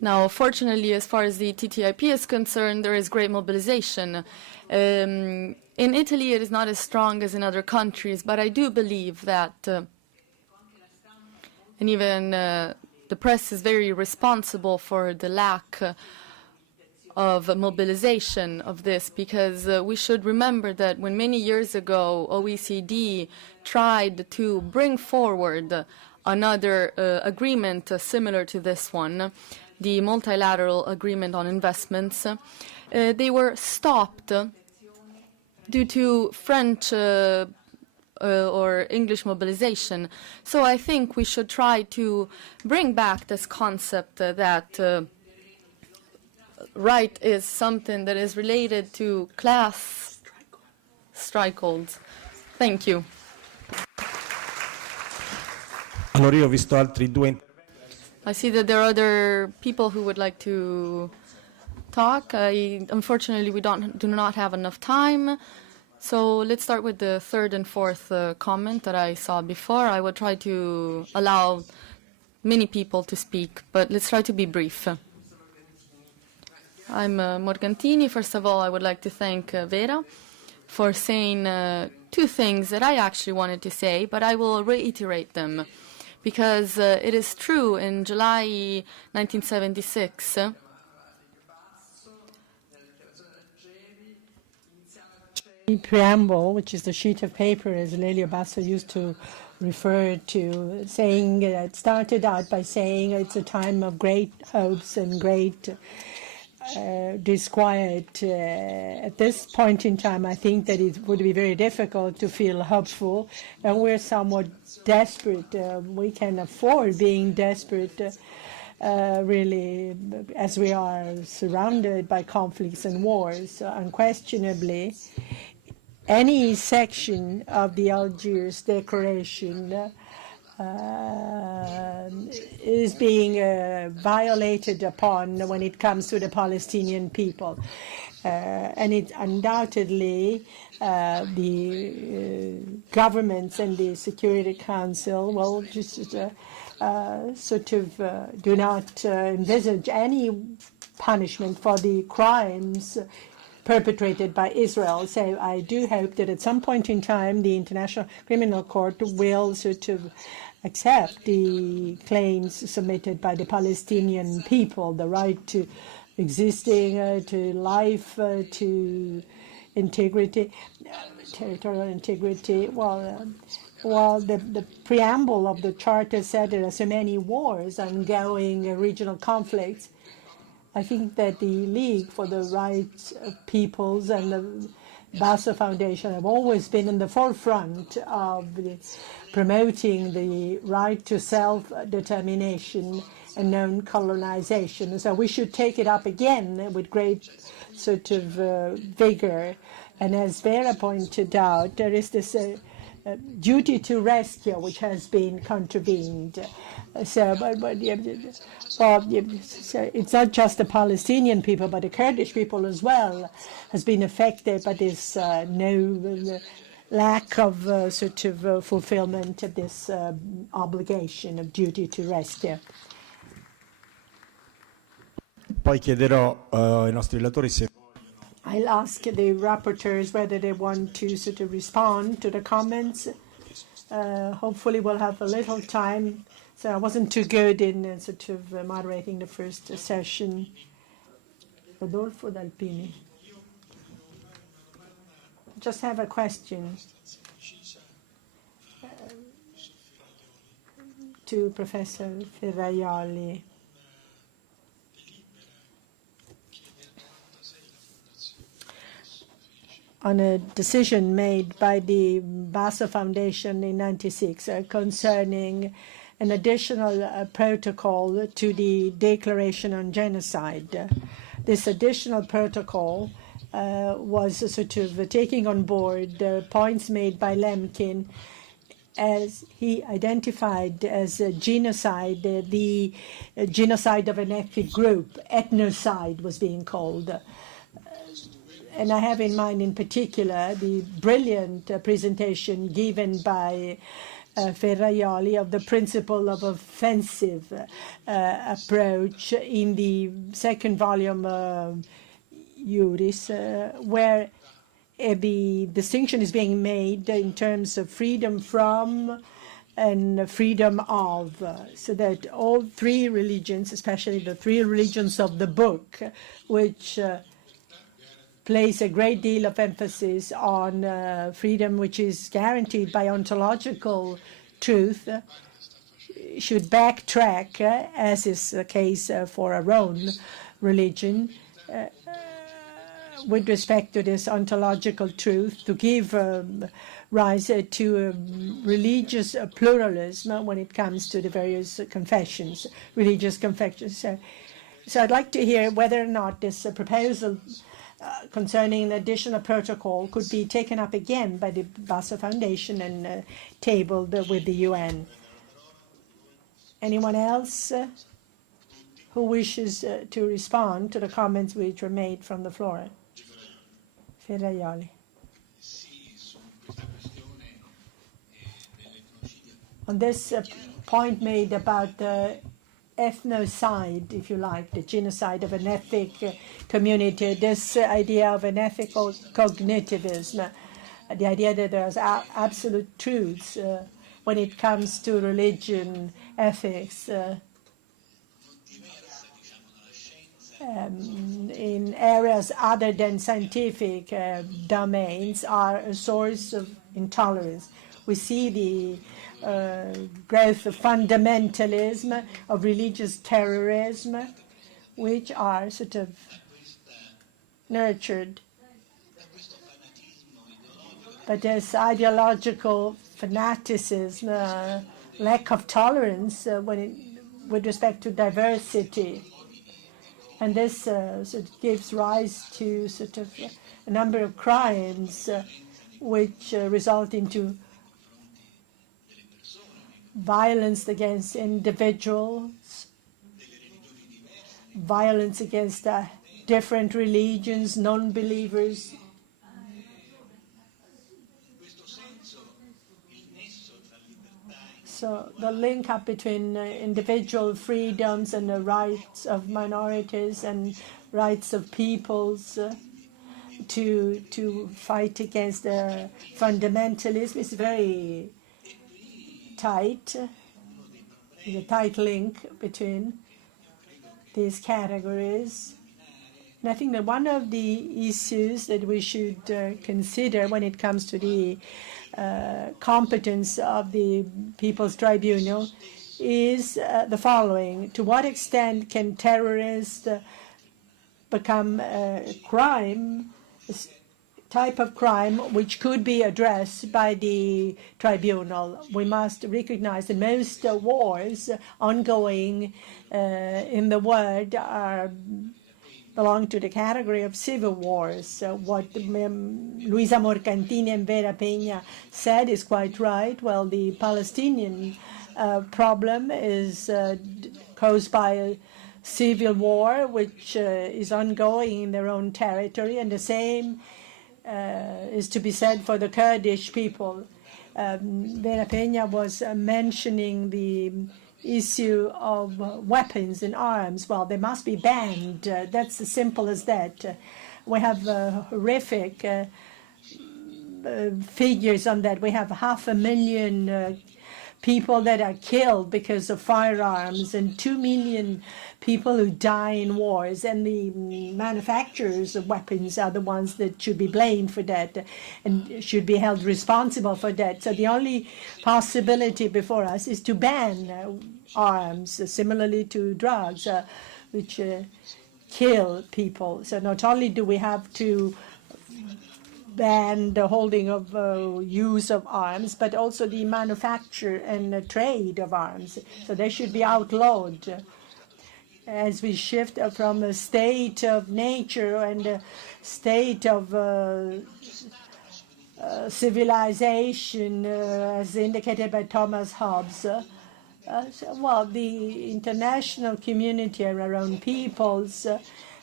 Now, fortunately, as far as the TTIP is concerned, there is great mobilization. In Italy, it is not as strong as in other countries, but I do believe that, and even the press is very responsible for the lack of mobilization of this, because we should remember that when many years ago OECD tried to bring forward another agreement similar to this one, the multilateral agreement on investments, they were stopped due to French or English mobilization. So I think we should try to bring back this concept that right is something that is related to class strikeholds. Thank you. Allora io ho visto altri due. I see that there are other people who would like to talk. Unfortunately, we do not have enough time. So let's start with the third and fourth comment that I saw before. I will try to allow many people to speak, but let's try to be brief. I'm Morgantini. First of all, I would like to thank Vera for saying two things that I actually wanted to say, but I will reiterate them. Because it is true, in July 1976, the preamble, which is the sheet of paper, as Lelio Basso used to refer to, saying it started out by saying it's a time of great hopes and great disquiet. At this point in time, I think that it would be very difficult to feel hopeful, and we're somewhat desperate. We can afford being desperate, really, as we are surrounded by conflicts and wars. So unquestionably, any section of the Algiers Declaration is being violated upon when it comes to the Palestinian people. And it undoubtedly, the governments and the Security Council will just sort of do not envisage any punishment for the crimes perpetrated by Israel. So I do hope that at some point in time the International Criminal Court will sort of accept the claims submitted by the Palestinian people, the right to existing, to life, to integrity, territorial integrity. Well, the preamble of the Charter said there are so many wars, ongoing regional conflicts. I think that the League for the Rights of Peoples and the Basso Foundation have always been in the forefront of promoting the right to self-determination and non-colonization. So we should take it up again with great sort of vigor. And as Vera pointed out, there is this duty to rescue which has been contravened. So, so it's not just the Palestinian people, but the Kurdish people as well has been affected by this lack of sort of fulfillment of this obligation of duty to rescue. Poi chiederò ai nostri relatori se I'll ask the rapporteurs whether they want to sort of respond to the comments. Hopefully we'll have a little time. So I wasn't too good in sort of moderating the first session. Rodolfo D'Alpini. Just have a question to Professor Ferraioli. On a decision made by the Basso Foundation in '96 concerning an additional protocol to the Declaration on Genocide. This additional protocol was sort of taking on board the points made by Lemkin as he identified as a genocide, the genocide of an ethnic group. Ethnocide was being called. And I have in mind, in particular, the brilliant presentation given by Ferraioli of the principle of offensive approach in the second volume, Juris, where the distinction is being made in terms of freedom from and freedom of, so that all three religions, especially the three religions of the book, which place a great deal of emphasis on freedom which is guaranteed by ontological truth, should backtrack, as is the case for our own religion, with respect to this ontological truth, to give rise to religious pluralism when it comes to the various confessions, religious confessions. So I'd like to hear whether or not this proposal concerning an additional protocol could be taken up again by the Basso Foundation and tabled with the UN. Anyone else who wishes to respond to the comments which were made from the floor? Ferraioli. On this point made about the ethnocide, if you like, the genocide of an ethnic community, this idea of an ethical cognitivism, the idea that there's absolute truths when it comes to religion, ethics, in areas other than scientific domains are a source of intolerance. We see the growth of fundamentalism, of religious terrorism, which are sort of nurtured. But there's ideological fanaticism, lack of tolerance with respect to diversity. And this sort of gives rise to sort of a number of crimes which result into violence against individuals, violence against different religions, non-believers. So the link up between individual freedoms and the rights of minorities and rights of peoples, to fight against the fundamentalism is very tight. There's a tight link between these categories. And I think that one of the issues that we should consider when it comes to the competence of the People's Tribunal is the following. To what extent can terrorists become a crime, type of crime which could be addressed by the tribunal? We must recognize that most wars ongoing in the world belong to the category of civil wars. What Luisa Morcantini and Vera Peña said is quite right. Well, the Palestinian problem is caused by a civil war which is ongoing in their own territory, and the same is to be said for the Kurdish people. Vera Peña was mentioning the issue of weapons and arms. Well, they must be banned. That's as simple as that. We have horrific figures on that. We have 500,000 people that are killed because of firearms and 2 million people who die in wars, and the manufacturers of weapons are the ones that should be blamed for that and should be held responsible for that. So the only possibility before us is to ban arms, similarly to drugs, which kill people. So not only do we have to ban the holding of use of arms, but also the manufacture and trade of arms. So they should be outlawed. As we shift from a state of nature and a state of civilization, as indicated by Thomas Hobbes, well, the international community and our own peoples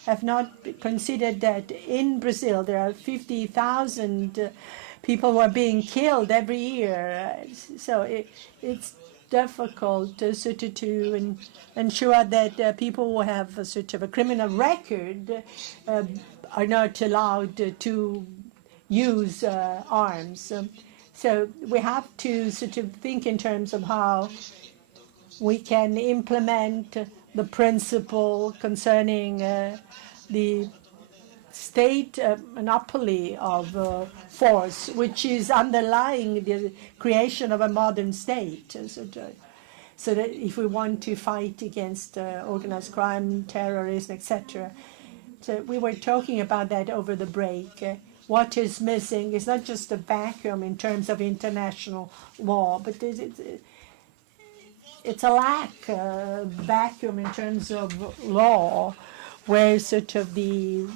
have not considered that in Brazil there are 50,000 people who are being killed every year. So it's difficult to ensure that people who have a sort of a criminal record are not allowed to use arms. So we have to sort of think in terms of how we can implement the principle concerning the state monopoly of force, which is underlying the creation of a modern state. So that if we want to fight against organized crime, terrorism, etc. So we were talking about that over the break. What is missing is not just a vacuum in terms of international law, but it's a lack, vacuum in terms of law, where sort of you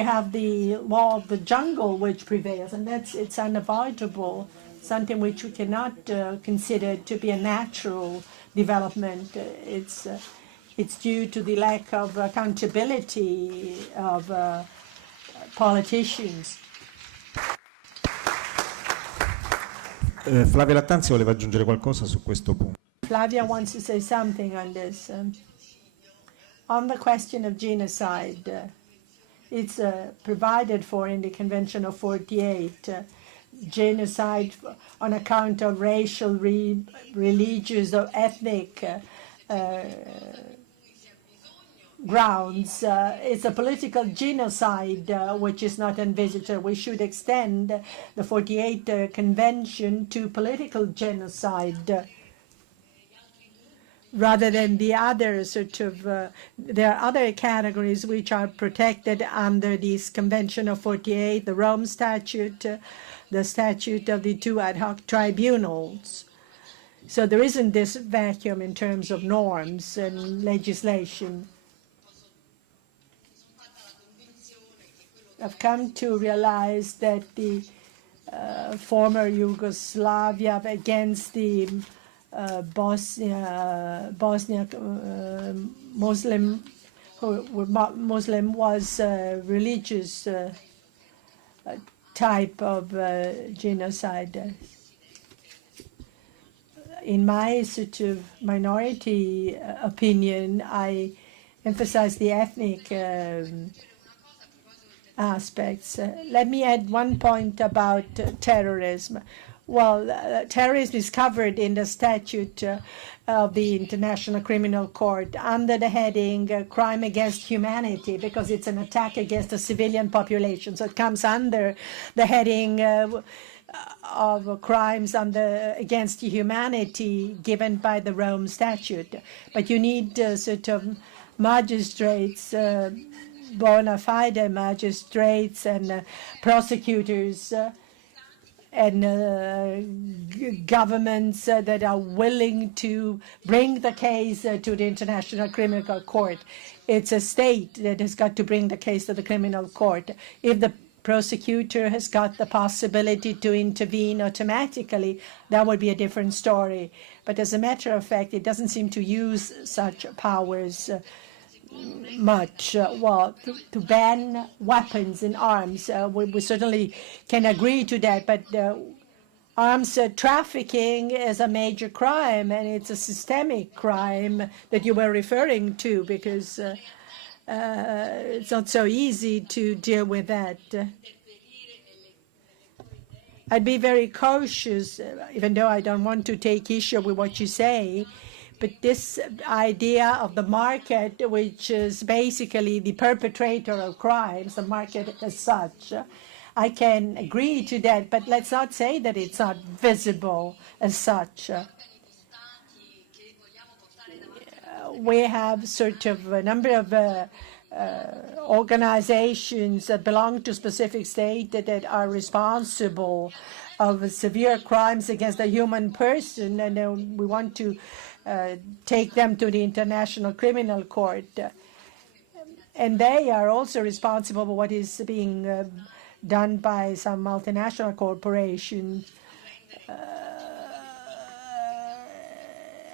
have the law of the jungle which prevails, and it's unavoidable, something which we cannot consider to be a natural development. It's due to the lack of accountability of politicians. Flavia Lattanzi voleva aggiungere qualcosa su questo punto. Flavia wants to say something on this. On the question of genocide, it's provided for in the Convention of 48. Genocide on account of racial, religious, or ethnic grounds. It's a political genocide which is not envisaged. We should extend the 48 Convention to political genocide rather than the other sort of, there are other categories which are protected under this Convention of 48, the Rome Statute, the statute of the two ad hoc tribunals. So there isn't this vacuum in terms of norms and legislation. I've come to realize that the former Yugoslavia against the Bosnia Muslim, who were Muslim, was a religious type of genocide. In my sort of minority opinion, I emphasize the ethnic aspects. Let me add one point about terrorism. Well, terrorism is covered in the statute of the International Criminal Court under the heading crime against humanity, because it's an attack against the civilian population. So it comes under the heading of crimes against humanity given by the Rome Statute. But you need sort of magistrates, bona fide magistrates and prosecutors and governments that are willing to bring the case to the International Criminal Court. It's a state that has got to bring the case to the criminal court. If the prosecutor has got the possibility to intervene automatically, that would be a different story. But as a matter of fact, it doesn't seem to use such powers much. Well, to ban weapons and arms, we certainly can agree to that, but arms trafficking is a major crime, and it's a systemic crime that you were referring to, because it's not so easy to deal with that. I'd be very cautious, even though I don't want to take issue with what you say, but this idea of the market, which is basically the perpetrator of crimes, the market as such, I can agree to that, but let's not say that it's not visible as such. We have sort of a number of organizations that belong to specific states that are responsible of severe crimes against the human person, and we want to take them to the International Criminal Court. And they are also responsible for what is being done by some multinational corporations.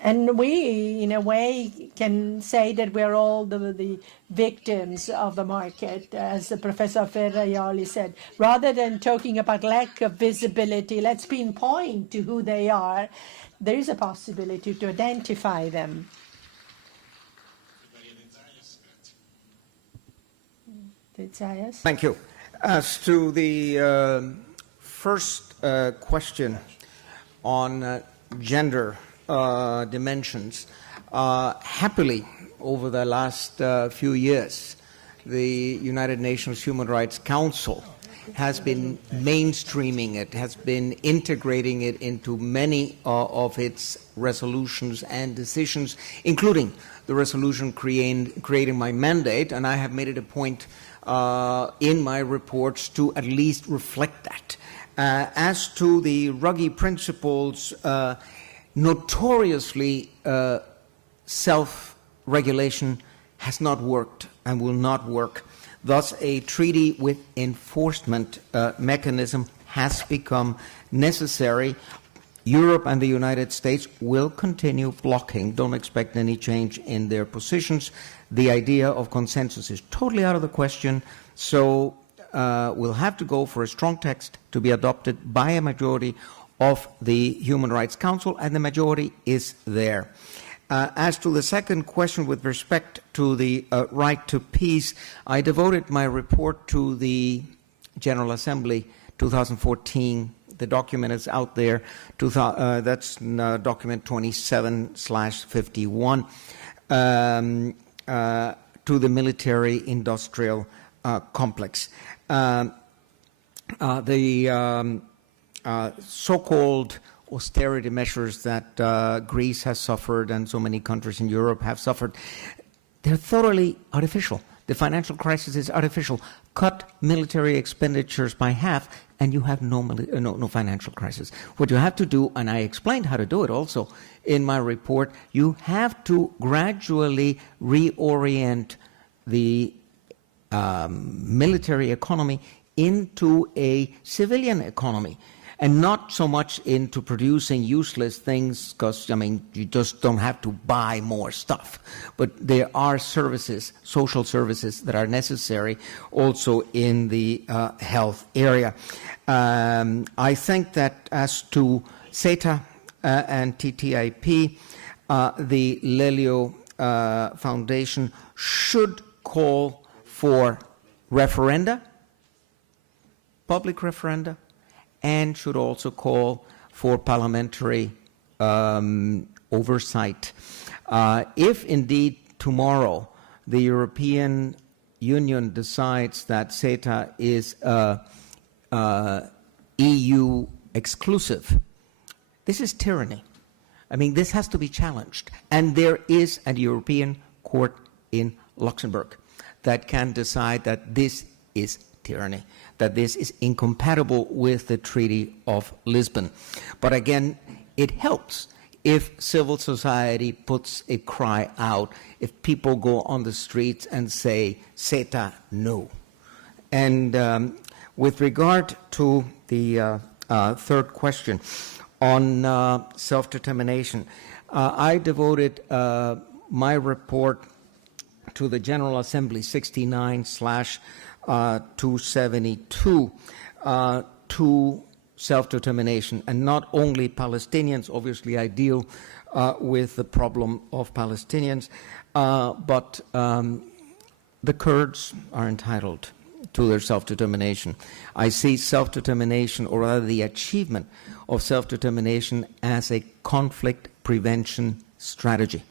And we, in a way, can say that we're all the victims of the market, as Professor Ferraioli said. Rather than talking about lack of visibility, let's pinpoint to who they are. There is a possibility to identify them. Thank you. As to the first question on gender dimensions, happily, over the last few years, the United Nations Human Rights Council has been mainstreaming it, has been integrating it into many of its resolutions and decisions, including the resolution creating my mandate, and I have made it a point in my reports to at least reflect that. As to the Ruggie principles, notoriously self-regulation has not worked and will not work. Thus, a treaty with enforcement mechanism has become necessary. Europe and the United States will continue blocking. Don't expect any change in their positions. The idea of consensus is totally out of the question, so we'll have to go for a strong text to be adopted by a majority of the Human Rights Council, and the majority is there. As to the second question with respect to the right to peace, I devoted my report to the General Assembly 2014. The document is out there. That's document 27/51 to the military-industrial complex. The so-called austerity measures that Greece has suffered and so many countries in Europe have suffered, they're thoroughly artificial. The financial crisis is artificial. Cut military expenditures by half and you have no financial crisis. What you have to do, and I explained how to do it also in my report, you have to gradually reorient the military economy into a civilian economy, and not so much into producing useless things, because, I mean, you just don't have to buy more stuff. But there are services, social services, that are necessary also in the health area. I think that as to CETA and TTIP, the Lelio Foundation should call for referenda public referenda and should also call for parliamentary oversight. If indeed tomorrow the European Union decides that CETA is EU exclusive, this is tyranny. I mean, this has to be challenged. And there is a European court in Luxembourg that can decide that this is tyranny, that this is incompatible with the Treaty of Lisbon. But again, it helps if civil society puts a cry out, if people go on the streets and say, CETA, no. And with regard to the third question on self-determination, I devoted my report to the General Assembly 69/272 to self-determination, and not only Palestinians. Obviously, I deal with the problem of Palestinians, but the Kurds are entitled to their self-determination. I see self-determination, or rather the achievement of self-determination, as a conflict prevention strategy.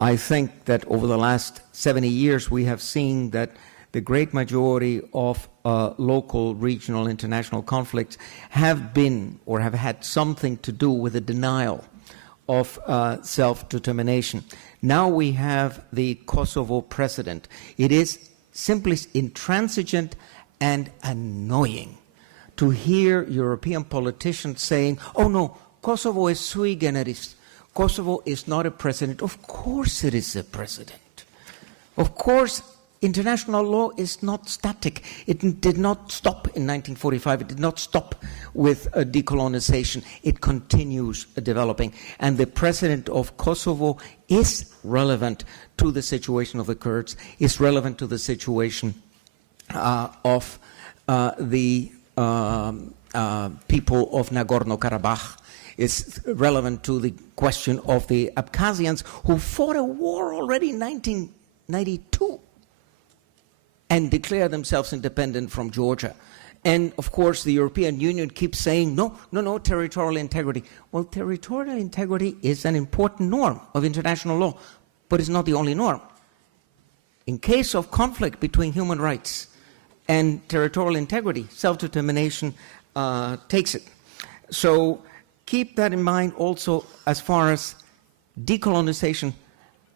I think that over the last 70 years we have seen that the great majority of local, regional, international conflicts have been or have had something to do with the denial of self-determination. Now we have the Kosovo precedent. It is simply intransigent and annoying to hear European politicians saying, oh no, Kosovo is sui generis. Kosovo is not a precedent. Of course it is a precedent. Of course, international law is not static. It did not stop in 1945. It did not stop with decolonization. It continues developing. And the precedent of Kosovo is relevant to the situation of the Kurds, is relevant to the situation of the people of Nagorno-Karabakh. It's relevant to the question of the Abkhazians, who fought a war already in 1992 and declared themselves independent from Georgia. And, of course, the European Union keeps saying, no, territorial integrity. Well, territorial integrity is an important norm of international law, but it's not the only norm. In case of conflict between human rights and territorial integrity, self-determination takes it. So keep that in mind also as far as decolonization.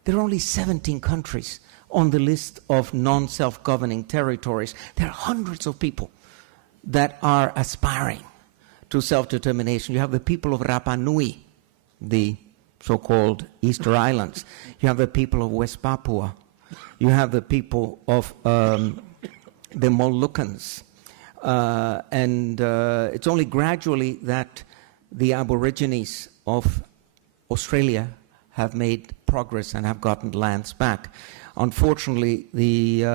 There are only 17 countries on the list of non-self-governing territories. There are hundreds of people that are aspiring to self-determination. You have the people of Rapa Nui, the so-called Easter Islands. You have the people of West Papua. You have the people of the Moluccans. And it's only gradually that the Aborigines of Australia have made progress and have gotten lands back. Unfortunately, the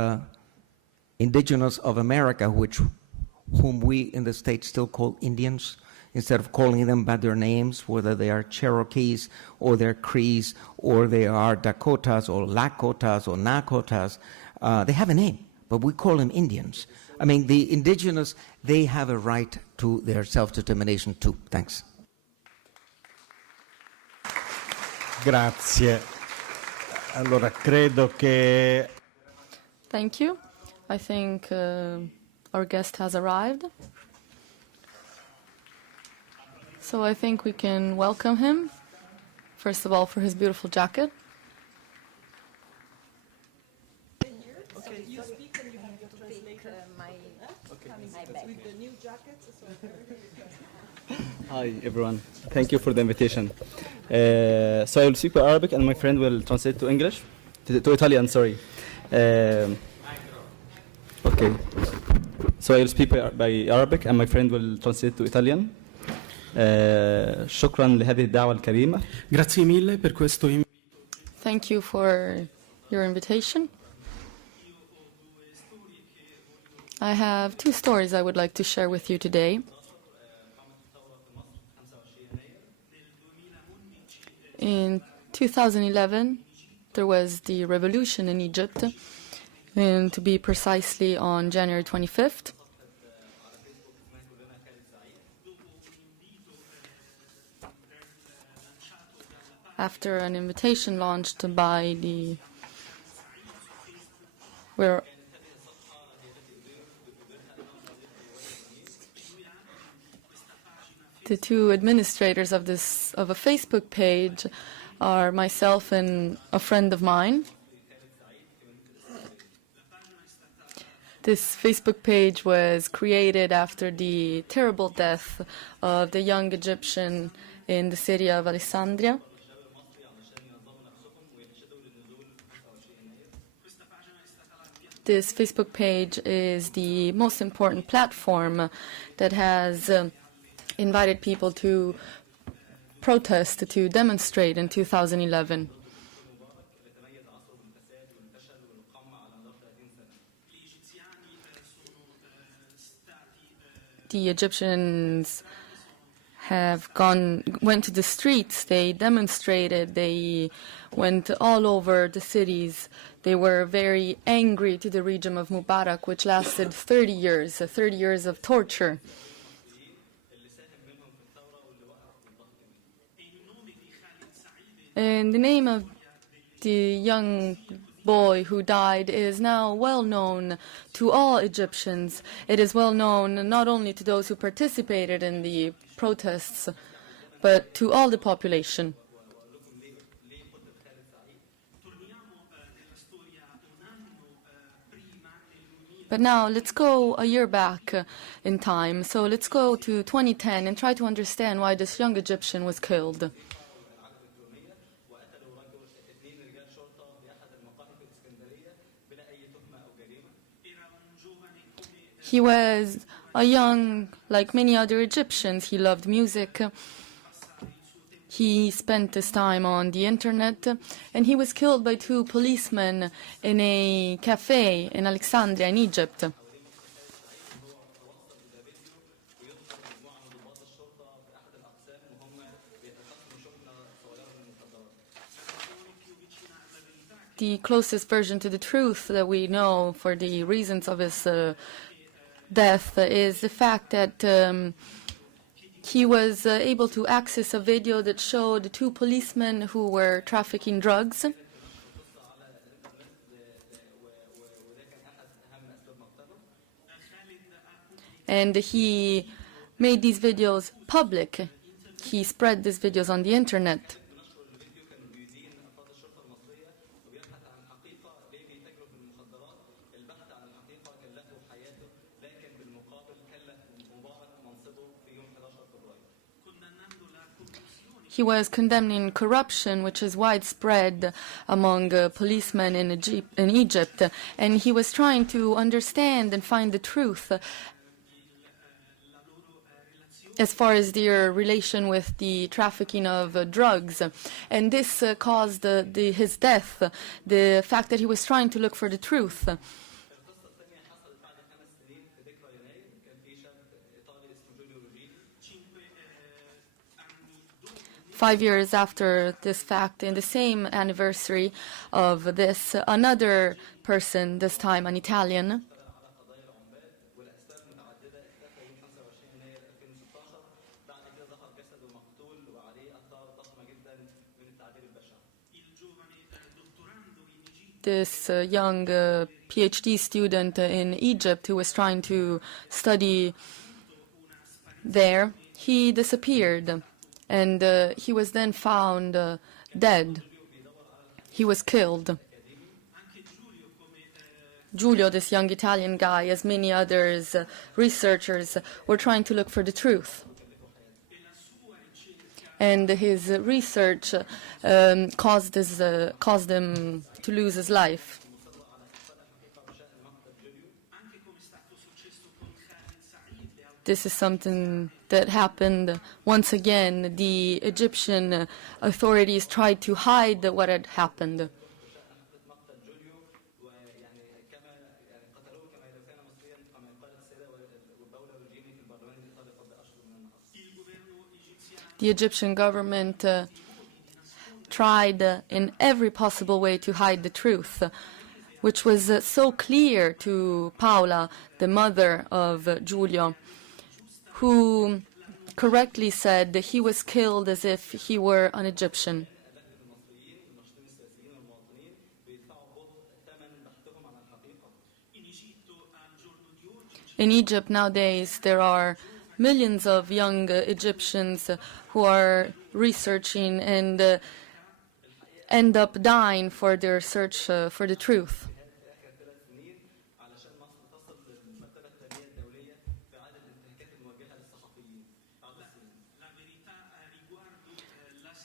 indigenous of America, whom we in the States still call Indians, instead of calling them by their names, whether they are Cherokees or they're Crees or they are Dakotas or Lakotas or Nakotas, they have a name, but we call them Indians. I mean, the indigenous, they have a right to their self-determination too. Thanks. Grazie. Allora, credo che... Thank you. I think our guest has arrived. So I think we can welcome him, first of all, for his beautiful jacket. Okay, you speak and you have to translate my bag. With the new jacket. Hi, everyone. Thank you for the invitation. So I will speak by Arabic, and my friend will translate to English, to Italian, sorry. Okay. So I will speak by Arabic, and my friend will translate to Italian. شكرا لهذه الدعوة الكريمة. Grazie mille per questo invito. Thank you for your invitation. I have two stories I would like to share with you today. In 2011, there was the revolution in Egypt, and to be precisely on January 25th. after an invitation launched by the two administrators of a Facebook page are myself and a friend of mine. This Facebook page was created after the terrible death of the young Egyptian in the city of Alessandria. This Facebook page is the most important platform that has invited people to protest, to demonstrate in 2011. The Egyptians went to the streets, they demonstrated, they went all over the cities. They were very angry to the regime of Mubarak, which lasted 30 years of torture. And the name of the young boy who died is now well known to all Egyptians. It is well known not only to those who participated in the protests, but to all the population. But now let's go a year back in time. So let's go to 2010 and try to understand why this young Egyptian was killed. He was a young, like many other Egyptians. He loved music. He spent his time on the internet, and he was killed by two policemen in a cafe in Alexandria, in Egypt. The closest version to the truth that we know for the reasons of his death is the fact that he was able to access a video that showed two policemen who were trafficking drugs. And he made these videos public. He spread these videos on the internet. He was condemning corruption, which is widespread among policemen in Egypt, and he was trying to understand and find the truth as far as their relation with the trafficking of drugs. And this caused his death, the fact that he was trying to look for the truth. 5 years after this fact, in the same anniversary of this, another person, this time an Italian, this young PhD student in Egypt who was trying to study there, he disappeared. And he was then found dead. He was killed. Giulio, this young Italian guy, as many others, researchers, were trying to look for the truth. And his research caused him to lose his life. This is something that happened once again. The Egyptian authorities tried to hide what had happened. The Egyptian government tried in every possible way to hide the truth, which was so clear to Paola, the mother of Giulio, who correctly said that he was killed as if he were an Egyptian. In Egypt nowadays, there are millions of young Egyptians who are researching and end up dying for their search for the truth.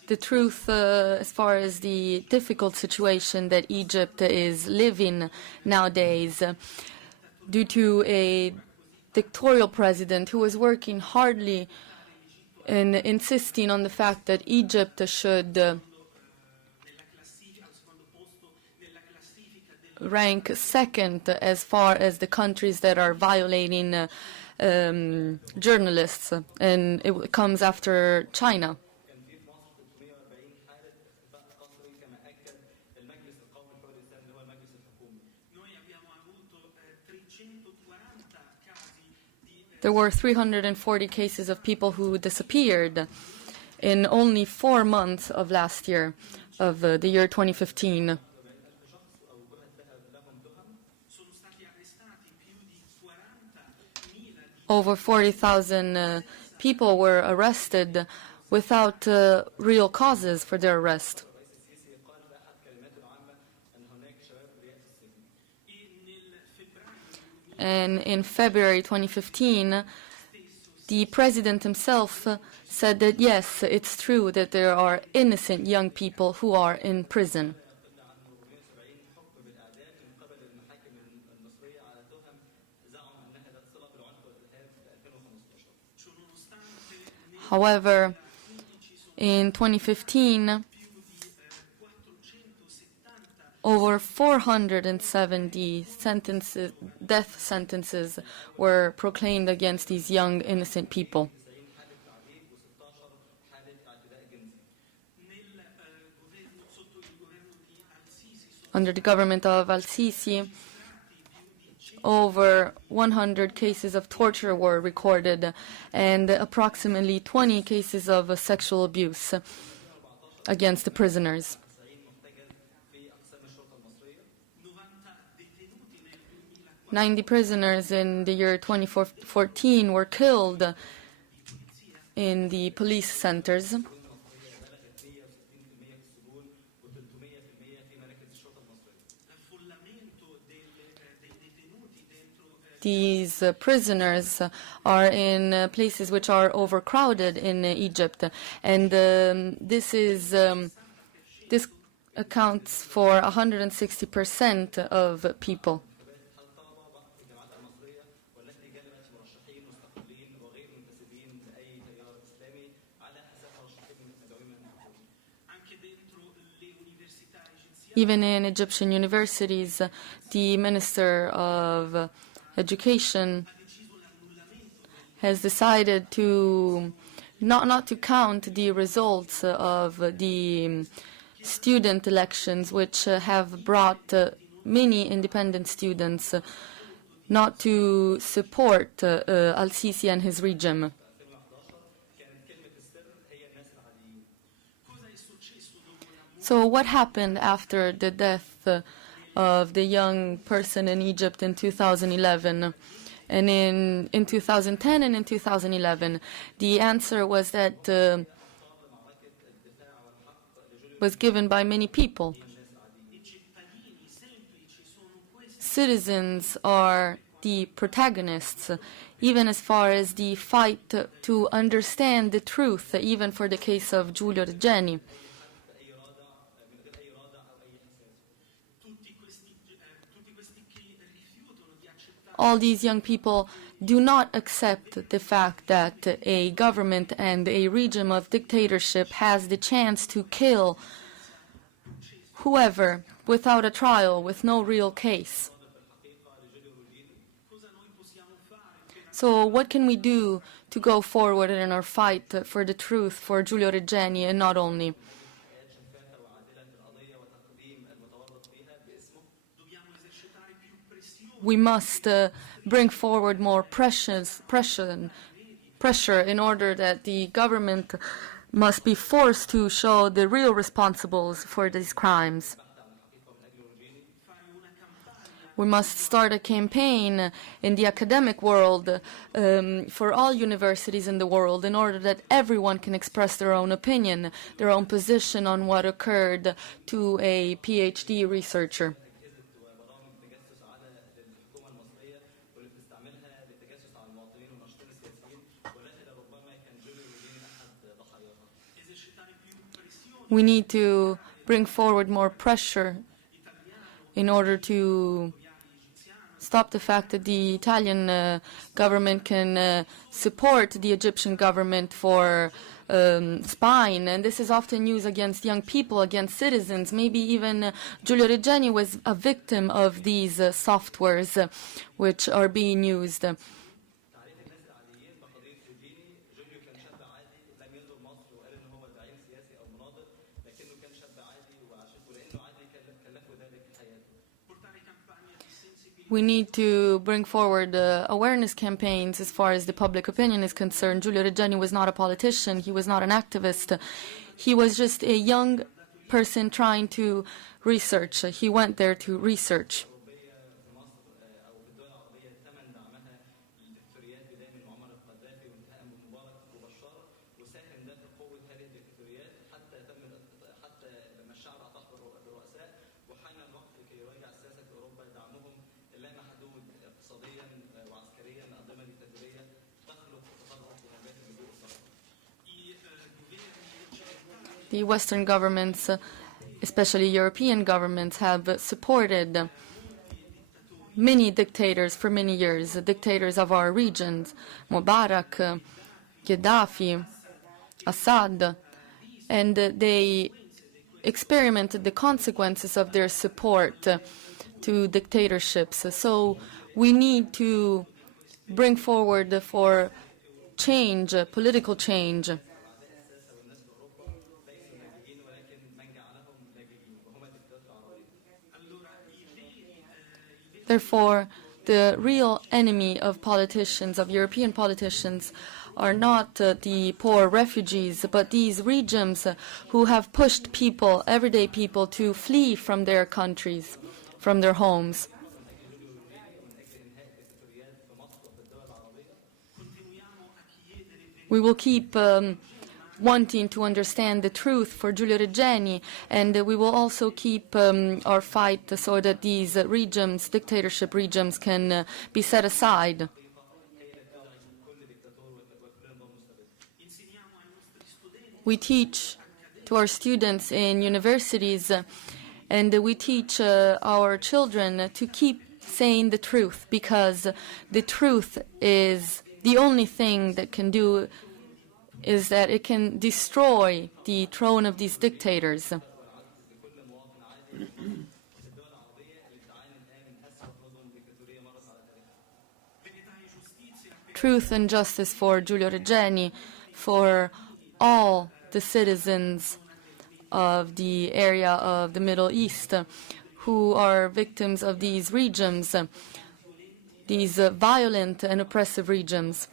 The truth as far as the difficult situation that Egypt is living nowadays due to a dictatorial president who is working hardly and insisting on the fact that Egypt should rank second as far as the countries that are violating journalists, and it comes after China. There were 340 cases of people who disappeared in only 4 months of last year, of the year 2015. Over 40,000 people were arrested without real causes for their arrest. And in February 2015, the president himself said that yes, it's true that there are innocent young people who are in prison. However, in 2015, over 470 death sentences were proclaimed against these young, innocent people. Under the government of Al-Sisi, over 100 cases of torture were recorded and approximately 20 cases of sexual abuse against the prisoners. 90 prisoners in the year 2014 were killed in the police centers. These prisoners are in places which are overcrowded in Egypt, and this accounts for 160% of people. Even in Egyptian universities, the Minister of Education has decided to not to count the results of the student elections, which have brought many independent students not to support Al-Sisi and his regime. So what happened after the death of the young person in Egypt in 2011? And in 2010 and in 2011, the answer was that was given by many people. Citizens are the protagonists, even as far as the fight to understand the truth, even for the case of Giulio Regeni. All these young people do not accept the fact that a government and a regime of dictatorship has the chance to kill whoever without a trial, with no real case. So what can we do to go forward in our fight for the truth for Giulio Regeni, and not only? We must bring forward more pressure in order that the government must be forced to show the real responsibles for these crimes. We must start a campaign in the academic world for all universities in the world in order that everyone can express their own opinion, their own position on what occurred to a PhD researcher. We need to bring forward more pressure in order to stop the fact that the Italian government can support the Egyptian government for spying, and this is often used against young people, against citizens. Maybe even Giulio Regeni was a victim of these softwares which are being used. We need to bring forward awareness campaigns as far as the public opinion is concerned. Giulio Regeni was not a politician. He was not an activist. He was just a young person trying to research. He went there to research. The Western governments, especially European governments, have supported many dictators for many years, dictators of our regions, Mubarak, Gaddafi, Assad, and they experimented the consequences of their support to dictatorships. So we need to bring forward for change, political change. Therefore, the real enemy of politicians, of European politicians, are not the poor refugees, but these regimes who have pushed people, everyday people, to flee from their countries, from their homes. We will keep wanting to understand the truth for Giulio Regeni, and we will also keep our fight so that these regimes, dictatorship regimes, can be set aside. We teach to our students in universities, and we teach our children to keep saying the truth, because the truth is the only thing that can do is that it can destroy the throne of these dictators. Truth and justice for Giulio Regeni, for all the citizens of the area of the Middle East who are victims of these regimes, these violent and oppressive regimes.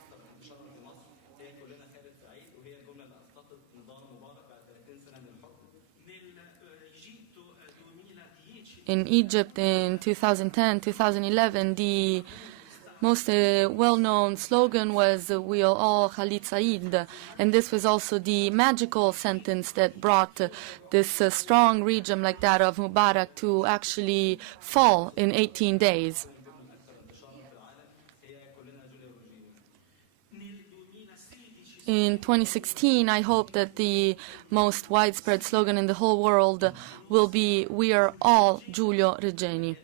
In Egypt in 2010, 2011, the most well-known slogan was "We'll all Khalid Said," and this was also the magical sentence that brought this strong regime like that of Mubarak to actually fall in 18 days. In 2016, I hope that the most widespread slogan in the whole world will be "We are all Giulio Regeni."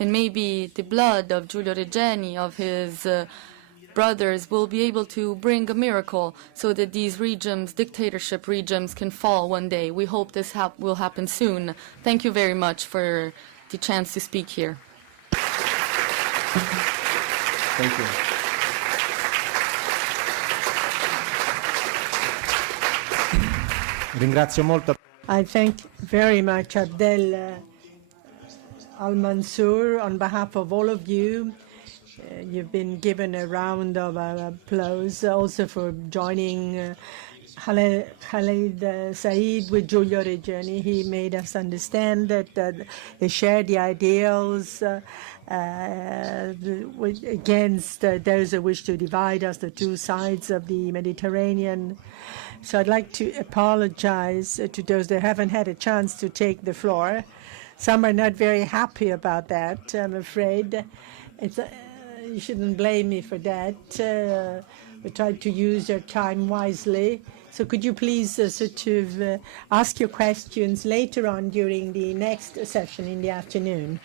And maybe the blood of Giulio Regeni, of his brothers, will be able to bring a miracle so that these regimes, dictatorship regimes, can fall one day. We hope this will happen soon. Thank you very much for the chance to speak here. Thank you. Ringrazio molto. I thank very much Abdel Al-Mansour on behalf of all of you. You've been given a round of applause also for joining Khaled Said with Giulio Reggiani. He made us understand that they share the ideals against those who wish to divide us, the two sides of the Mediterranean. So I'd like to apologize to those that haven't had a chance to take the floor. Some are not very happy about that, I'm afraid. You shouldn't blame me for that. We tried to use your time wisely. So could you please ask your questions later on during the next session in the afternoon?